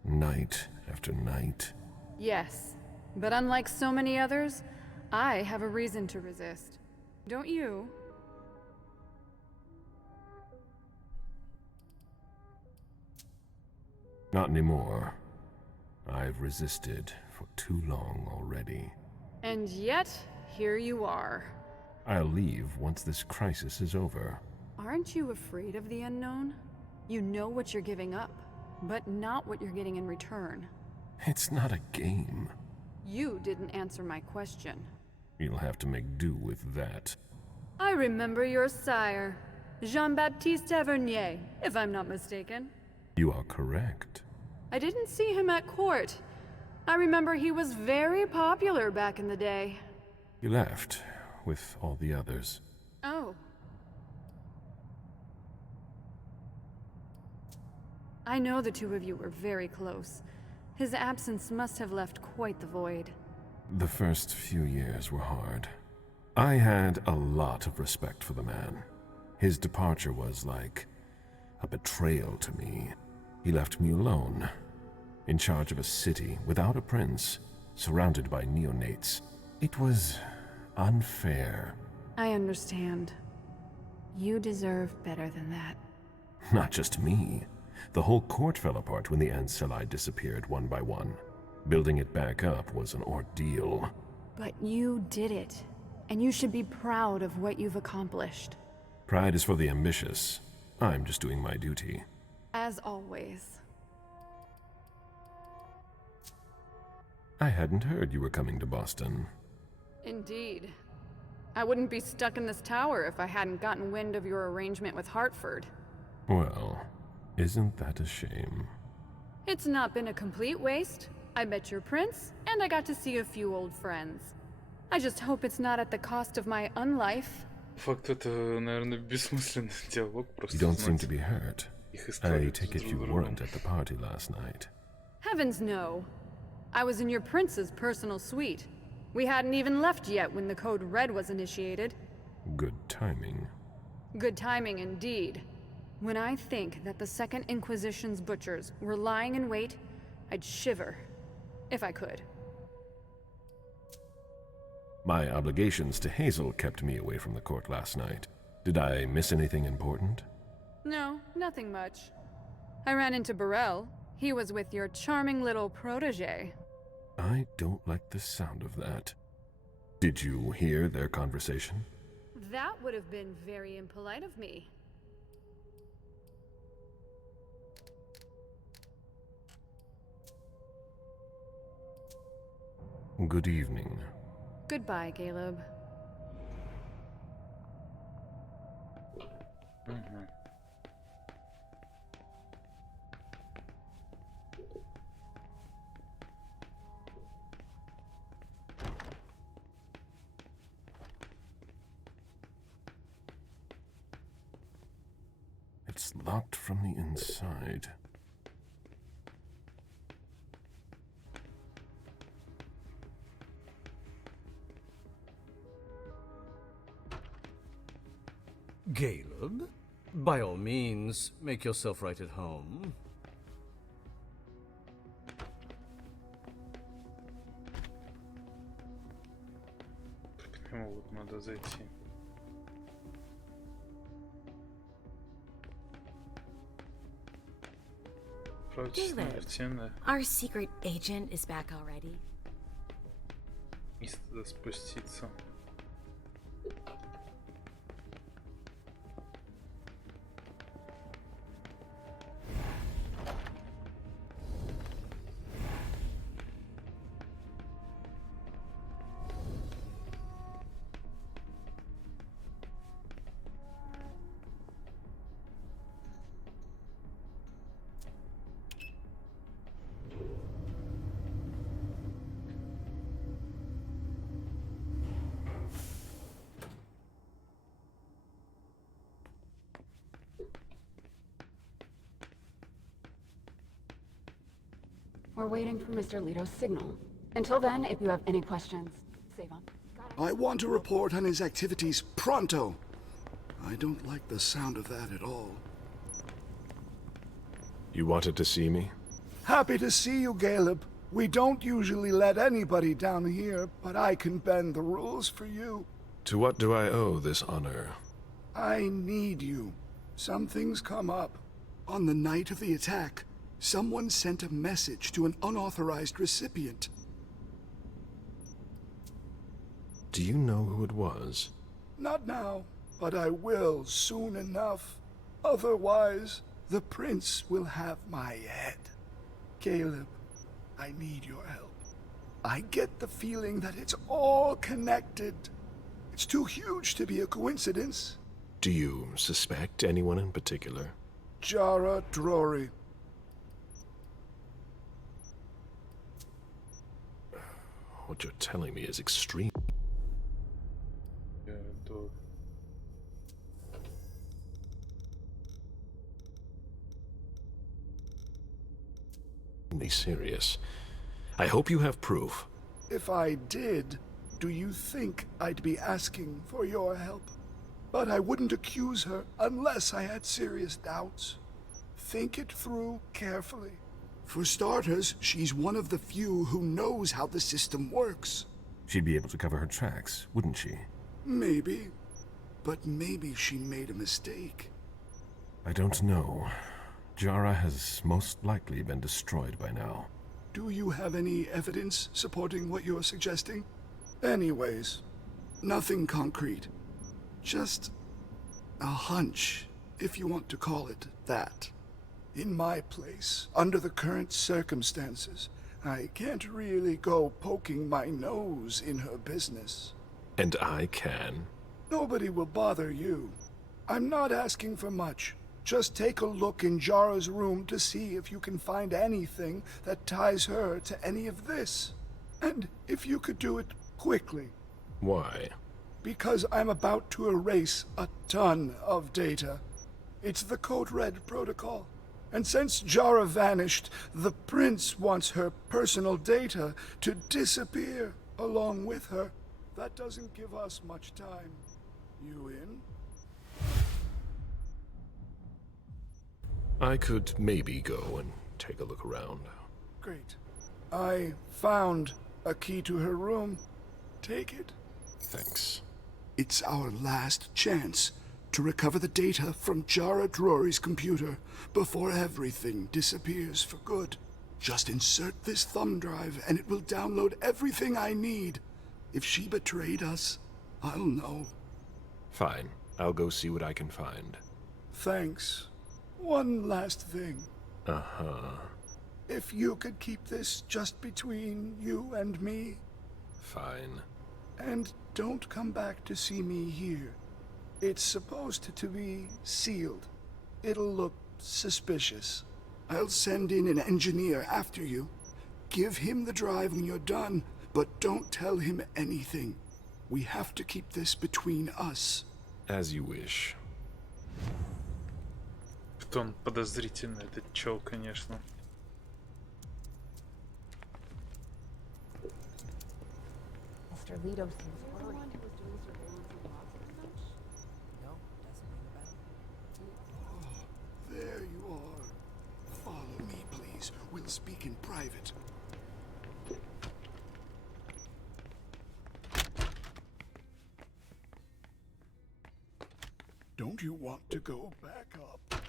night after night. Yes, but unlike so many others, I have a reason to resist. Don't you? Not anymore. I've resisted for too long already. And yet, here you are. I'll leave once this crisis is over. Aren't you afraid of the unknown? You know what you're giving up, but not what you're getting in return. It's not a game. You didn't answer my question. You'll have to make do with that. I remember your sire, Jean-Baptiste Tavernier, if I'm not mistaken. You are correct. I didn't see him at court. I remember he was very popular back in the day. He left with all the others. Oh. I know the two of you were very close. His absence must have left quite the void. The first few years were hard. I had a lot of respect for the man. His departure was like a betrayal to me. He left me alone, in charge of a city without a prince, surrounded by neonates. It was unfair. I understand. You deserve better than that. Not just me. The whole court fell apart when the Anceli disappeared one by one. Building it back up was an ordeal. But you did it, and you should be proud of what you've accomplished. Pride is for the ambitious. I'm just doing my duty. As always. I hadn't heard you were coming to Boston. Indeed. I wouldn't be stuck in this tower if I hadn't gotten wind of your arrangement with Hartford. Well, isn't that a shame? It's not been a complete waste. I met your prince, and I got to see a few old friends. I just hope it's not at the cost of my unlife. Факт, это, наверное, бессмысленный диалог. Просто You don't seem to be hurt. Их I истории take it друг you с другом. weren't at the party last night. Heavens no. I was in your prince's personal suite. We hadn't even left yet when the Code Red was initiated. Good timing. Good timing indeed. When I think that the Second Inquisition's butchers were lying in wait, I'd shiver. If I could. My obligations to Hazel kept me away from the court last night. Did I miss anything important? No, nothing much. I ran into Burrell. He was with your charming little protege. I don't like the sound of that. Did you hear their conversation? That would have been very impolite of me. Good evening. Goodbye, Caleb. It's locked from the inside. Caleb, by all means, make yourself right at home. Как мимо вот надо зайти. Правда, смертельно. Our secret agent is back already. И туда спуститься. We're waiting for Mr. Leto's signal. Until then, if you have any questions, save on. I want to report on his activities pronto. I don't like the sound of that at all. You wanted to see me? Happy to see you, Caleb. We don't usually let anybody down here, but I can bend the rules for you. To what do I owe this honor? I need you. Something's come up. On the night of the attack, Someone sent a message to an unauthorized recipient. Do you know who it was? Not now, but I will soon enough. Otherwise, the prince will have my head. Caleb, I need your help. I get the feeling that it's all connected. It's too huge to be a coincidence. Do you suspect anyone in particular? Jara Drory. What you're telling me is extreme. Serious. I hope you have proof. If I did, do you think I'd be asking for your help? But I wouldn't accuse her unless I had serious doubts. Think it through carefully. For starters, she's one of the few who knows how the system works. She'd be able to cover her tracks, wouldn't she? Maybe. But maybe she made a mistake. I don't know. Jara has most likely been destroyed by now. Do you have any evidence supporting what you're suggesting? Anyways, nothing concrete. Just a hunch, if you want to call it that. In my place, under the current circumstances, I can't really go poking my nose in her business. And I can. Nobody will bother you. I'm not asking for much. Just take a look in Jara's room to see if you can find anything that ties her to any of this. And if you could do it quickly. Why? Because I'm about to erase a ton of data. It's the Code Red protocol. And since Jara vanished, the prince wants her personal data to disappear along with her. That doesn't give us much time. You in? I could maybe go and take a look around. Great. I found a key to her room. Take it. Thanks. It's our last chance to recover the data from Jara Drory's computer before everything disappears for good. Just insert this thumb drive and it will download everything I need. If she betrayed us, I'll know. Fine. I'll go see what I can find. Thanks. One last thing. Uh-huh. If you could keep this just between you and me. Fine. And don't come back to see me here. It's supposed to be sealed. It'll look suspicious. I'll send in an engineer after you. Give him the drive when you're done, but don't tell him anything. We have to keep this between us. As you wish. Он подозрительный, этот чел, конечно. Mr. Leto seems worried. No, doesn't ring a bell. There you are. Follow me, please. We'll speak in private. Don't you want to go back up?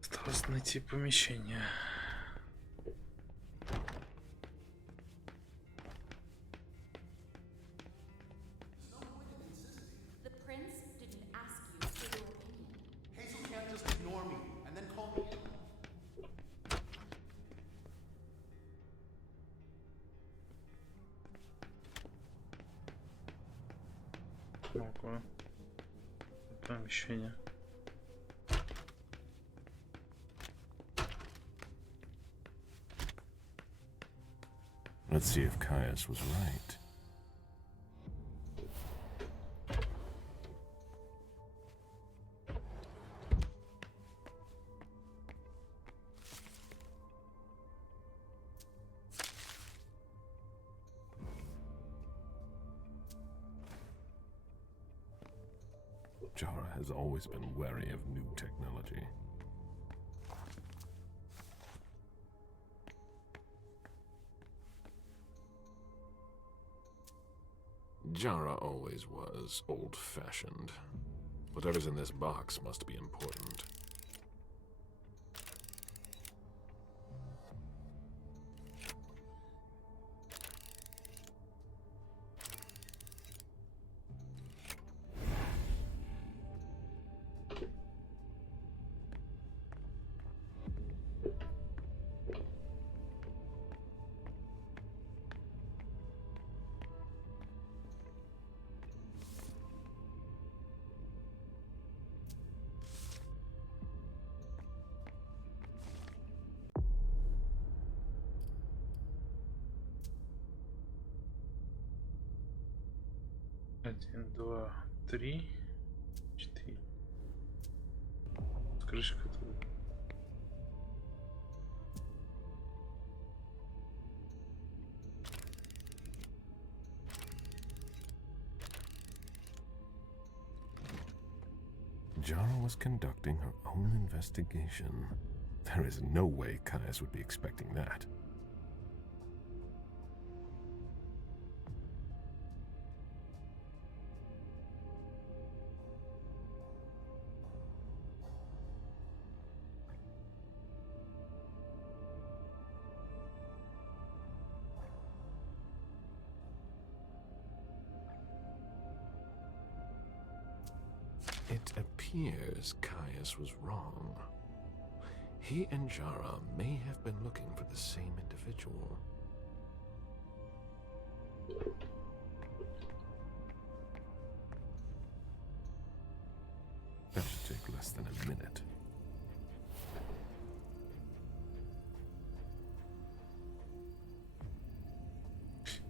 Осталось найти помещение. The prince didn't ask you for your opinion. Hazel can't just ignore me and then call me. кнопку. Помещение. Let's see if Caius was right. Jara has always been wary of new technology. Jara always was old-fashioned. Whatever's in this box must be important. Один, два, три, четыре. Крышка тут. Jara was conducting her own investigation. There is no way Caius would be expecting that. It appears Caius was wrong. He and Jara may have been looking for the same individual. That should take less than a minute.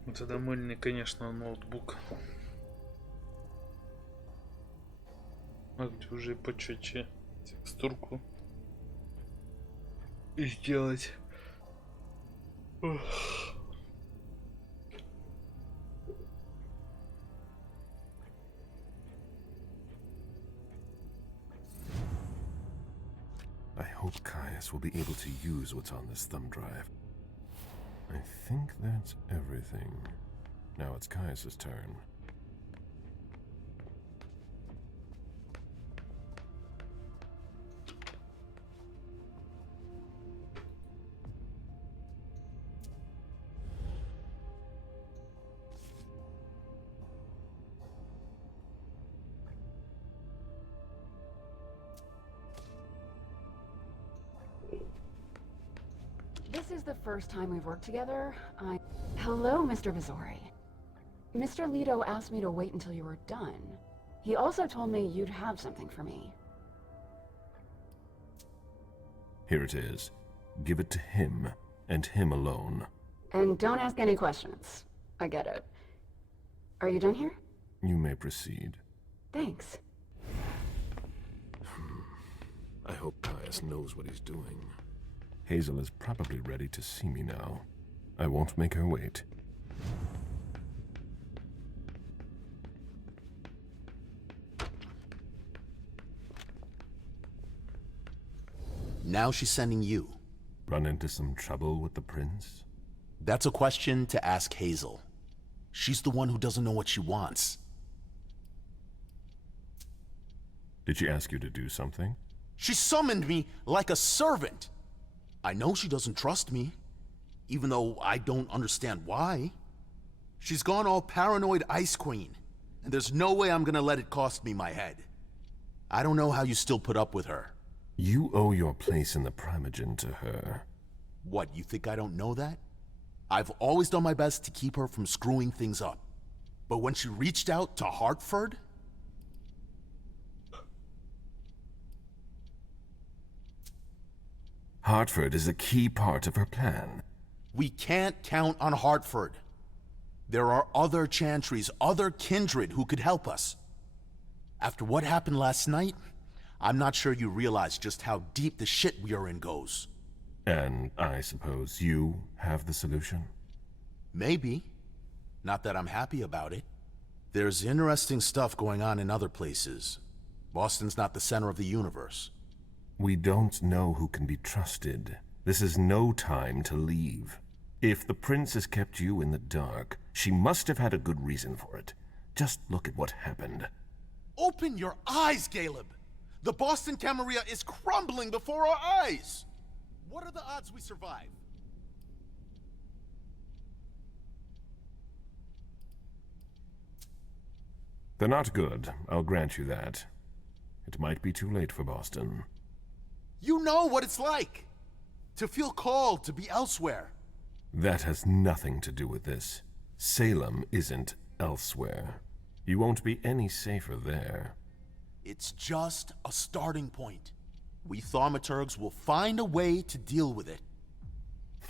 Это мыльный, конечно, ноутбук. А где уже почетче текстурку сделать. I hope Caius will be able to use what's on this thumb drive. I think that's everything. Now it's Caius's turn. This is the first time we've worked together. Hello, Mr. Missouri. Mr. Leto asked me to wait until you were done. He also told me you'd have something for me. Here it is. Give it to him, and him alone. And don't ask any questions. I get it. Are you done here? You may proceed. Thanks. I hope Caius knows what he's doing. Hazel is probably ready to see me now. I won't make her wait. Now she's sending you. Run into some trouble with the prince? That's a question to ask Hazel. She's the one who doesn't know what she wants. Did she ask you to do something? She summoned me like a servant. I know she doesn't trust me, even though I don't understand why. She's gone all paranoid Ice Queen, and there's no way I'm gonna let it cost me my head. I don't know how you still put up with her. You owe your place in the Primogen to her. What, you think I don't know that? I've always done my best to keep her from screwing things up. But when she reached out to Hartford, Hartford is a key part of her plan. We can't count on Hartford. There are other chantries, other kindred who could help us. After what happened last night, I'm not sure you realize just how deep the shit we are in goes. And I suppose you have the solution? Maybe. Not that I'm happy about it. There's interesting stuff going on in other places. Boston's not the center of the universe. We don't know who can be trusted. This is no time to leave. If the prince has kept you in the dark, she must have had a good reason for it. Just look at what happened. Open your eyes, Caleb! The Boston Camarilla is crumbling before our eyes! What are the odds we survive? They're not good, I'll grant you that. It might be too late for Boston. You know what it's like! To feel called to be elsewhere. That has nothing to do with this. Salem isn't elsewhere. You won't be any safer there. It's just a starting point. We thaumaturgs will find a way to deal with it.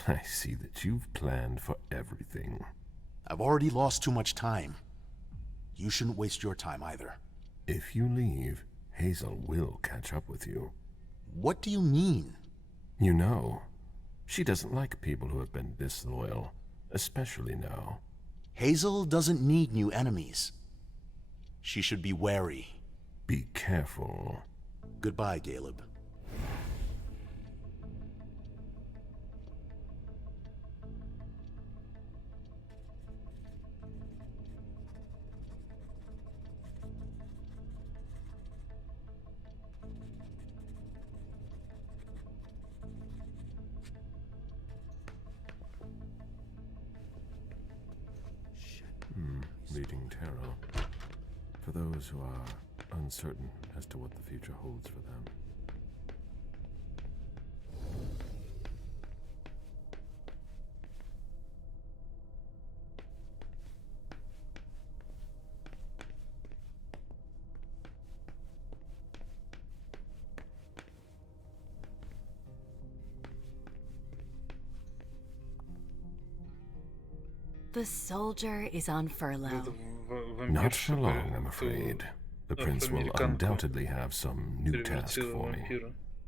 I see that you've planned for everything. I've already lost too much time. You shouldn't waste your time either. If you leave, Hazel will catch up with you. What do you mean? You know, she doesn't like people who have been disloyal, especially now. Hazel doesn't need new enemies. She should be wary. Be careful. Goodbye, Caleb. Reading tarot. For those who are uncertain as to what the future holds for them. The soldier is on furlough. Not for long, I'm afraid. The prince will undoubtedly have some new task for me.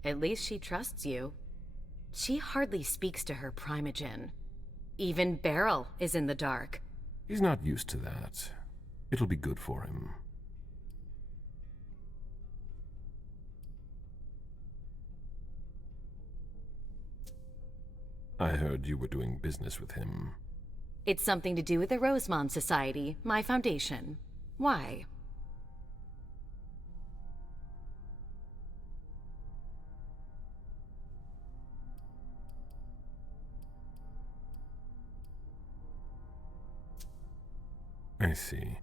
At least she trusts you. She hardly speaks to her primogen. Even Beryl is in the dark. He's not used to that. It'll be good for him. I heard you were doing business with him. It's something to do with the Rosemont Society, my foundation. Why? I see.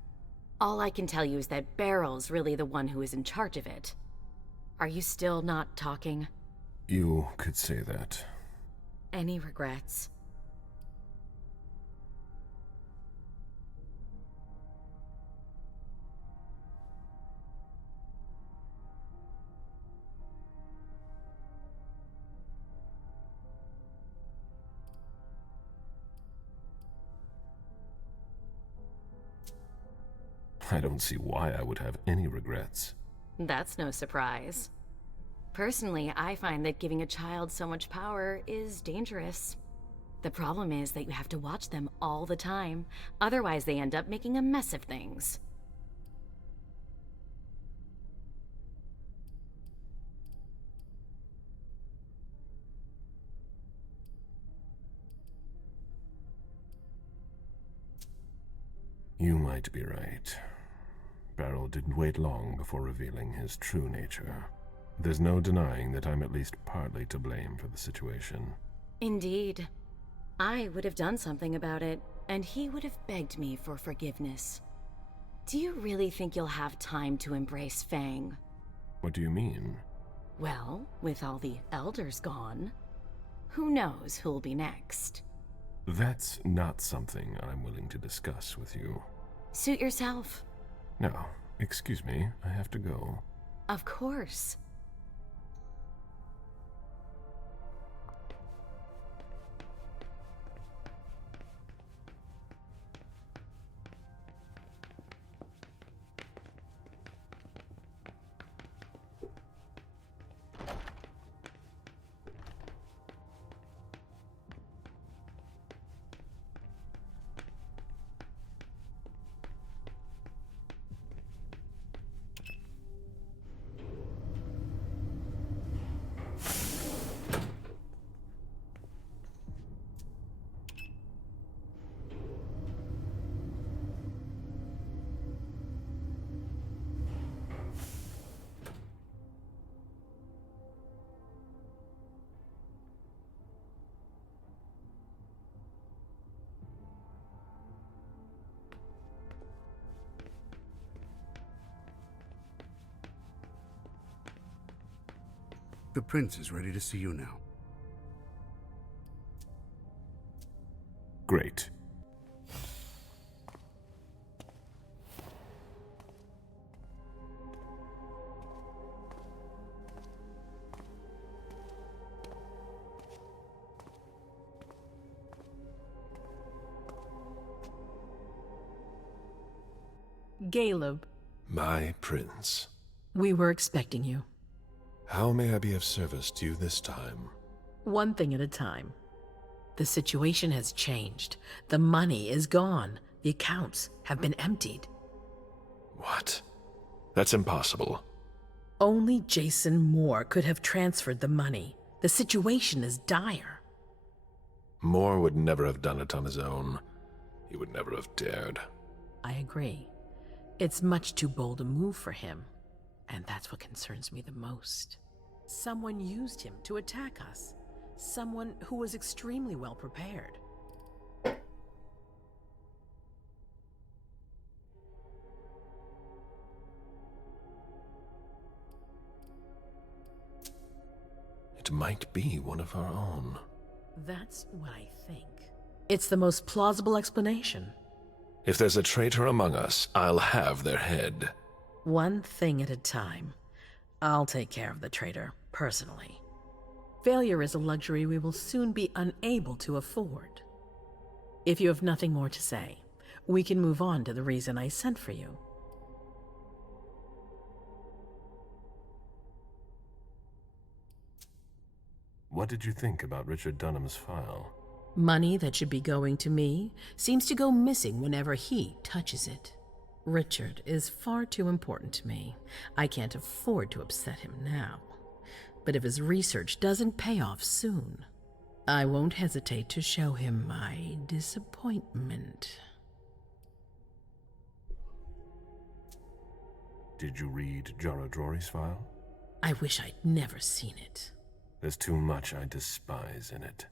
All I can tell you is that Beryl's really the one who is in charge of it. Are you still not talking? You could say that. Any regrets? I don't see why I would have any regrets. That's no surprise. Personally, I find that giving a child so much power is dangerous. The problem is that you have to watch them all the time, otherwise they end up making a mess of things. You might be right. Beryl didn't wait long before revealing his true nature. There's no denying that I'm at least partly to blame for the situation. Indeed. I would have done something about it, and he would have begged me for forgiveness. Do you really think you'll have time to embrace Fang? What do you mean? Well, with all the elders gone, who knows who'll be next? That's not something I'm willing to discuss with you. Suit yourself. No, excuse me, I have to go. Of course. The prince is ready to see you now. Great. Caleb. My prince. We were expecting you. How may I be of service to you this time? One thing at a time. The situation has changed. The money is gone. The accounts have been emptied. What? That's impossible. Only Jason Moore could have transferred the money. The situation is dire. Moore would never have done it on his own. He would never have dared. I agree. It's much too bold a move for him. And that's what concerns me the most. Someone used him to attack us. Someone who was extremely well prepared. It might be one of our own. That's what I think. It's the most plausible explanation. If there's a traitor among us, I'll have their head. One thing at a time. I'll take care of the traitor, personally. Failure is a luxury we will soon be unable to afford. If you have nothing more to say, we can move on to the reason I sent for you. What did you think about Richard Dunham's file? Money that should be going to me seems to go missing whenever he touches it. Richard is far too important to me. I can't afford to upset him now. But if his research doesn't pay off soon, I won't hesitate to show him my disappointment. Did you read Jara Drory's file? I wish I'd never seen it. There's too much I despise in it.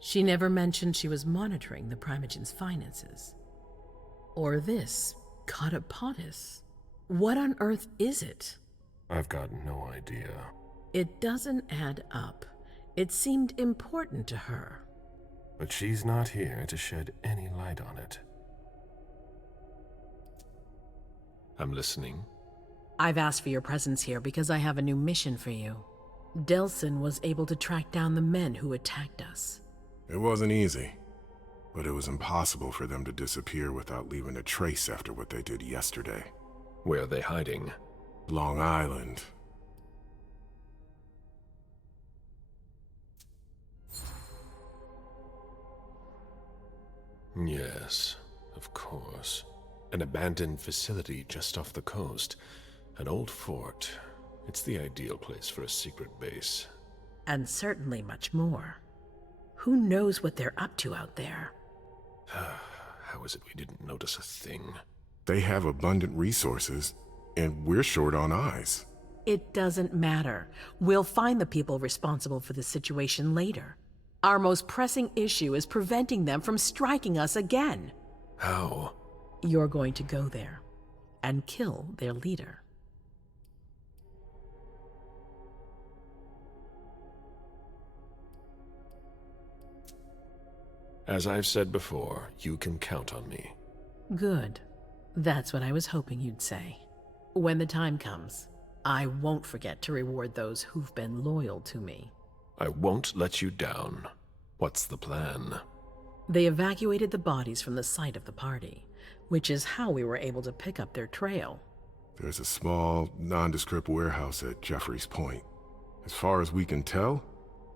She never mentioned she was monitoring the Primogen's finances. Or this Catapotis. What on earth is it? I've got no idea. It doesn't add up. It seemed important to her. But she's not here to shed any light on it. I'm listening. I've asked for your presence here because I have a new mission for you. Delson was able to track down the men who attacked us. It wasn't easy, but it was impossible for them to disappear without leaving a trace after what they did yesterday. Where are they hiding? Long Island. Yes, of course. An abandoned facility just off the coast. An old fort. It's the ideal place for a secret base. And certainly much more. Who knows what they're up to out there? How is it we didn't notice a thing? They have abundant resources, and we're short on eyes. It doesn't matter. We'll find the people responsible for the situation later. Our most pressing issue is preventing them from striking us again. How? You're going to go there and kill their leader. As I've said before, you can count on me. Good. That's what I was hoping you'd say. When the time comes, I won't forget to reward those who've been loyal to me. I won't let you down. What's the plan? They evacuated the bodies from the site of the party, which is how we were able to pick up their trail. There's a small, nondescript warehouse at Jeffrey's Point. As far as we can tell,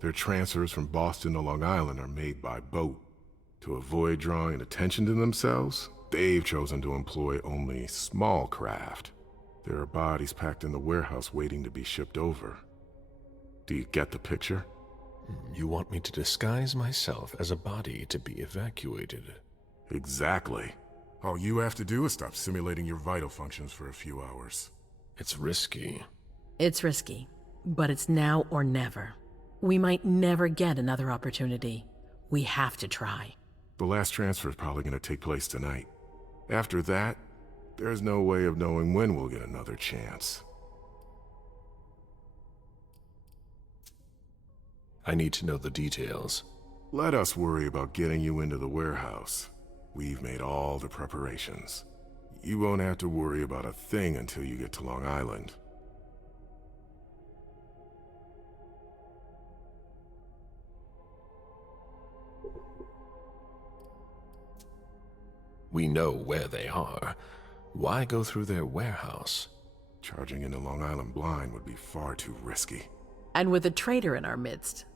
their transfers from Boston to Long Island are made by boat. To avoid drawing attention to themselves, they've chosen to employ only small craft. There are bodies packed in the warehouse waiting to be shipped over. Do you get the picture? You want me to disguise myself as a body to be evacuated? Exactly. All you have to do is stop simulating your vital functions for a few hours. It's risky. It's risky, but it's now or never. We might never get another opportunity. We have to try. The last transfer is probably going to take place tonight. After that, there's no way of knowing when we'll get another chance. I need to know the details. Let us worry about getting you into the warehouse. We've made all the preparations. You won't have to worry about a thing until you get to Long Island. We know where they are. Why go through their warehouse? Charging into Long Island blind would be far too risky. And with a traitor in our midst,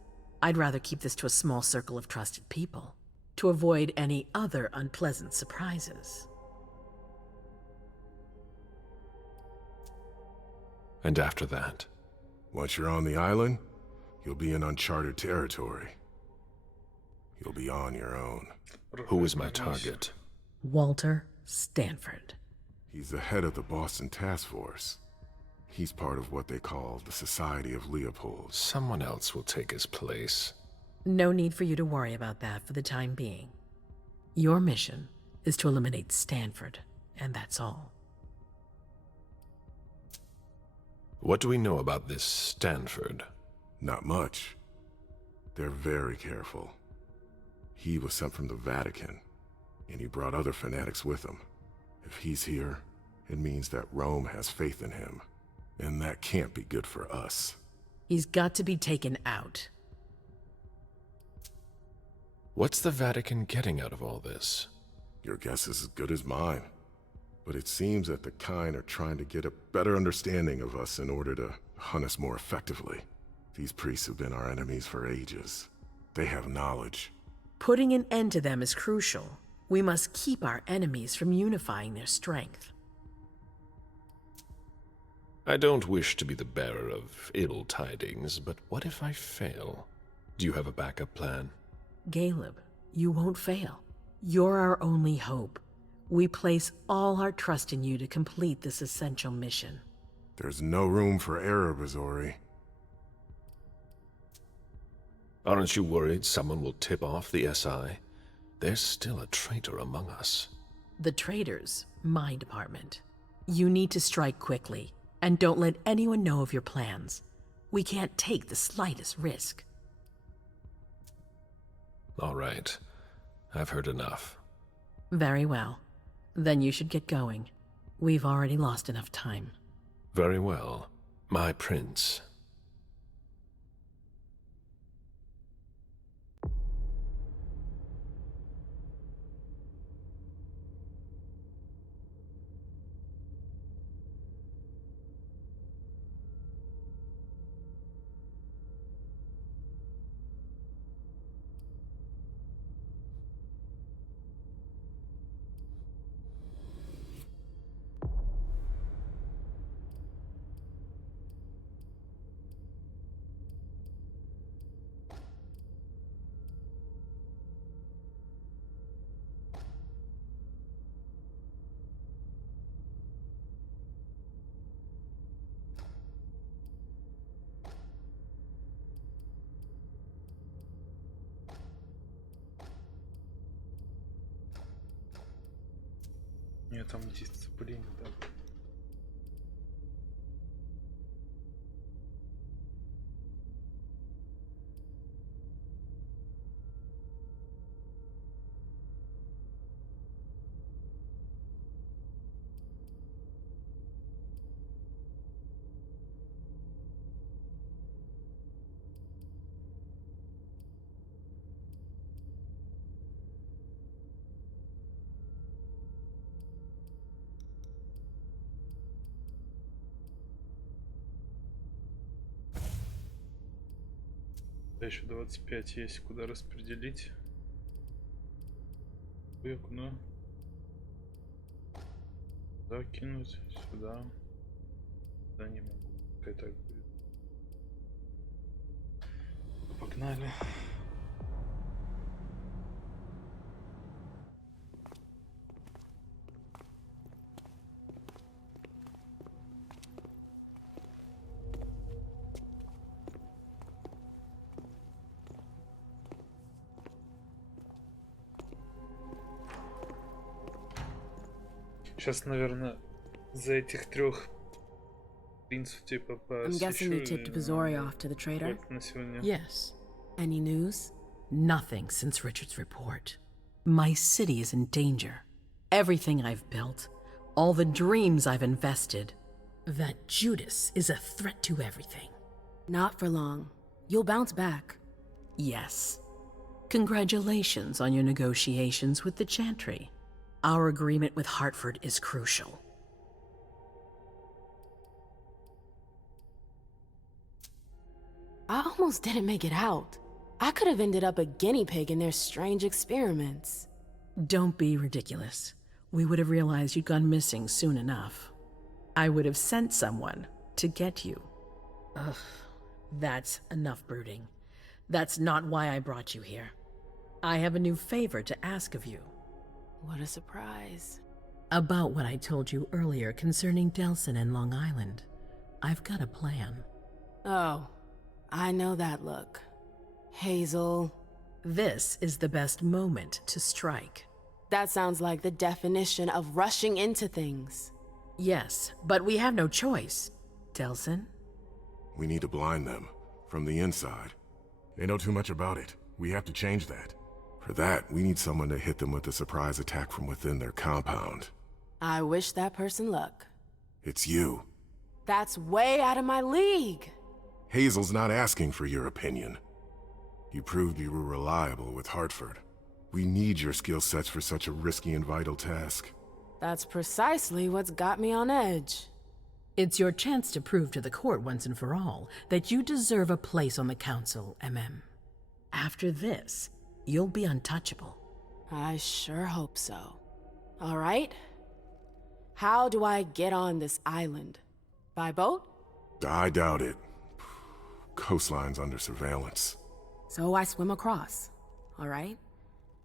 I'd rather keep this to a small circle of trusted people, to avoid any other unpleasant surprises. And after that? Once you're on the island, you'll be in uncharted territory. You'll be on your own. Who is my target? Walter Stanford. He's the head of the Boston Task Force. He's part of what they call the Society of Leopold. Someone else will take his place. No need for you to worry about that for the time being. Your mission is to eliminate Stanford, and that's all. What do we know about this Stanford? Not much. They're very careful. He was sent from the Vatican, and he brought other fanatics with him. If he's here, it means that Rome has faith in him, and that can't be good for us. He's got to be taken out. What's the Vatican getting out of all this? Your guess is as good as mine. But it seems that the kind are trying to get a better understanding of us in order to hunt us more effectively. These priests have been our enemies for ages. They have knowledge. Putting an end to them is crucial. We must keep our enemies from unifying their strength. I don't wish to be the bearer of ill tidings, but what if I fail? Do you have a backup plan? Caleb, you won't fail. You're our only hope. We place all our trust in you to complete this essential mission. There's no room for error, Bizori. Aren't you worried someone will tip off the SI? There's still a traitor among us. The traitors, my department. You need to strike quickly, and don't let anyone know of your plans. We can't take the slightest risk. All right. I've heard enough. Very well. Then you should get going. We've already lost enough time. Very well, my prince. Нет, там дисциплина, да. Еще 25 есть куда распределить. Куда? Сюда кинуть, сюда. Да не могу. Пускай так будет. Погнали. Сейчас, наверное, за этих трех принцев типа I'm guessing you tipped Bizori off to the traitor? Yes. Any news? Nothing since Richard's report. My city is in danger. Everything I've built, all the dreams I've invested. That Judas is a threat to everything. Not for long. You'll bounce back. Yes. Congratulations on your negotiations with the Chantry. Our agreement with Hartford is crucial. I almost didn't make it out. I could have ended up a guinea pig in their strange experiments. Don't be ridiculous. We would have realized you'd gone missing soon enough. I would have sent someone to get you. Ugh, that's enough brooding. That's not why I brought you here. I have a new favor to ask of you. What a surprise. About what I told you earlier concerning Delson and Long Island. I've got a plan. Oh, I know that look. Hazel. This is the best moment to strike. That sounds like the definition of rushing into things. Yes, but we have no choice. Delson? We need to blind them, from the inside. They know too much about it. We have to change that. For that, we need someone to hit them with a surprise attack from within their compound. I wish that person luck. It's you. That's way out of my league. Hazel's not asking for your opinion. You proved you were reliable with Hartford. We need your skill sets for such a risky and vital task. That's precisely what's got me on edge. It's your chance to prove to the court once and for all that you deserve a place on the council, MM. After this, you'll be untouchable. I sure hope so. All right. How do I get on this island? By boat? I doubt it. Coastline's under surveillance. So I swim across. All right.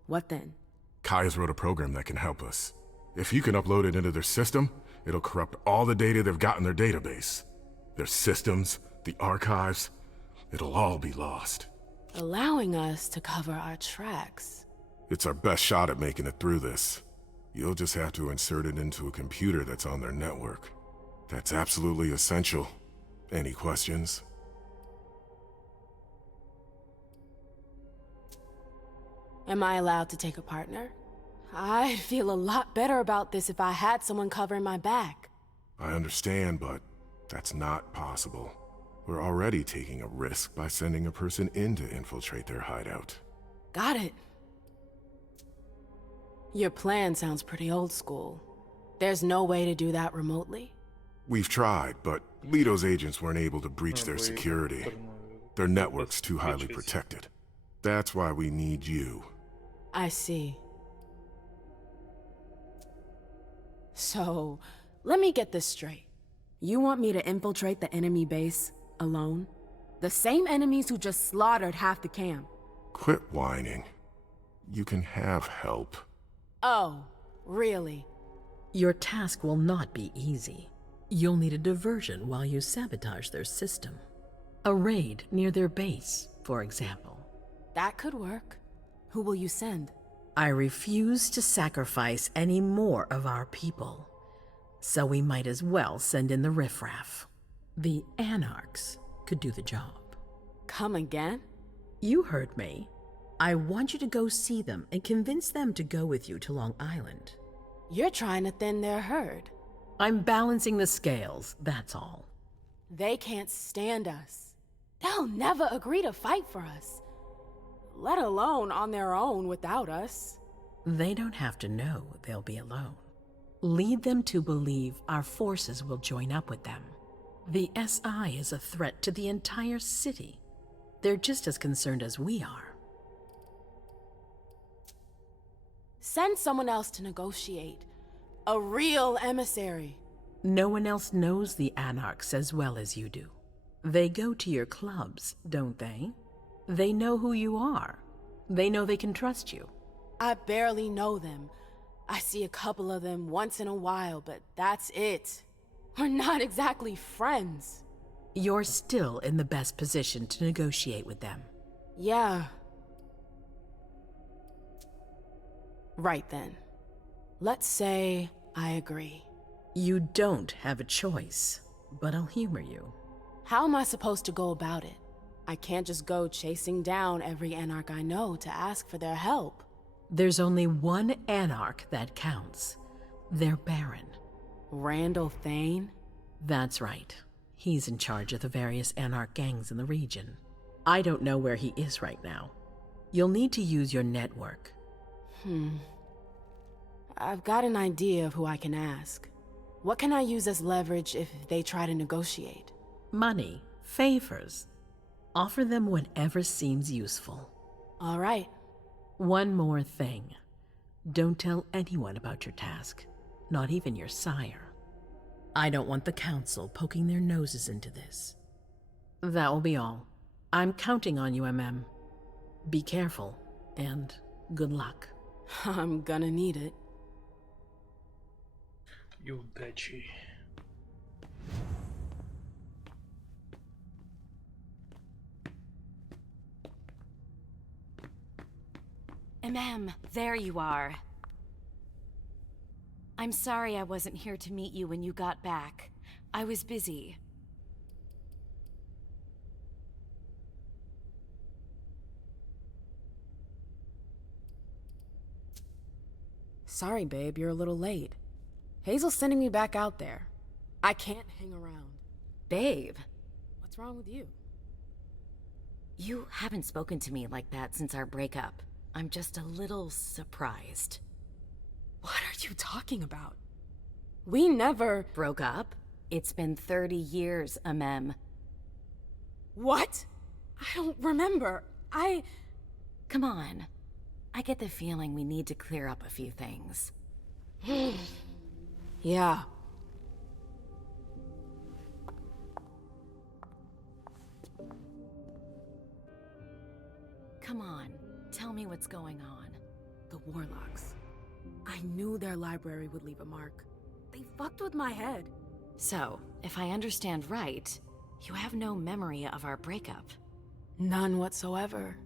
What then? Kaya's wrote a program that can help us. If you can upload it into their system, it'll corrupt all the data they've got in their database. Their systems, the archives, it'll all be lost. Allowing us to cover our tracks. It's our best shot at making it through this. You'll just have to insert it into a computer that's on their network. That's absolutely essential. Any questions? Am I allowed to take a partner? I'd feel a lot better about this if I had someone covering my back. I understand, but that's not possible. We're already taking a risk by sending a person in to infiltrate their hideout. Got it. Your plan sounds pretty old school. There's no way to do that remotely? We've tried, but Leto's agents weren't able to breach their security. Their network's too highly protected. That's why we need you. I see. So, let me get this straight. You want me to infiltrate the enemy base alone? The same enemies who just slaughtered half the camp. Quit whining. You can have help. Oh, really? Your task will not be easy. You'll need a diversion while you sabotage their system. A raid near their base, for example. That could work. Who will you send? I refuse to sacrifice any more of our people. So we might as well send in the riffraff. The Anarchs could do the job. Come again? You heard me. I want you to go see them and convince them to go with you to Long Island. You're trying to thin their herd. I'm balancing the scales, that's all. They can't stand us. They'll never agree to fight for us. Let alone on their own without us. They don't have to know they'll be alone. Lead them to believe our forces will join up with them. The SI is a threat to the entire city. They're just as concerned as we are. Send someone else to negotiate. A real emissary. No one else knows the Anarchs as well as you do. They go to your clubs, don't they? They know who you are. They know they can trust you. I barely know them. I see a couple of them once in a while, but that's it. We're not exactly friends. You're still in the best position to negotiate with them. Yeah. Right then. Let's say I agree. You don't have a choice, but I'll humor you. How am I supposed to go about it? I can't just go chasing down every Anarch I know to ask for their help. There's only one Anarch that counts. Their Baron. Randall Thane? That's right. He's in charge of the various Anarch gangs in the region. I don't know where he is right now. You'll need to use your network. I've got an idea of who I can ask. What can I use as leverage if they try to negotiate? Money, favors. Offer them whatever seems useful. All right. One more thing. Don't tell anyone about your task, not even your sire. I don't want the council poking their noses into this. That will be all. I'm counting on you, MM. Be careful, and good luck. I'm gonna need it. И удачи. There you are. I'm sorry I wasn't here to meet you when you got back. I was busy. Sorry, babe, you're a little late. Hazel's sending me back out there. I can't hang around. Babe. What's wrong with you? You haven't spoken to me like that since our breakup. I'm just a little surprised. What are you talking about? We never... Broke up? It's been 30 years, Amem. What? I don't remember. Come on. I get the feeling we need to clear up a few things. Yeah. Come on, tell me what's going on. The Warlocks. I knew their library would leave a mark. They fucked with my head. So, if I understand right, you have no memory of our breakup. None whatsoever.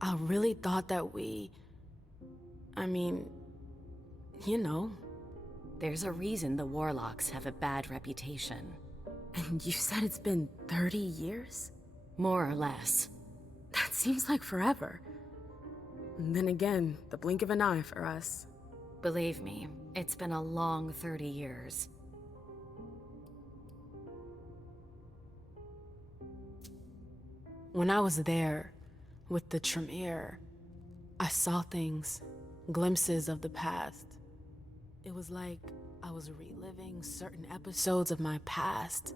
I really thought that we... I mean... you know. There's a reason the Warlocks have a bad reputation. And you said it's been 30 years? More or less. That seems like forever. And then again, the blink of an eye for us. Believe me, it's been a long 30 years. When I was there, with the Tremere, I saw things, glimpses of the past. It was like I was reliving certain episodes of my past.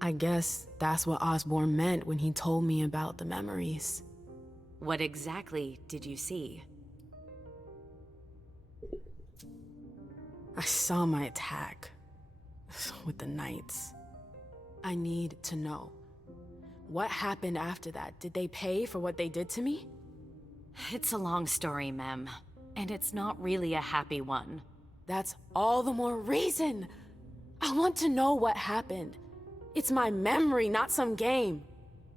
I guess that's what Osborne meant when he told me about the memories. What exactly did you see? I saw my attack with the Knights. I need to know. What happened after that? Did they pay for what they did to me? It's a long story, Mem. And it's not really a happy one. That's all the more reason. I want to know what happened. It's my memory, not some game.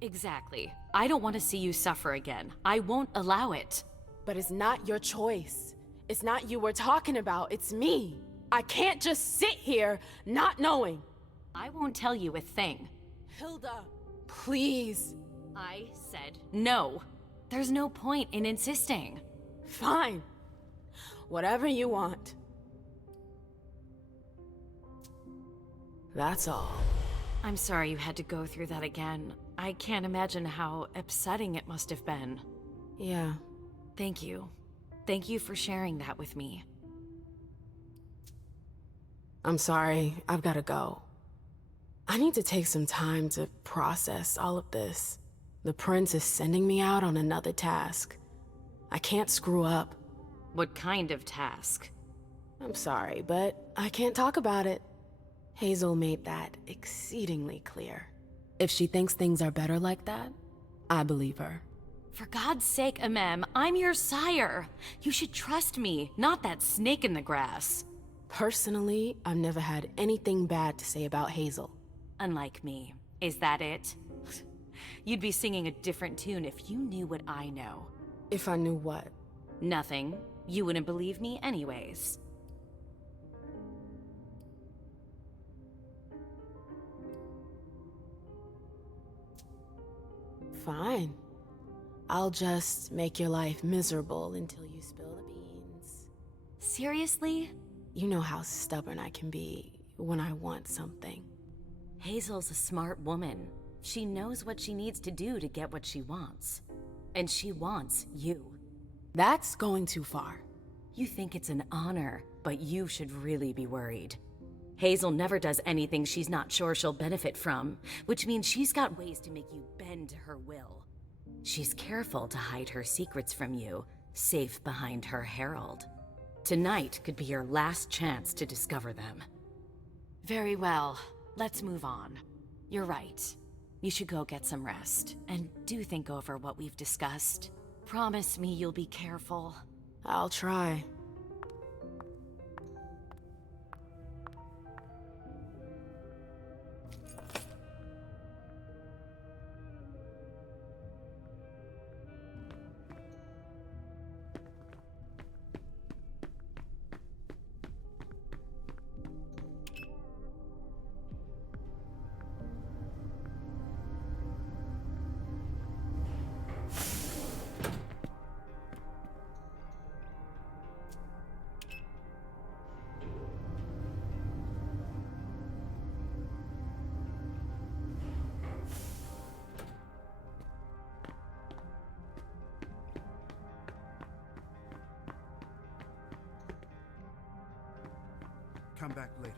Exactly. I don't want to see you suffer again. I won't allow it. But it's not your choice. It's not you we're talking about, it's me. I can't just sit here not knowing. I won't tell you a thing. Hilda, please. I said no. There's no point in insisting. Fine. Whatever you want. That's all. I'm sorry you had to go through that again. I can't imagine how upsetting it must have been. Yeah. Thank you. Thank you for sharing that with me. I'm sorry, I've gotta go. I need to take some time to process all of this. The prince is sending me out on another task. I can't screw up. What kind of task? I'm sorry, but I can't talk about it. Hazel made that exceedingly clear. If she thinks things are better like that, I believe her. For God's sake, Amem, I'm your sire. You should trust me, not that snake in the grass. Personally, I've never had anything bad to say about Hazel. Unlike me. Is that it? You'd be singing a different tune if you knew what I know. If I knew what? Nothing. You wouldn't believe me anyways. Fine. I'll just make your life miserable until you spill the beans. Seriously? You know how stubborn I can be when I want something. Hazel's a smart woman. She knows what she needs to do to get what she wants. And she wants you. That's going too far. You think it's an honor, but you should really be worried. Hazel never does anything she's not sure she'll benefit from, which means she's got ways to make you bend to her will. She's careful to hide her secrets from you, safe behind her herald. Tonight could be your last chance to discover them. Very well. Let's move on. You're right. You should go get some rest, and do think over what we've discussed. Promise me you'll be careful. I'll try. Come back later.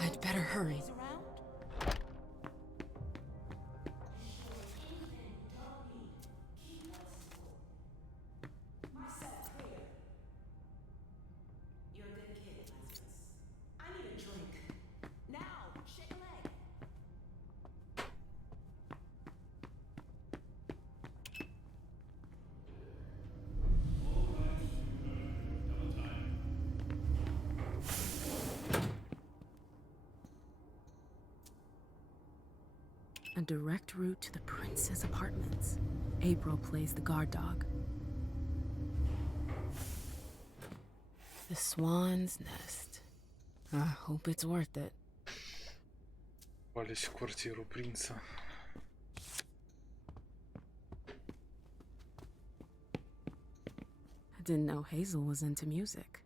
I'd better hurry. A direct route to the prince's apartments. April plays the guard dog. The Swan's Nest. I hope it's worth it. Попались в квартиру принца. I didn't know Hazel was into music.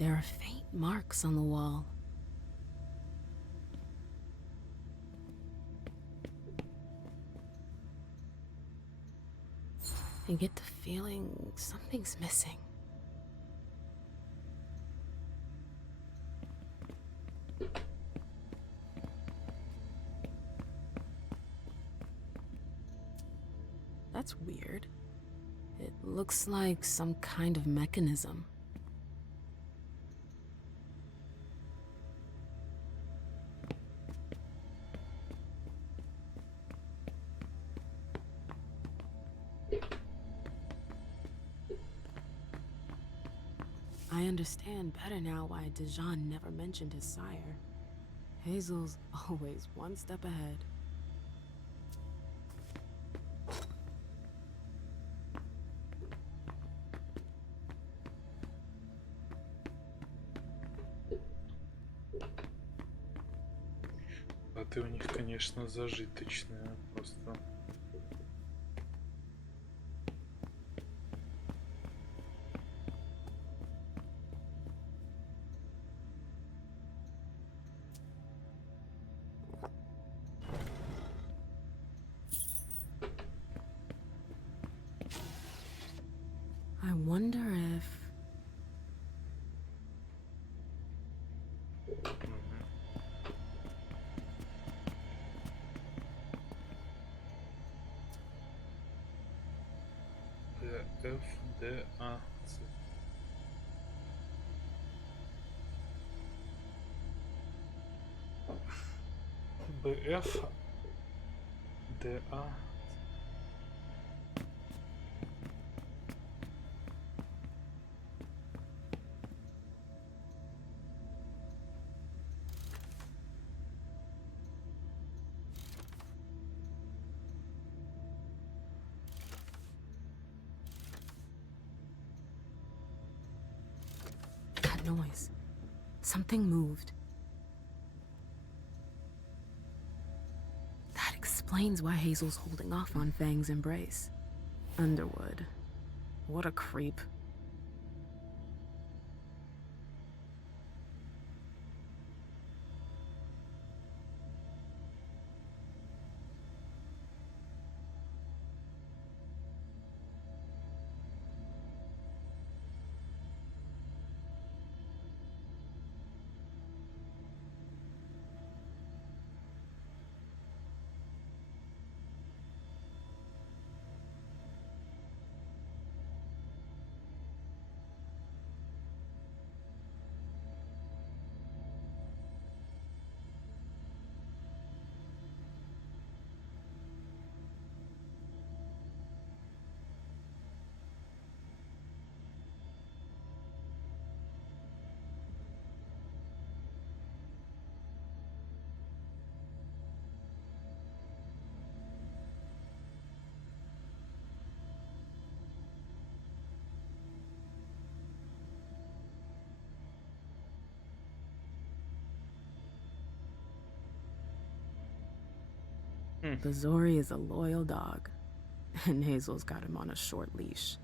There are faint marks on the wall. I get the feeling something's missing. That's weird. It looks like some kind of mechanism. I understand better now why Dijon never mentioned his sire. Hazel's always one step ahead. А ты у них, конечно, зажиточная просто. I wonder if... FDA. BF DA. That noise. Something moved. That explains why Hazel's holding off on Fang's embrace. Underwood. What a creep. Bazori is a loyal dog, and Hazel's got him on a short leash.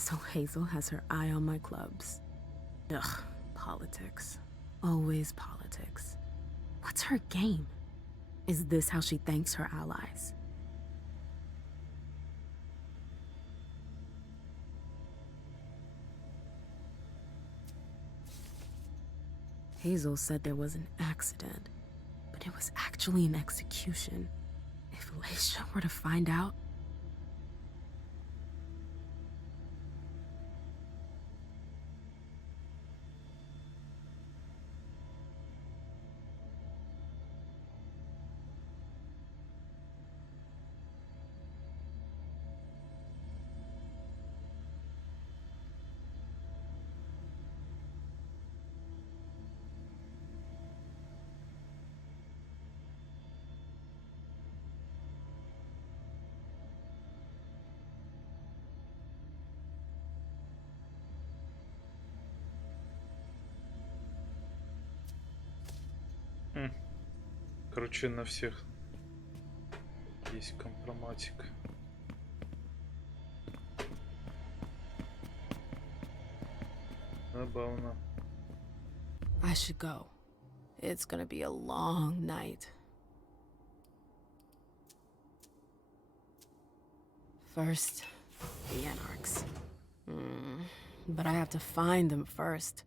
So Hazel has her eye on my clubs. Ugh, politics. Always politics. What's her game? Is this how she thanks her allies? Hazel said there was an accident, but it was actually an execution. If Leisha were to find out... Короче, на всех есть компроматик. Забавно. I should go. It's gonna be a long night. First, the Anarchs. But I have to find them first.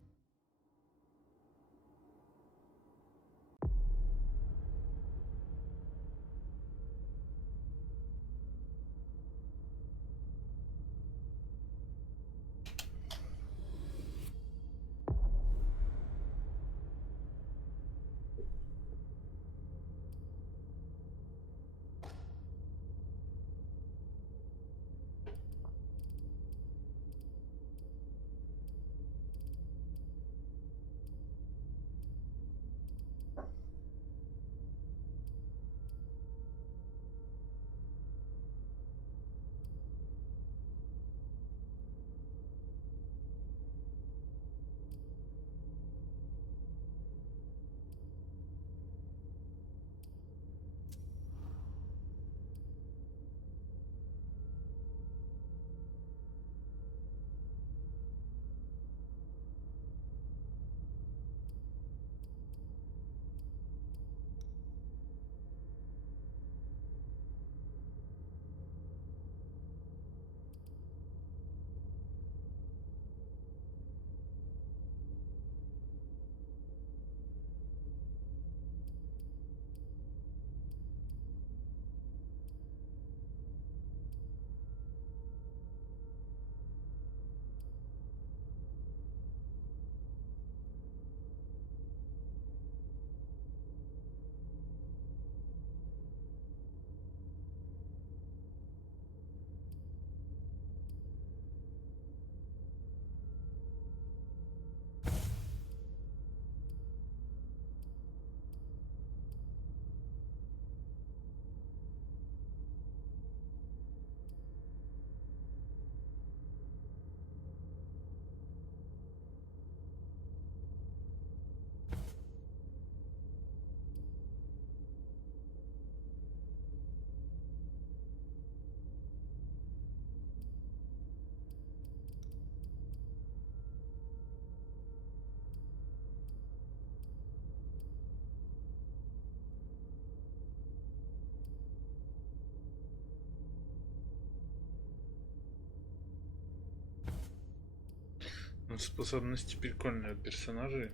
Ну, способности прикольные от персонажей.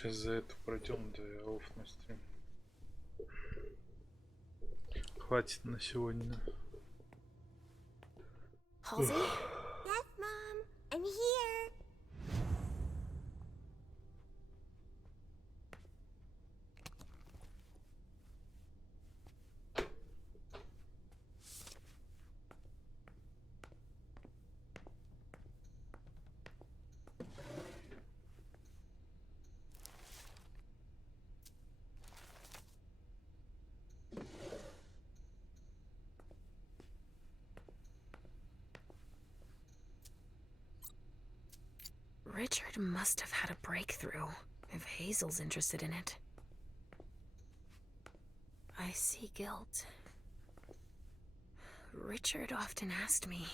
Сейчас за это пройдем, да я офф на стрим. Хватит на сегодня. Halsey? Yes, Mom. I'm here. Richard must have had a breakthrough, if Hazel's interested in it. I see guilt. Richard often asked me.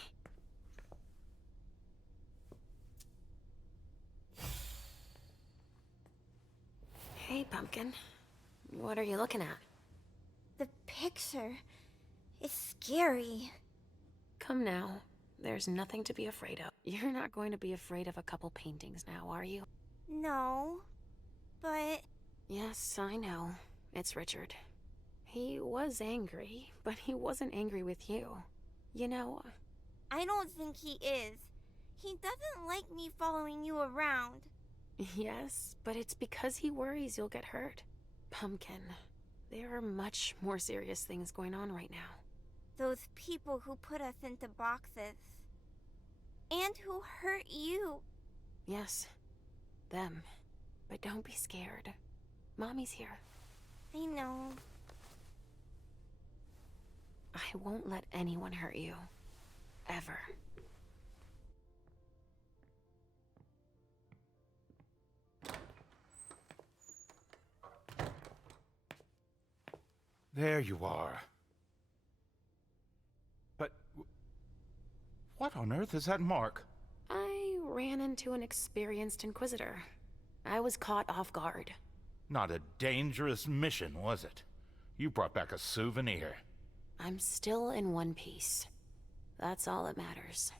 Hey, Pumpkin. What are you looking at? The picture is scary. Come now. There's nothing to be afraid of. You're not going to be afraid of a couple paintings now, are you? No, but... Yes, I know. It's Richard. He was angry, but he wasn't angry with you. You know... I don't think he is. He doesn't like me following you around. Yes, but it's because he worries you'll get hurt. Pumpkin, there are much more serious things going on right now. Those people who put us into boxes. And who hurt you. Yes, them. But don't be scared. Mommy's here. I know. I won't let anyone hurt you. Ever. There you are. But... what on earth is that mark? I ran into an experienced Inquisitor. I was caught off guard. Not a dangerous mission, was it? You brought back a souvenir. I'm still in one piece. That's all that matters.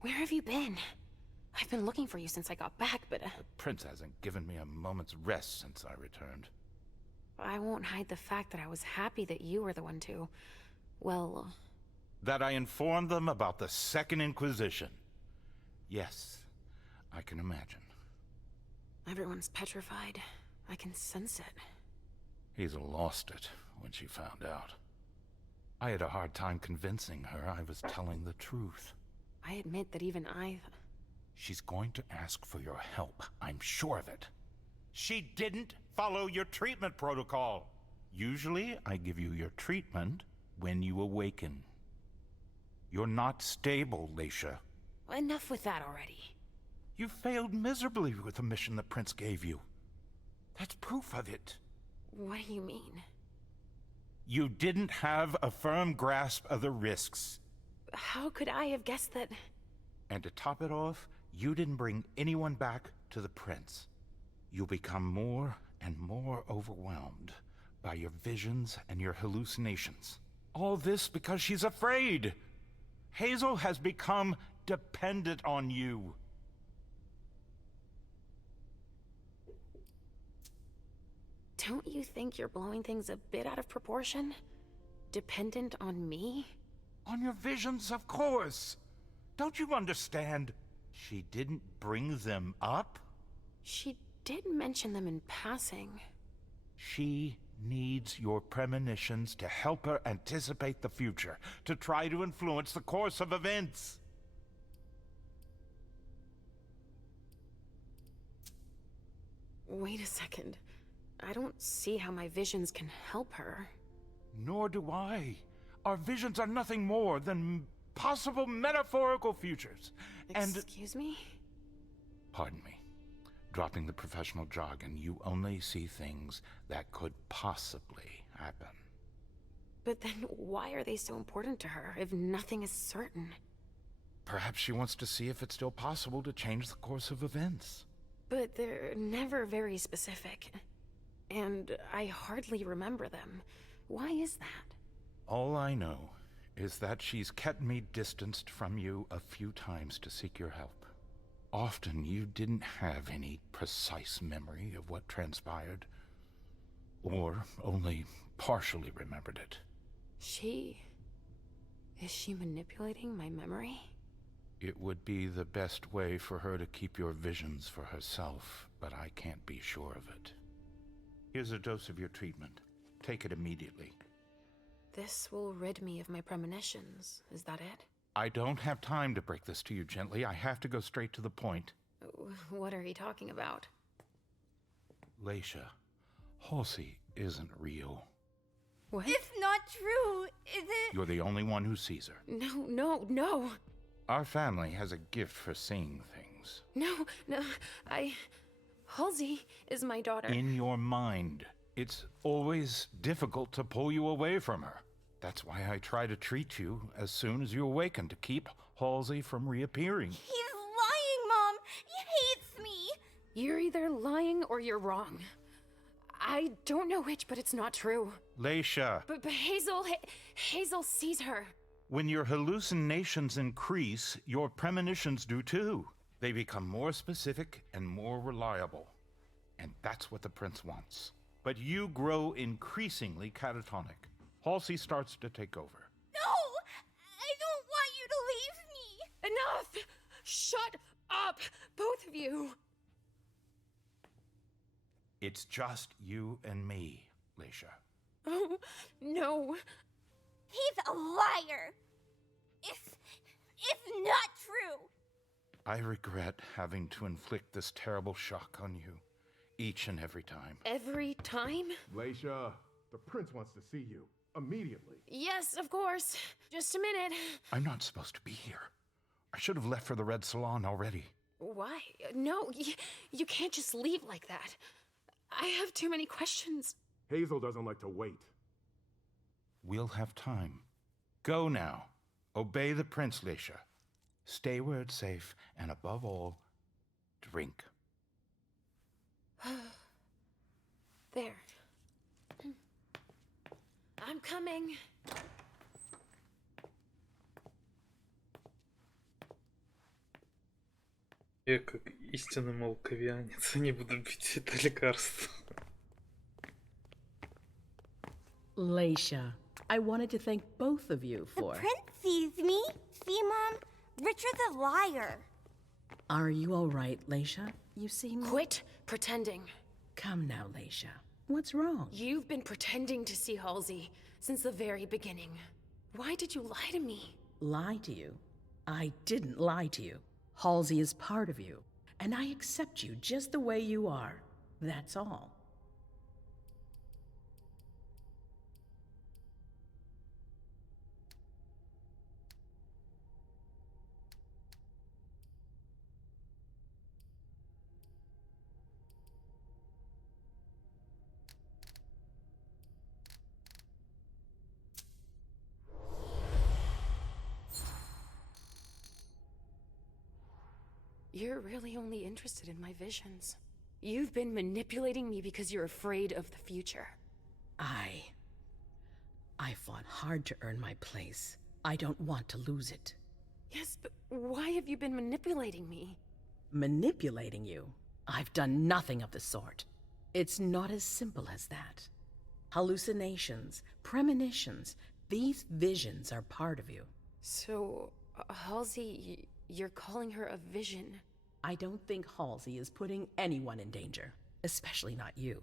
Where have you been? I've been looking for you since I got back, but... The prince hasn't given me a moment's rest since I returned. I won't hide the fact that I was happy that you were the one to... well... That I informed them about the Second Inquisition. Yes, I can imagine. Everyone's petrified. I can sense it. He's lost it when she found out. I had a hard time convincing her I was telling the truth. I admit that even I... She's going to ask for your help, I'm sure of it. She didn't follow your treatment protocol. Usually, I give you your treatment when you awaken. You're not stable, Leisha. Enough with that already. You failed miserably with the mission the prince gave you. That's proof of it. What do you mean? You didn't have a firm grasp of the risks. How could I have guessed that... And to top it off, you didn't bring anyone back to the prince. You'll become more and more overwhelmed by your visions and your hallucinations. All this because she's afraid. Hazel has become dependent on you. Don't you think you're blowing things a bit out of proportion? Dependent on me? On your visions, of course. Don't you understand? She didn't bring them up? She did mention them in passing. She needs your premonitions to help her anticipate the future, to try to influence the course of events. Wait a second. I don't see how my visions can help her. Nor do I. Our visions are nothing more than possible metaphorical futures. Excuse me? Pardon me. Dropping the professional jargon, you only see things that could possibly happen. But then why are they so important to her if nothing is certain? Perhaps she wants to see if it's still possible to change the course of events. But they're never very specific. And I hardly remember them. Why is that? All I know is that she's kept me distanced from you a few times to seek your help. Often you didn't have any precise memory of what transpired, or only partially remembered it. Is she manipulating my memory? It would be the best way for her to keep your visions for herself, but I can't be sure of it. Here's a dose of your treatment. Take it immediately. This will rid me of my premonitions, is that it? I don't have time to break this to you gently. I have to go straight to the point. What are you talking about? Leisha, Halsey isn't real. What? It's not true, is it? You're the only one who sees her. No. Our family has a gift for seeing things. No, Halsey is my daughter. In your mind. It's always difficult to pull you away from her. That's why I try to treat you as soon as you awaken to keep Halsey from reappearing. He's lying, Mom! He hates me! You're either lying or you're wrong. I don't know which, but it's not true. Leisha, But Hazel sees her. when your hallucinations increase, your premonitions do too. They become more specific and more reliable. And that's what the prince wants. But you grow increasingly catatonic. Halsey starts to take over. No! I don't want you to leave me! Enough! Shut up, both of you! It's just you and me, Leisha. Oh, no. He's a liar! It's not true! I regret having to inflict this terrible shock on you, each and every time. Every time? Leisha, the prince wants to see you. Immediately. Yes, of course. Just a minute. I'm not supposed to be here. I should have left for the Red Salon already. Why? No, you can't just leave like that. I have too many questions. Hazel doesn't like to wait. We'll have time. Go now. Obey the prince, Leisha. Stay where it's safe, and above all, drink. There. I'm coming. Я, как истинный молковианец, не буду пить это лекарство. Leisha, I wanted to thank both of you for... The prince sees me. See, Mom? Richard's a liar. Are you all right, Leisha? You seem... Quit pretending. Come now, Leisha. What's wrong? You've been pretending to see Halsey since the very beginning. Why did you lie to me? Lie to you? I didn't lie to you. Halsey is part of you, and I accept you just the way you are. That's all. You're really only interested in my visions. You've been manipulating me because you're afraid of the future. I fought hard to earn my place. I don't want to lose it. Yes, but why have you been manipulating me? Manipulating you? I've done nothing of the sort. It's not as simple as that. Hallucinations, premonitions, these visions are part of you. So, Halsey, you're calling her a vision? I don't think Halsey is putting anyone in danger, especially not you.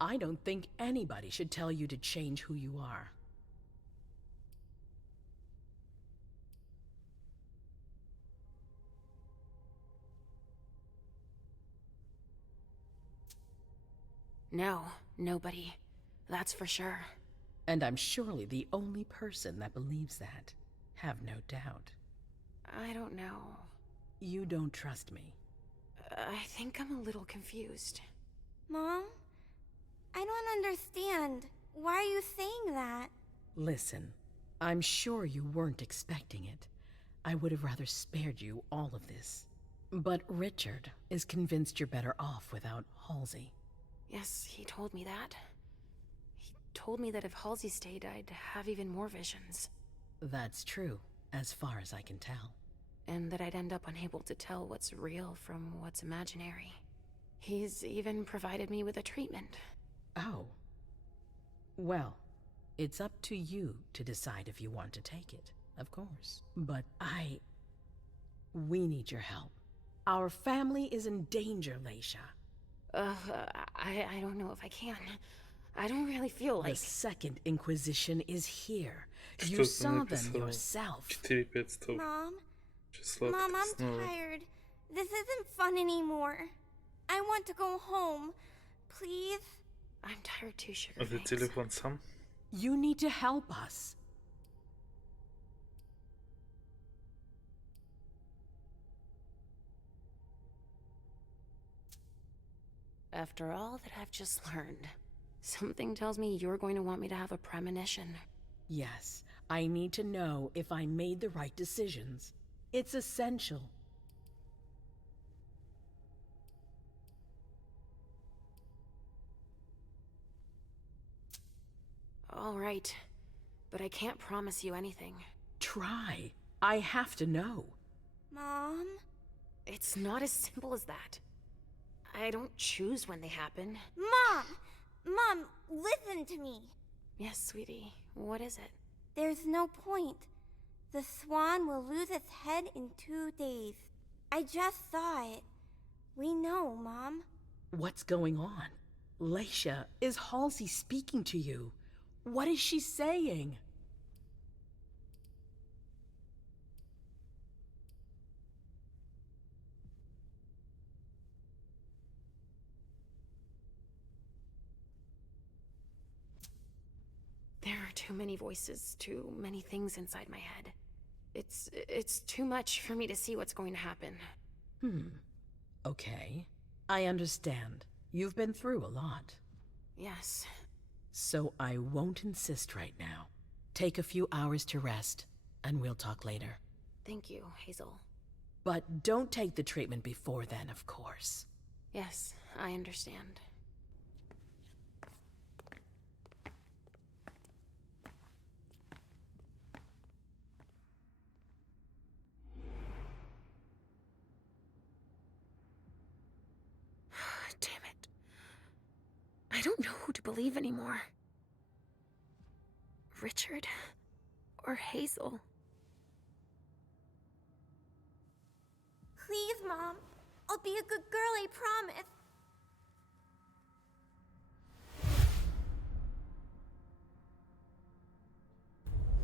I don't think anybody should tell you to change who you are. No, nobody. That's for sure. And I'm surely the only person that believes that. Have no doubt. I don't know. You don't trust me. I think I'm a little confused. Mom? I don't understand. Why are you saying that? Listen, I'm sure you weren't expecting it. I would have rather spared you all of this. But Richard is convinced you're better off without Halsey. Yes, he told me that. He told me that if Halsey stayed, I'd have even more visions. That's true, as far as I can tell. And that I'd end up unable to tell what's real from what's imaginary. He's even provided me with a treatment. Oh. Well, it's up to you to decide if you want to take it, of course. But we need your help. Our family is in danger, Leisha. I don't know if I can. I don't really feel like... The Second Inquisition is here. You saw them yourself. Mom? Mom, I'm tired. This isn't fun anymore. I want to go home. Please? I'm tired too, Sugar. The телефон сам? You need to help us. After all that I've just learned, something tells me you're going to want me to have a premonition. Yes, I need to know if I made the right decisions. It's essential. All right, but I can't promise you anything. Try. I have to know. Mom? It's not as simple as that. I don't choose when they happen. Mom! Mom, listen to me. Yes, sweetie. What is it? There's no point. The swan will lose its head in 2 days. I just saw it. We know, Mom. What's going on? Leisha, is Halsey speaking to you? What is she saying? There are too many voices, too many things inside my head. It's too much for me to see what's going to happen. Okay. I understand. You've been through a lot. Yes. So I won't insist right now. Take a few hours to rest, and we'll talk later. Thank you, Hazel. But don't take the treatment before then, of course. Yes, I understand. Damn it. I don't know who to believe anymore. Richard or Hazel. Please, Mom. I'll be a good girl, I promise.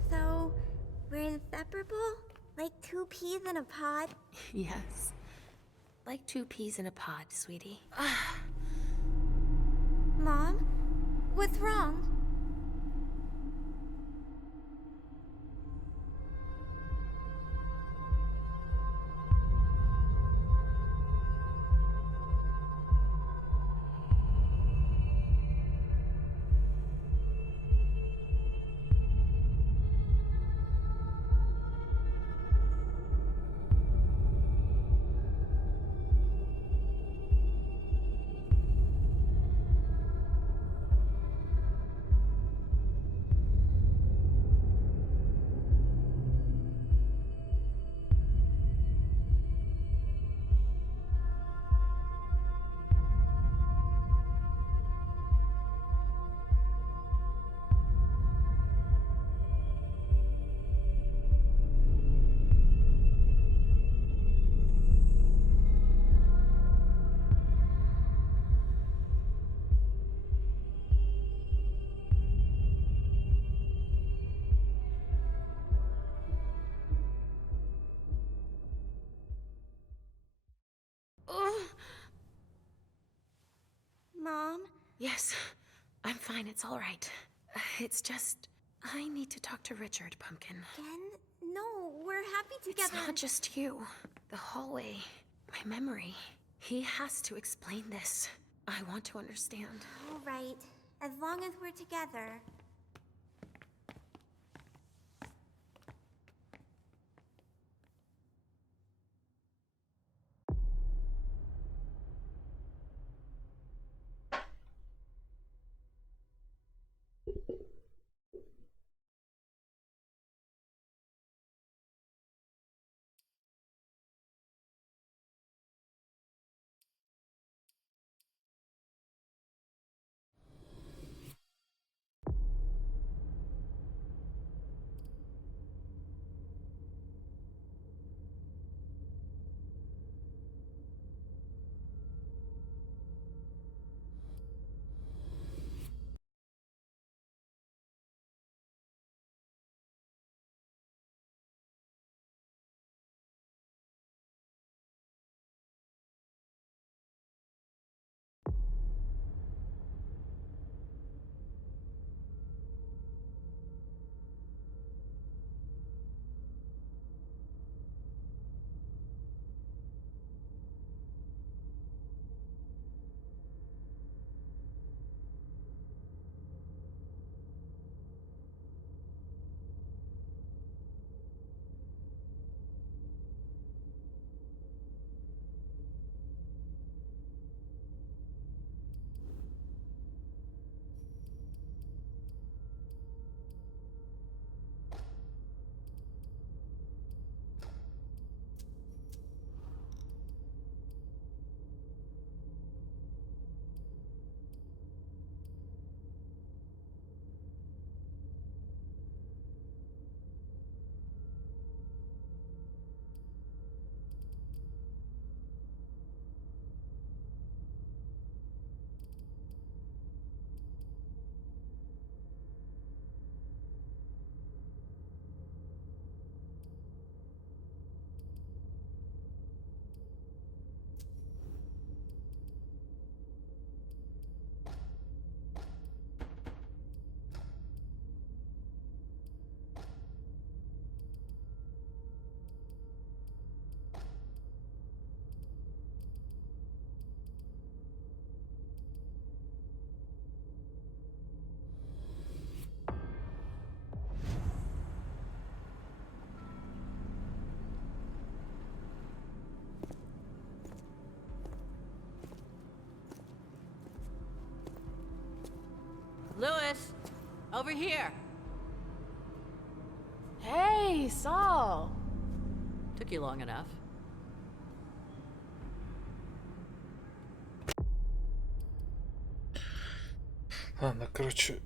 So, we're inseparable? Like 2 peas in a pod? Yes. Like 2 peas in a pod, sweetie. Mom? What's wrong? Mom? Yes, I'm fine. It's all right. It's just, I need to talk to Richard, Pumpkin. Again? No, we're happy together. It's not just you. The hallway, my memory. He has to explain this. I want to understand. All right, as long as we're together. Over here. Hey, Saul. Took you long enough. Ладно, короче,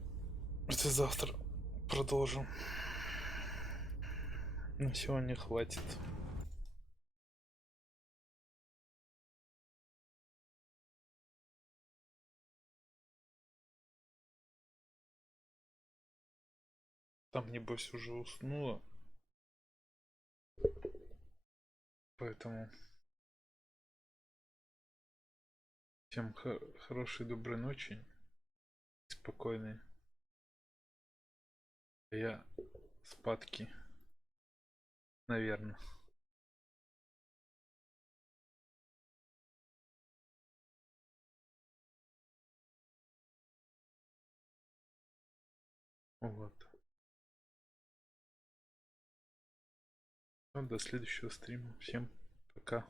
это завтра продолжим. На сегодня хватит. Там, небось, уже уснула. Поэтому всем хорошей, доброй ночи. Спокойной. Я спадки. Наверное. Вот. До следующего стрима. Всем пока.